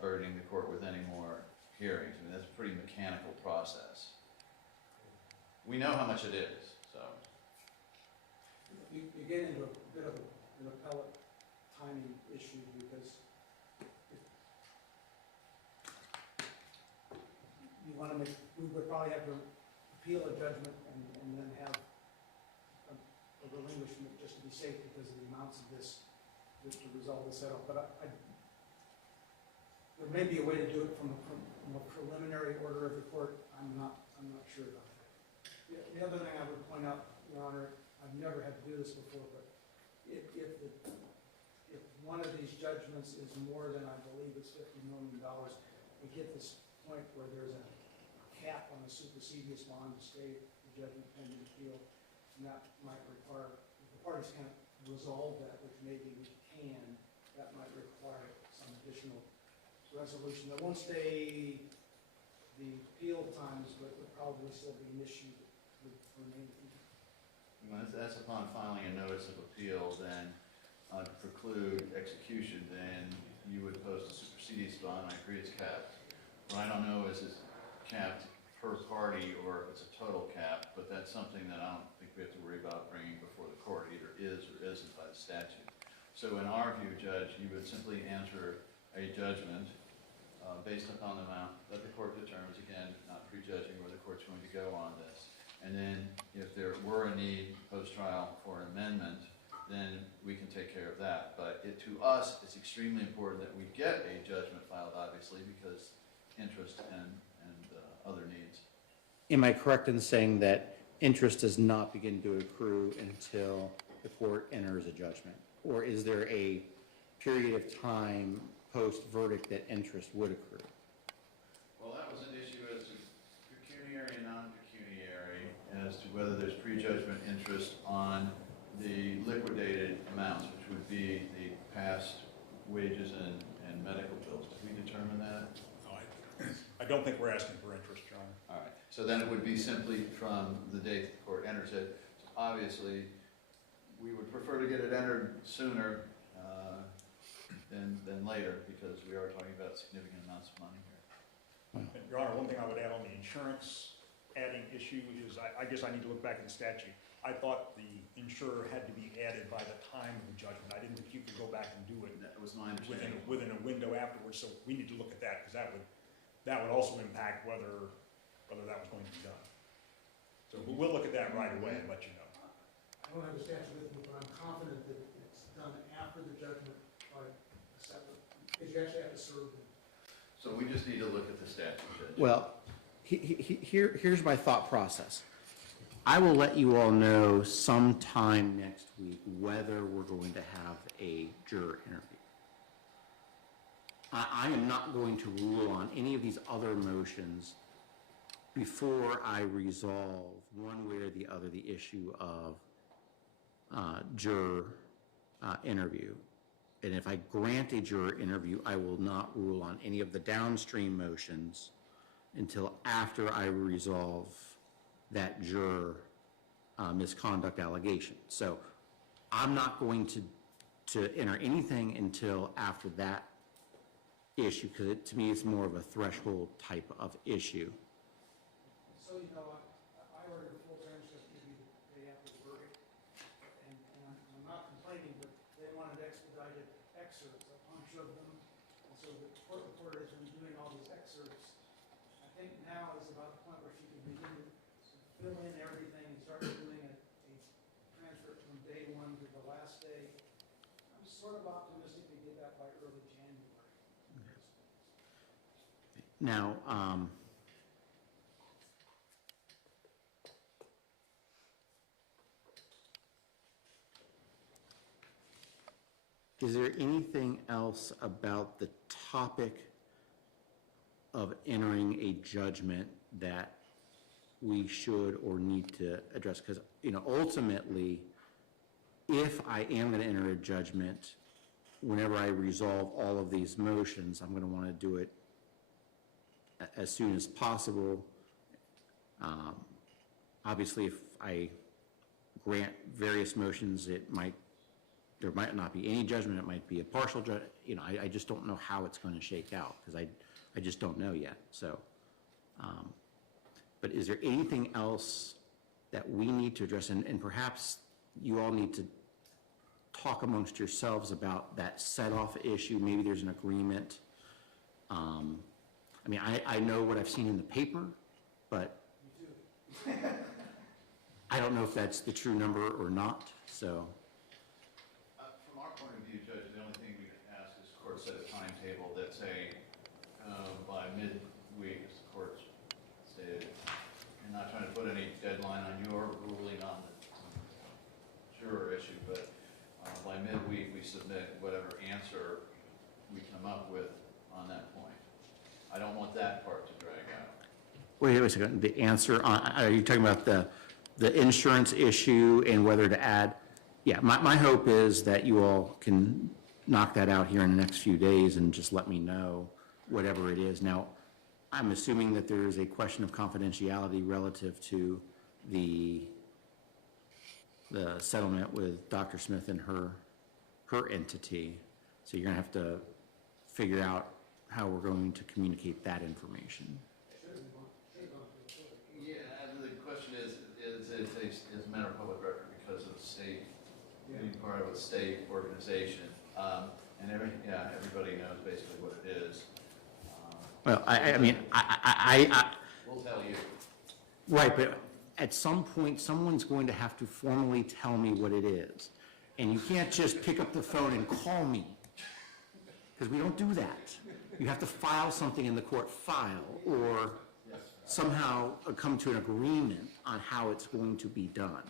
burdening the court with any more hearings. I mean, that's a pretty mechanical process. We know how much it is, so. You get into a bit of an appellate timing issue because you want to we would probably have to appeal a judgment and then have a relinquishment just to be safe because of the amounts of this, just to resolve this setup. But there may be a way to do it from a preliminary order of the court. I'm not sure about that. The other thing I would point out, Your Honor, I've never had to do this before, but if one of these judgments is more than, I believe it's $50 million, we get this point where there's a cap on the supersedious bond to stay the judgment pending appeal, and that might require, if the parties can't resolve that, which maybe we can, that might require some additional resolution. That won't stay the appeal times, but would probably still be an issue that would remain. That's upon filing a notice of appeal, then to preclude execution, then you would post a supersedious bond. I agree it's capped. What I don't know is capped per party or if it's a total cap, but that's something that I don't think we have to worry about bringing before the court, either is or isn't by the statute. So in our view, Judge, you would simply enter a judgment based upon the amount that the court determines, again, not prejudging where the court's going to go on this. And then if there were a need post-trial for an amendment, then we can take care of that. But to us, it's extremely important that we get a judgment filed, obviously, because interest and other needs. Am I correct in saying that interest does not begin to accrue until the court enters a judgment? Or is there a period of time post-verdict that interest would accrue? Well, that was an issue as to pecuniary and non-pecuniary, as to whether there's prejudgment interest on the liquidated amounts, which would be the past wages and medical bills. Did we determine that? I don't think we're asking for interest, Your Honor. All right, so then it would be simply from the date the court enters it. So obviously, we would prefer to get it entered sooner than later, because we are talking about significant amounts of money here. And Your Honor, one thing I would add on the insurance adding issue is, I guess I need to look back at the statute. I thought the insurer had to be added by the time of the judgment. I didn't think you could go back and do it That was my understanding. within a window afterwards, so we need to look at that, because that would also impact whether that was going to be done. So we'll look at that right away and let you know. I don't have the statute with me, but I'm confident that it's done after the judgment by a separate, because you actually have to serve them. So we just need to look at the statute, Judge. Well, here's my thought process. I will let you all know sometime next week whether we're going to have a juror interview. I am not going to rule on any of these other motions before I resolve one way or the other the issue of juror interview. And if I grant a juror interview, I will not rule on any of the downstream motions until after I resolve that juror misconduct allegation. So I'm not going to enter anything until after that issue, because to me it's more of a threshold type of issue. So, you know, I ordered a full transcript to be the day after the verdict, and I'm not complaining, but they wanted expedited excerpts, a bunch of them, and so the court reporter has been doing all these excerpts. I think now is about the point where she can begin to fill in everything and start doing a transcript from day one to the last day. I'm sort of optimistic to get that by early January. Now, is there anything else about the topic of entering a judgment that we should or need to address? Because, you know, ultimately, if I am going to enter a judgment, whenever I resolve all of these motions, I'm going to want to do it as soon as possible. Obviously, if I grant various motions, there might not be any judgment, it might be a partial judgment. You know, I just don't know how it's going to shake out, because I just don't know yet. So, but is there anything else that we need to address? And perhaps you all need to talk amongst yourselves about that set-off issue. Maybe there's an agreement. I mean, I know what I've seen in the paper, but I don't know if that's the true number or not, so. From our point of view, Judge, the only thing we can ask is the court set a timetable that say, by midweek, as the court stated, you're not trying to put any deadline on your ruling on the juror issue, but by midweek, we submit whatever answer we come up with on that point. I don't want that part to drag out. Wait a second, the answer, are you talking about the insurance issue and whether to add? Yeah, my hope is that you all can knock that out here in the next few days and just let me know whatever it is. Now, I'm assuming that there is a question of confidentiality relative to the settlement with Dr. Smith and her entity. So you're gonna have to figure out how we're going to communicate that information. Yeah, and the question is a matter of public record because of the state, being part of a state organization. And everybody knows basically what it is. Well, I mean, We'll tell you. right, but at some point, someone's going to have to formally tell me what it is. And you can't just pick up the phone and call me, because we don't do that. You have to file something in the court file, or somehow come to an agreement on how it's going to be done.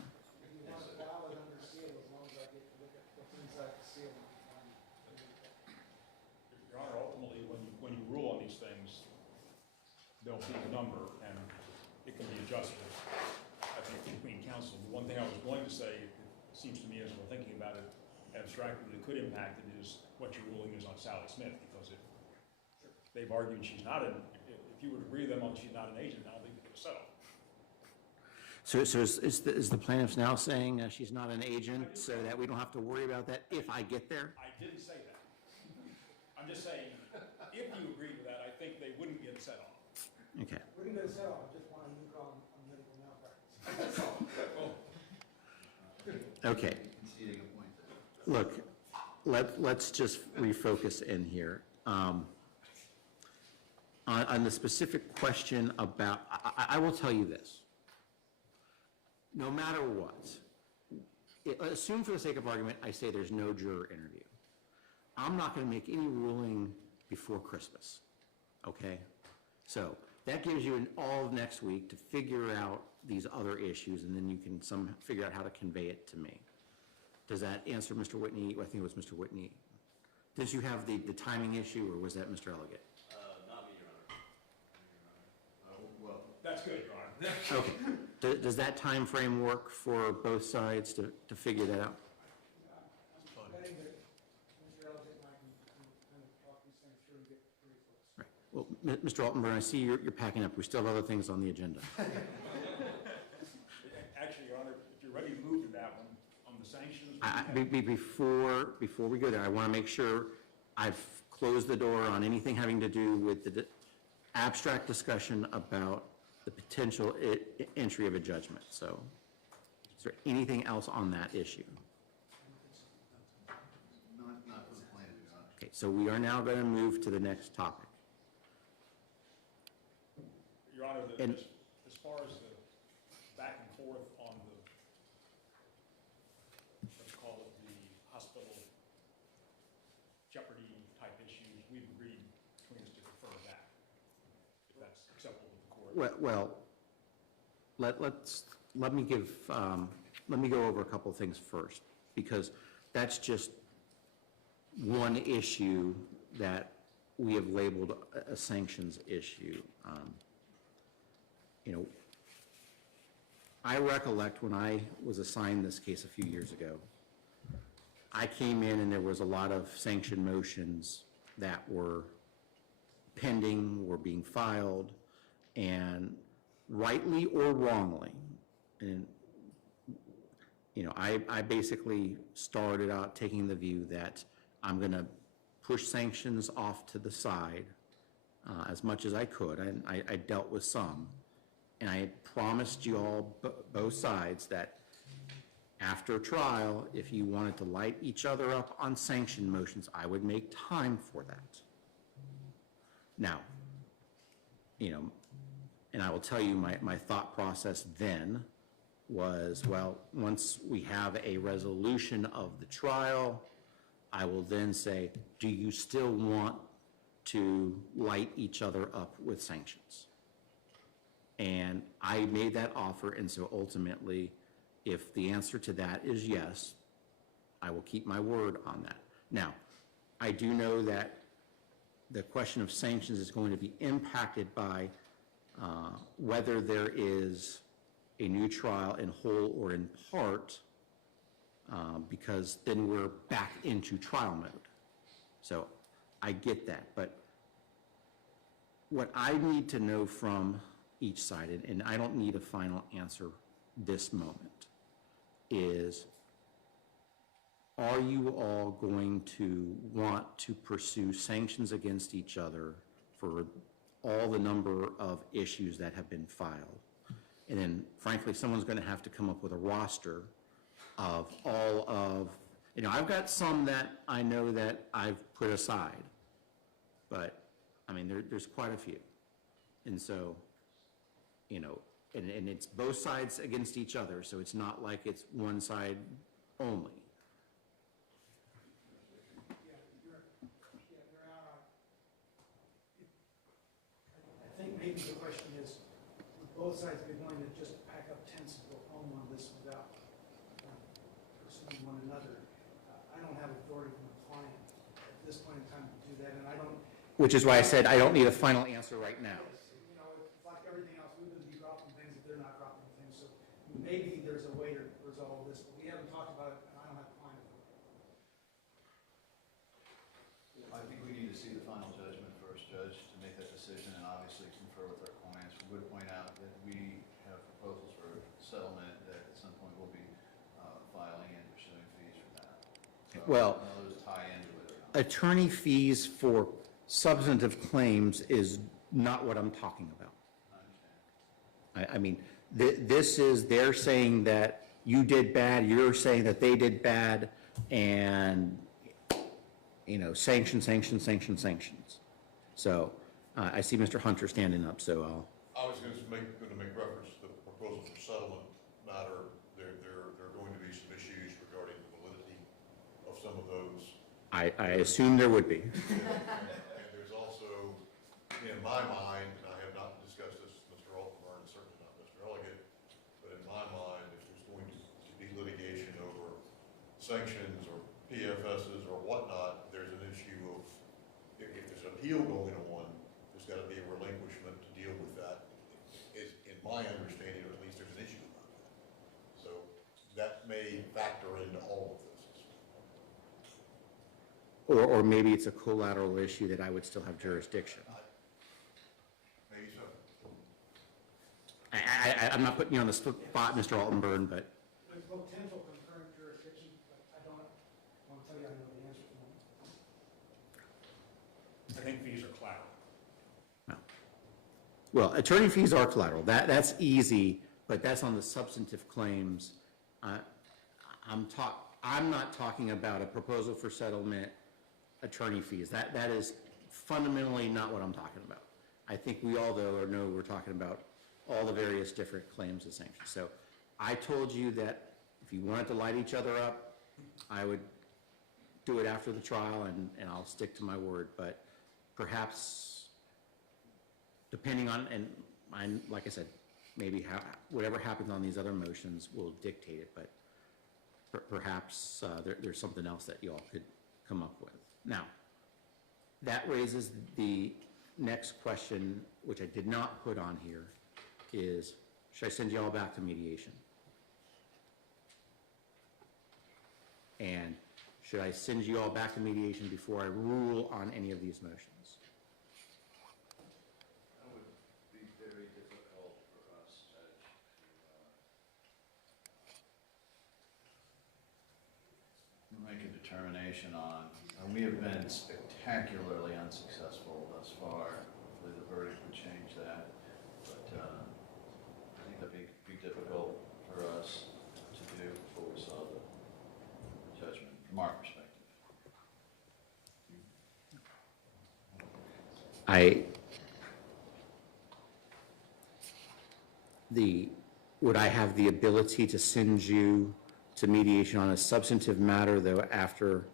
Your Honor, ultimately, when you rule on these things, there'll be a number, and it can be adjusted, I think, between counsel. The one thing I was going to say, it seems to me as we're thinking about it abstractly, that could impact it is what your ruling is on Sally Smith, because if they've argued she's not if you would agree with them on she's not an agent, I don't think they could settle. So is the plaintiff now saying she's not an agent, so that we don't have to worry about that if I get there? I didn't say that. I'm just saying, if you agreed with that, I think they wouldn't get set off. Okay. We can get a set off, just want a new call on medical malpractice. Okay. Conceding a point there. Look, let's just refocus in here. On the specific question about, I will tell you this. No matter what, assume for the sake of argument, I say there's no juror interview. I'm not going to make any ruling before Christmas, okay? So that gives you all of next week to figure out these other issues, and then you can figure out how to convey it to me. Does that answer Mr. Whitney? I think it was Mr. Whitney. Did you have the timing issue, or was that Mr. Elliott? Not me, Your Honor. Well, That's good, Your Honor. Okay. Does that time frame work for both sides to figure that out? Right. Well, Mr. Altenburn, I see you're packing up. We still have other things on the agenda. Actually, Your Honor, if you're ready to move to that one, on the sanctions. Before we go there, I want to make sure I've closed the door on anything having to do with the abstract discussion about the potential entry of a judgment. So is there anything else on that issue? not for the plaintiff, Your Honor. Okay, so we are now going to move to the next topic. Your Honor, And- as far as the back and forth on the, let's call it the hospital jeopardy type issues, we've agreed between us to defer that, if that's acceptable to the court. Well, let me go over a couple of things first, because that's just one issue that we have labeled a sanctions issue. You know, I recollect when I was assigned this case a few years ago, I came in and there was a lot of sanction motions that were pending, were being filed, and rightly or wrongly, and you know, I basically started out taking the view that I'm going to push sanctions off to the side as much as I could, and I dealt with some, and I had promised you all, both sides, that after trial, if you wanted to light each other up on sanction motions, I would make time for that. Now, you know, and I will tell you my thought process then was, well, once we have a resolution of the trial, I will then say, do you still want to light each other up with sanctions? And I made that offer, and so ultimately, if the answer to that is yes, I will keep my word on that. Now, I do know that the question of sanctions is going to be impacted by whether there is a new trial in whole or in part, because then we're back into trial mode. So I get that, but what I need to know from each side, and I don't need a final answer this moment, is are you all going to want to pursue sanctions against each other for all the number of issues that have been filed? And then frankly, someone's going to have to come up with a roster of all of, I've got some that I know that I've put aside, but I mean, there's quite a few. And so, and it's both sides against each other, so it's not like it's one side only. I think maybe the question is, would both sides be willing to just pack up tents and go home on this without pursuing one another? I don't have authority from the client at this point in time to do that, and I don't. Which is why I said I don't need a final answer right now. It's like everything else, we wouldn't be dropping things if they're not dropping things, so maybe there's a way to resolve this, but we haven't talked about it, and I don't have time for it. I think we need to see the final judgment first, Judge, to make that decision and obviously confer with our clients. We would point out that we have proposals for settlement that at some point we'll be filing and pursuing fees for that. So Well, those tie into it or not. attorney fees for substantive claims is not what I'm talking about. I understand. I mean, this is, they're saying that you did bad, you're saying that they did bad, and, sanctions. So, I see Mr. Hunter standing up, so I was going to make reference to the proposal for settlement matter. There are going to be some issues regarding the validity of some of those. I assume there would be. And there's also, in my mind, and I have not discussed this with Mr. Altenburn, and certainly not Mr. Elegant, but in my mind, if there's going to be litigation over sanctions or PFSs or whatnot, there's an issue of, if there's an appeal going on, there's got to be a relinquishment to deal with that. In my understanding, or at least there's an issue about that. So that may factor into all of this. Or maybe it's a collateral issue that I would still have jurisdiction. Maybe so. I'm not putting you on the spot, Mr. Altenburn, but There's potential concurrent jurisdiction, but I don't want to tell you I know the answer to that. I think fees are collateral. well, attorney fees are collateral. That's easy, but that's on the substantive claims. I'm not talking about a proposal for settlement, attorney fees. That is fundamentally not what I'm talking about. I think we all, though, know we're talking about all the various different claims of sanctions. So I told you that if you wanted to light each other up, I would do it after the trial, and I'll stick to my word. But perhaps, depending on, and like I said, maybe whatever happens on these other motions will dictate it, but perhaps there's something else that you all could come up with. Now, that raises the next question, which I did not put on here, is should I send you all back to mediation? And should I send you all back to mediation before I rule on any of these motions? That would be very difficult for us, Judge, to make a determination on. We have been spectacularly unsuccessful thus far. Hopefully the verdict would change that. But I think that'd be difficult for us to do before we saw the judgment, from our perspective. would I have the ability to send you to mediation on a substantive matter, though, after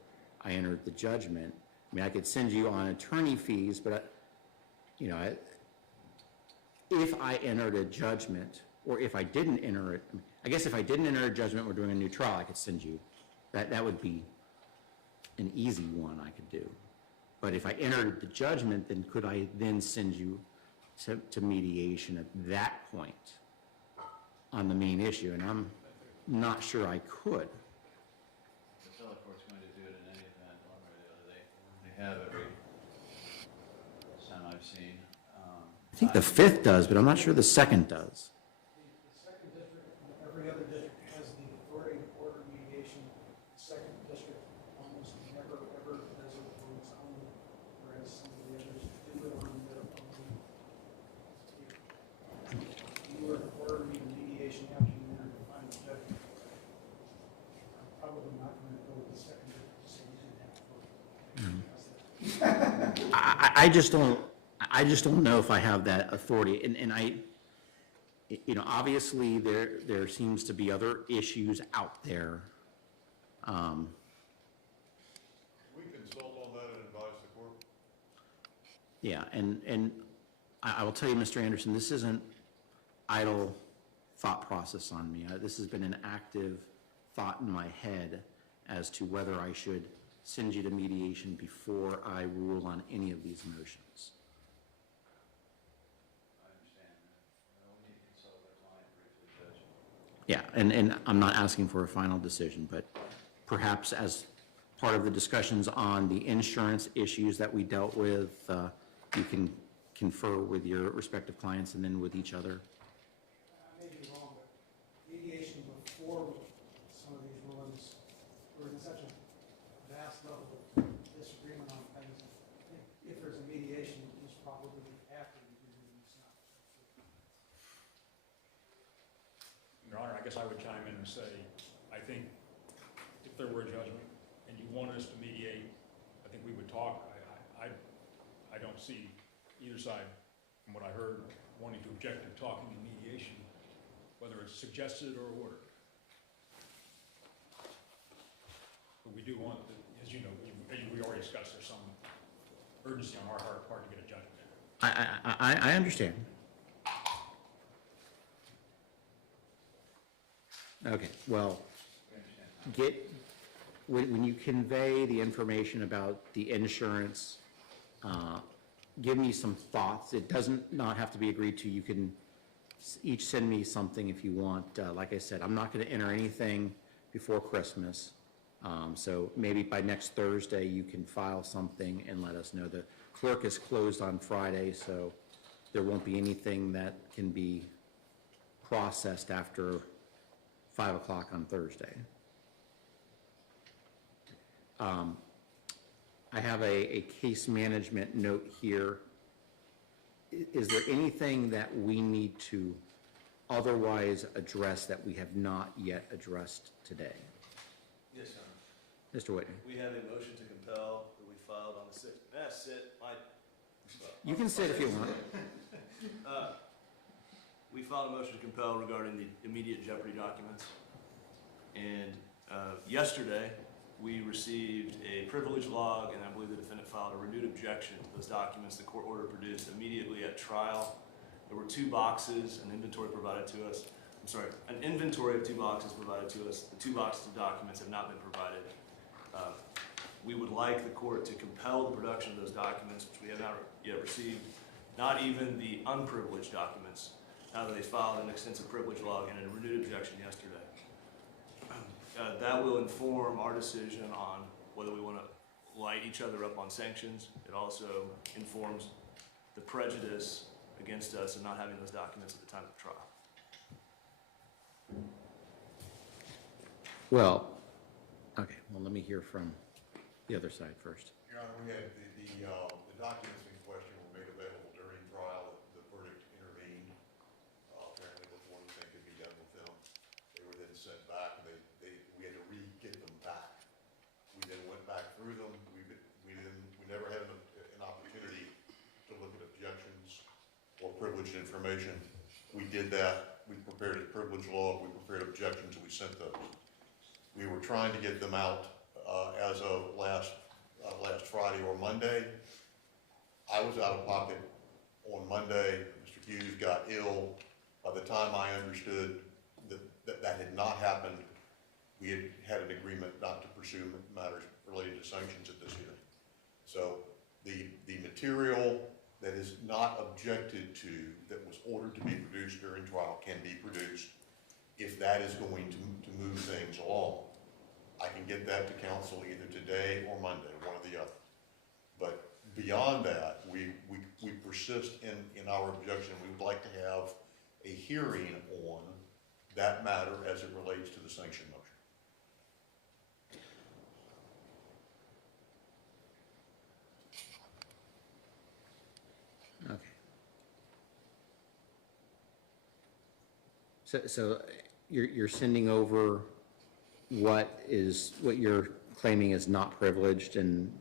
I entered the judgment? I mean, I could send you on attorney fees, but, if I entered a judgment, or if I didn't enter it, I guess if I didn't enter a judgment, we're doing a new trial, I could send you. That would be an easy one I could do. But if I entered the judgment, then could I then send you to mediation at that point on the main issue? And I'm not sure I could. The appellate court's going to do it in any event, one way or the other. They have every time I've seen. I think the 5th does, but I'm not sure the 2nd does. The second district, every other district has the authority to order mediation. The second district almost never, ever does it on its own, whereas some of the others do it on their own. If you were to order me to mediation after you entered the final judgment, I'm probably not going to go with the second district to say you didn't have to vote. I just don't know if I have that authority, and I, obviously, there seems to be other issues out there. We consult on that and advise the court. Yeah, and I will tell you, Mr. Anderson, this isn't idle thought process on me. This has been an active thought in my head as to whether I should send you to mediation before I rule on any of these motions. I understand that. We need to consult our client briefly, Judge. Yeah, and I'm not asking for a final decision, but perhaps as part of the discussions on the insurance issues that we dealt with, you can confer with your respective clients and then with each other. I may be wrong, but mediation before some of these rulings, we're in such a vast level of disagreement on things. I think if there's a mediation, it's probably after you do these now. Your Honor, I guess I would chime in and say, I think if there were a judgment and you wanted us to mediate, I think we would talk. I don't see either side, from what I heard, wanting to object to talking in mediation, whether it's suggested or ordered. But we do want, as you know, we already discussed, there's some urgency on our part to get a judgment. I understand. Okay, well, when you convey the information about the insurance, give me some thoughts. It doesn't not have to be agreed to. You can each send me something if you want. Like I said, I'm not going to enter anything before Christmas. So maybe by next Thursday, you can file something and let us know. The clerk is closed on Friday, so there won't be anything that can be processed after 5 o'clock on Thursday. I have a case management note here. Is there anything that we need to otherwise address that we have not yet addressed today? Yes, Your Honor. Mr. Whitney? We have a motion to compel that we filed on the 6th. May I sit? You can sit if you want. We filed a motion to compel regarding the immediate jeopardy documents. And yesterday, we received a privilege log, and I believe the defendant filed a renewed objection to those documents the court order produced immediately at trial. There were 2 boxes, an inventory provided to us. I'm sorry, an inventory of 2 boxes provided to us. The 2 boxes of documents have not been provided. We would like the court to compel the production of those documents, which we have not yet received, not even the unprivileged documents, now that they filed an extensive privilege log and a renewed objection yesterday. That will inform our decision on whether we want to light each other up on sanctions. It also informs the prejudice against us of not having those documents at the time of the trial. Well, okay, well, let me hear from the other side first. Your Honor, we had the documents in question were made available during trial. The verdict intervened, apparently before anything could be done with them. They were then sent back, and we had to re-get them back. We then went back through them. We never had an opportunity to look at objections or privileged information. We did that. We prepared a privilege log, we prepared objections, we sent those. We were trying to get them out as of last Friday or Monday. I was out of pocket on Monday. Mr. Hughes got ill. By the time I understood that had not happened, we had an agreement not to pursue matters related to sanctions at this hearing. So the material that is not objected to, that was ordered to be produced during trial, can be produced if that is going to move things along. I can get that to council either today or Monday, one or the other. But beyond that, we persist in our objection. We would like to have a hearing on that matter as it relates to the sanction motion. Okay. So you're sending over what you're claiming is not privileged and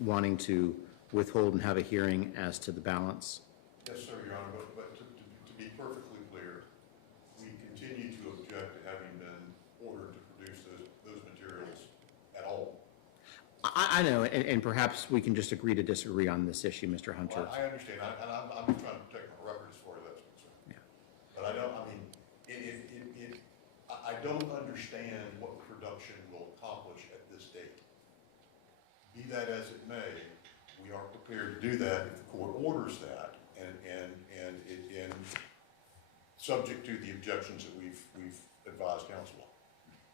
wanting to withhold and have a hearing as to the balance? Yes, sir, Your Honor, but to be perfectly clear, we continue to object to having been ordered to produce those materials at all. I know, and perhaps we can just agree to disagree on this issue, Mr. Hunter. Well, I understand, and I'm just trying to protect my record as far as that's concerned. Yeah. But I don't understand what production will accomplish at this date. Be that as it may, we are prepared to do that if the court orders that, and subject to the objections that we've advised counsel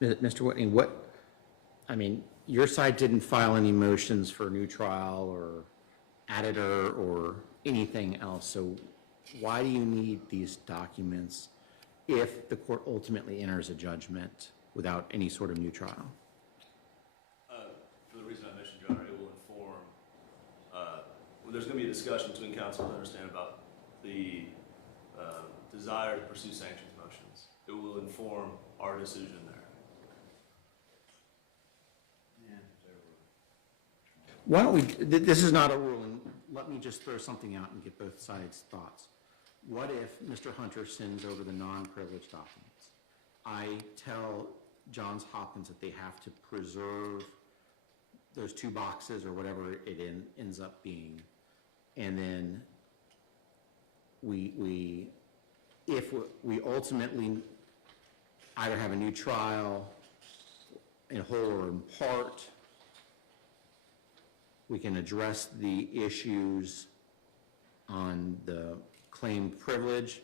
on. Mr. Whitney, your side didn't file any motions for new trial or editor or anything else, so why do you need these documents if the court ultimately enters a judgment without any sort of new trial? For the reason I mentioned, Your Honor, it will inform, there's going to be a discussion between counsel to understand about the desire to pursue sanctions motions. It will inform our decision there. Why don't we, this is not a rule, and let me just throw something out and get both sides' thoughts. What if Mr. Hunter sends over the non-privileged documents? I tell Johns Hopkins that they have to preserve those 2 boxes or whatever it ends up being. And then if we ultimately either have a new trial in whole or in part, we can address the issues on the claimed privilege.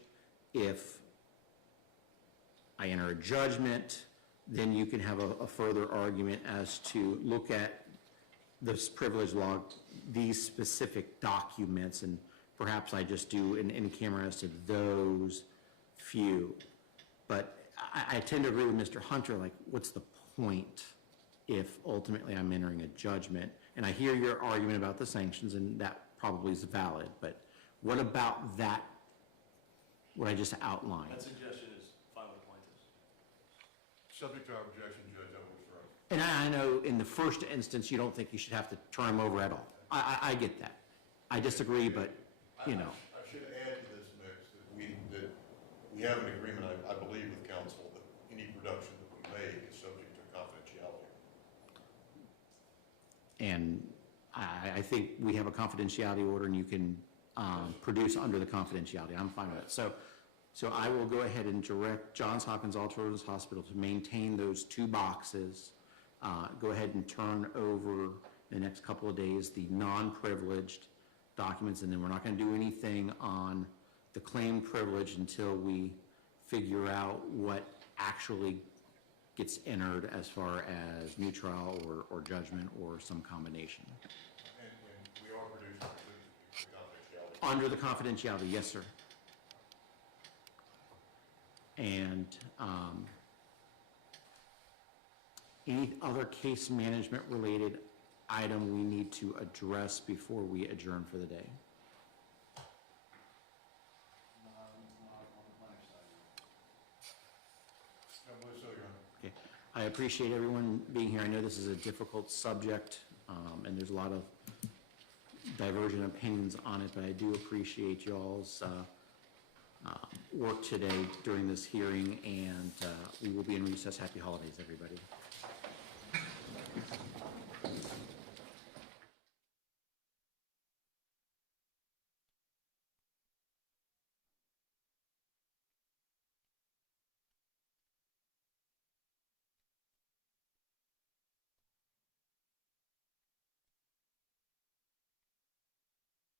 If I enter a judgment, then you can have a further argument as to look at this privilege log, these specific documents, and perhaps I just do an in-camera as to those few. But I tend to agree with Mr. Hunter, like, what's the point if ultimately I'm entering a judgment? And I hear your argument about the sanctions, and that probably is valid, but what about that, what I just outlined? That suggestion is fine with plaintiffs. Subject to our objection, Judge, I will withdraw. And I know in the first instance, you don't think you should have to turn them over at all. I get that. I disagree, but, you know. I should add to this mix that we have an agreement, I believe, with counsel that any production that we make is subject to confidentiality. And I think we have a confidentiality order, and you can produce under the confidentiality. I'm fine with it. So I will go ahead and direct Johns Hopkins Children's Hospital to maintain those 2 boxes. Go ahead and turn over in the next couple of days the non-privileged documents, and then we're not going to do anything on the claim privilege until we figure out what actually gets entered as far as new trial or judgment or some combination. And we are producing the confidentiality. Under the confidentiality, yes, sir. And any other case management related item we need to address before we adjourn for the day? Okay. I appreciate everyone being here. I know this is a difficult subject, and there's a lot of divergent opinions on it, but I do appreciate y'all's work today during this hearing, and we will be in recess. Happy holidays, everybody.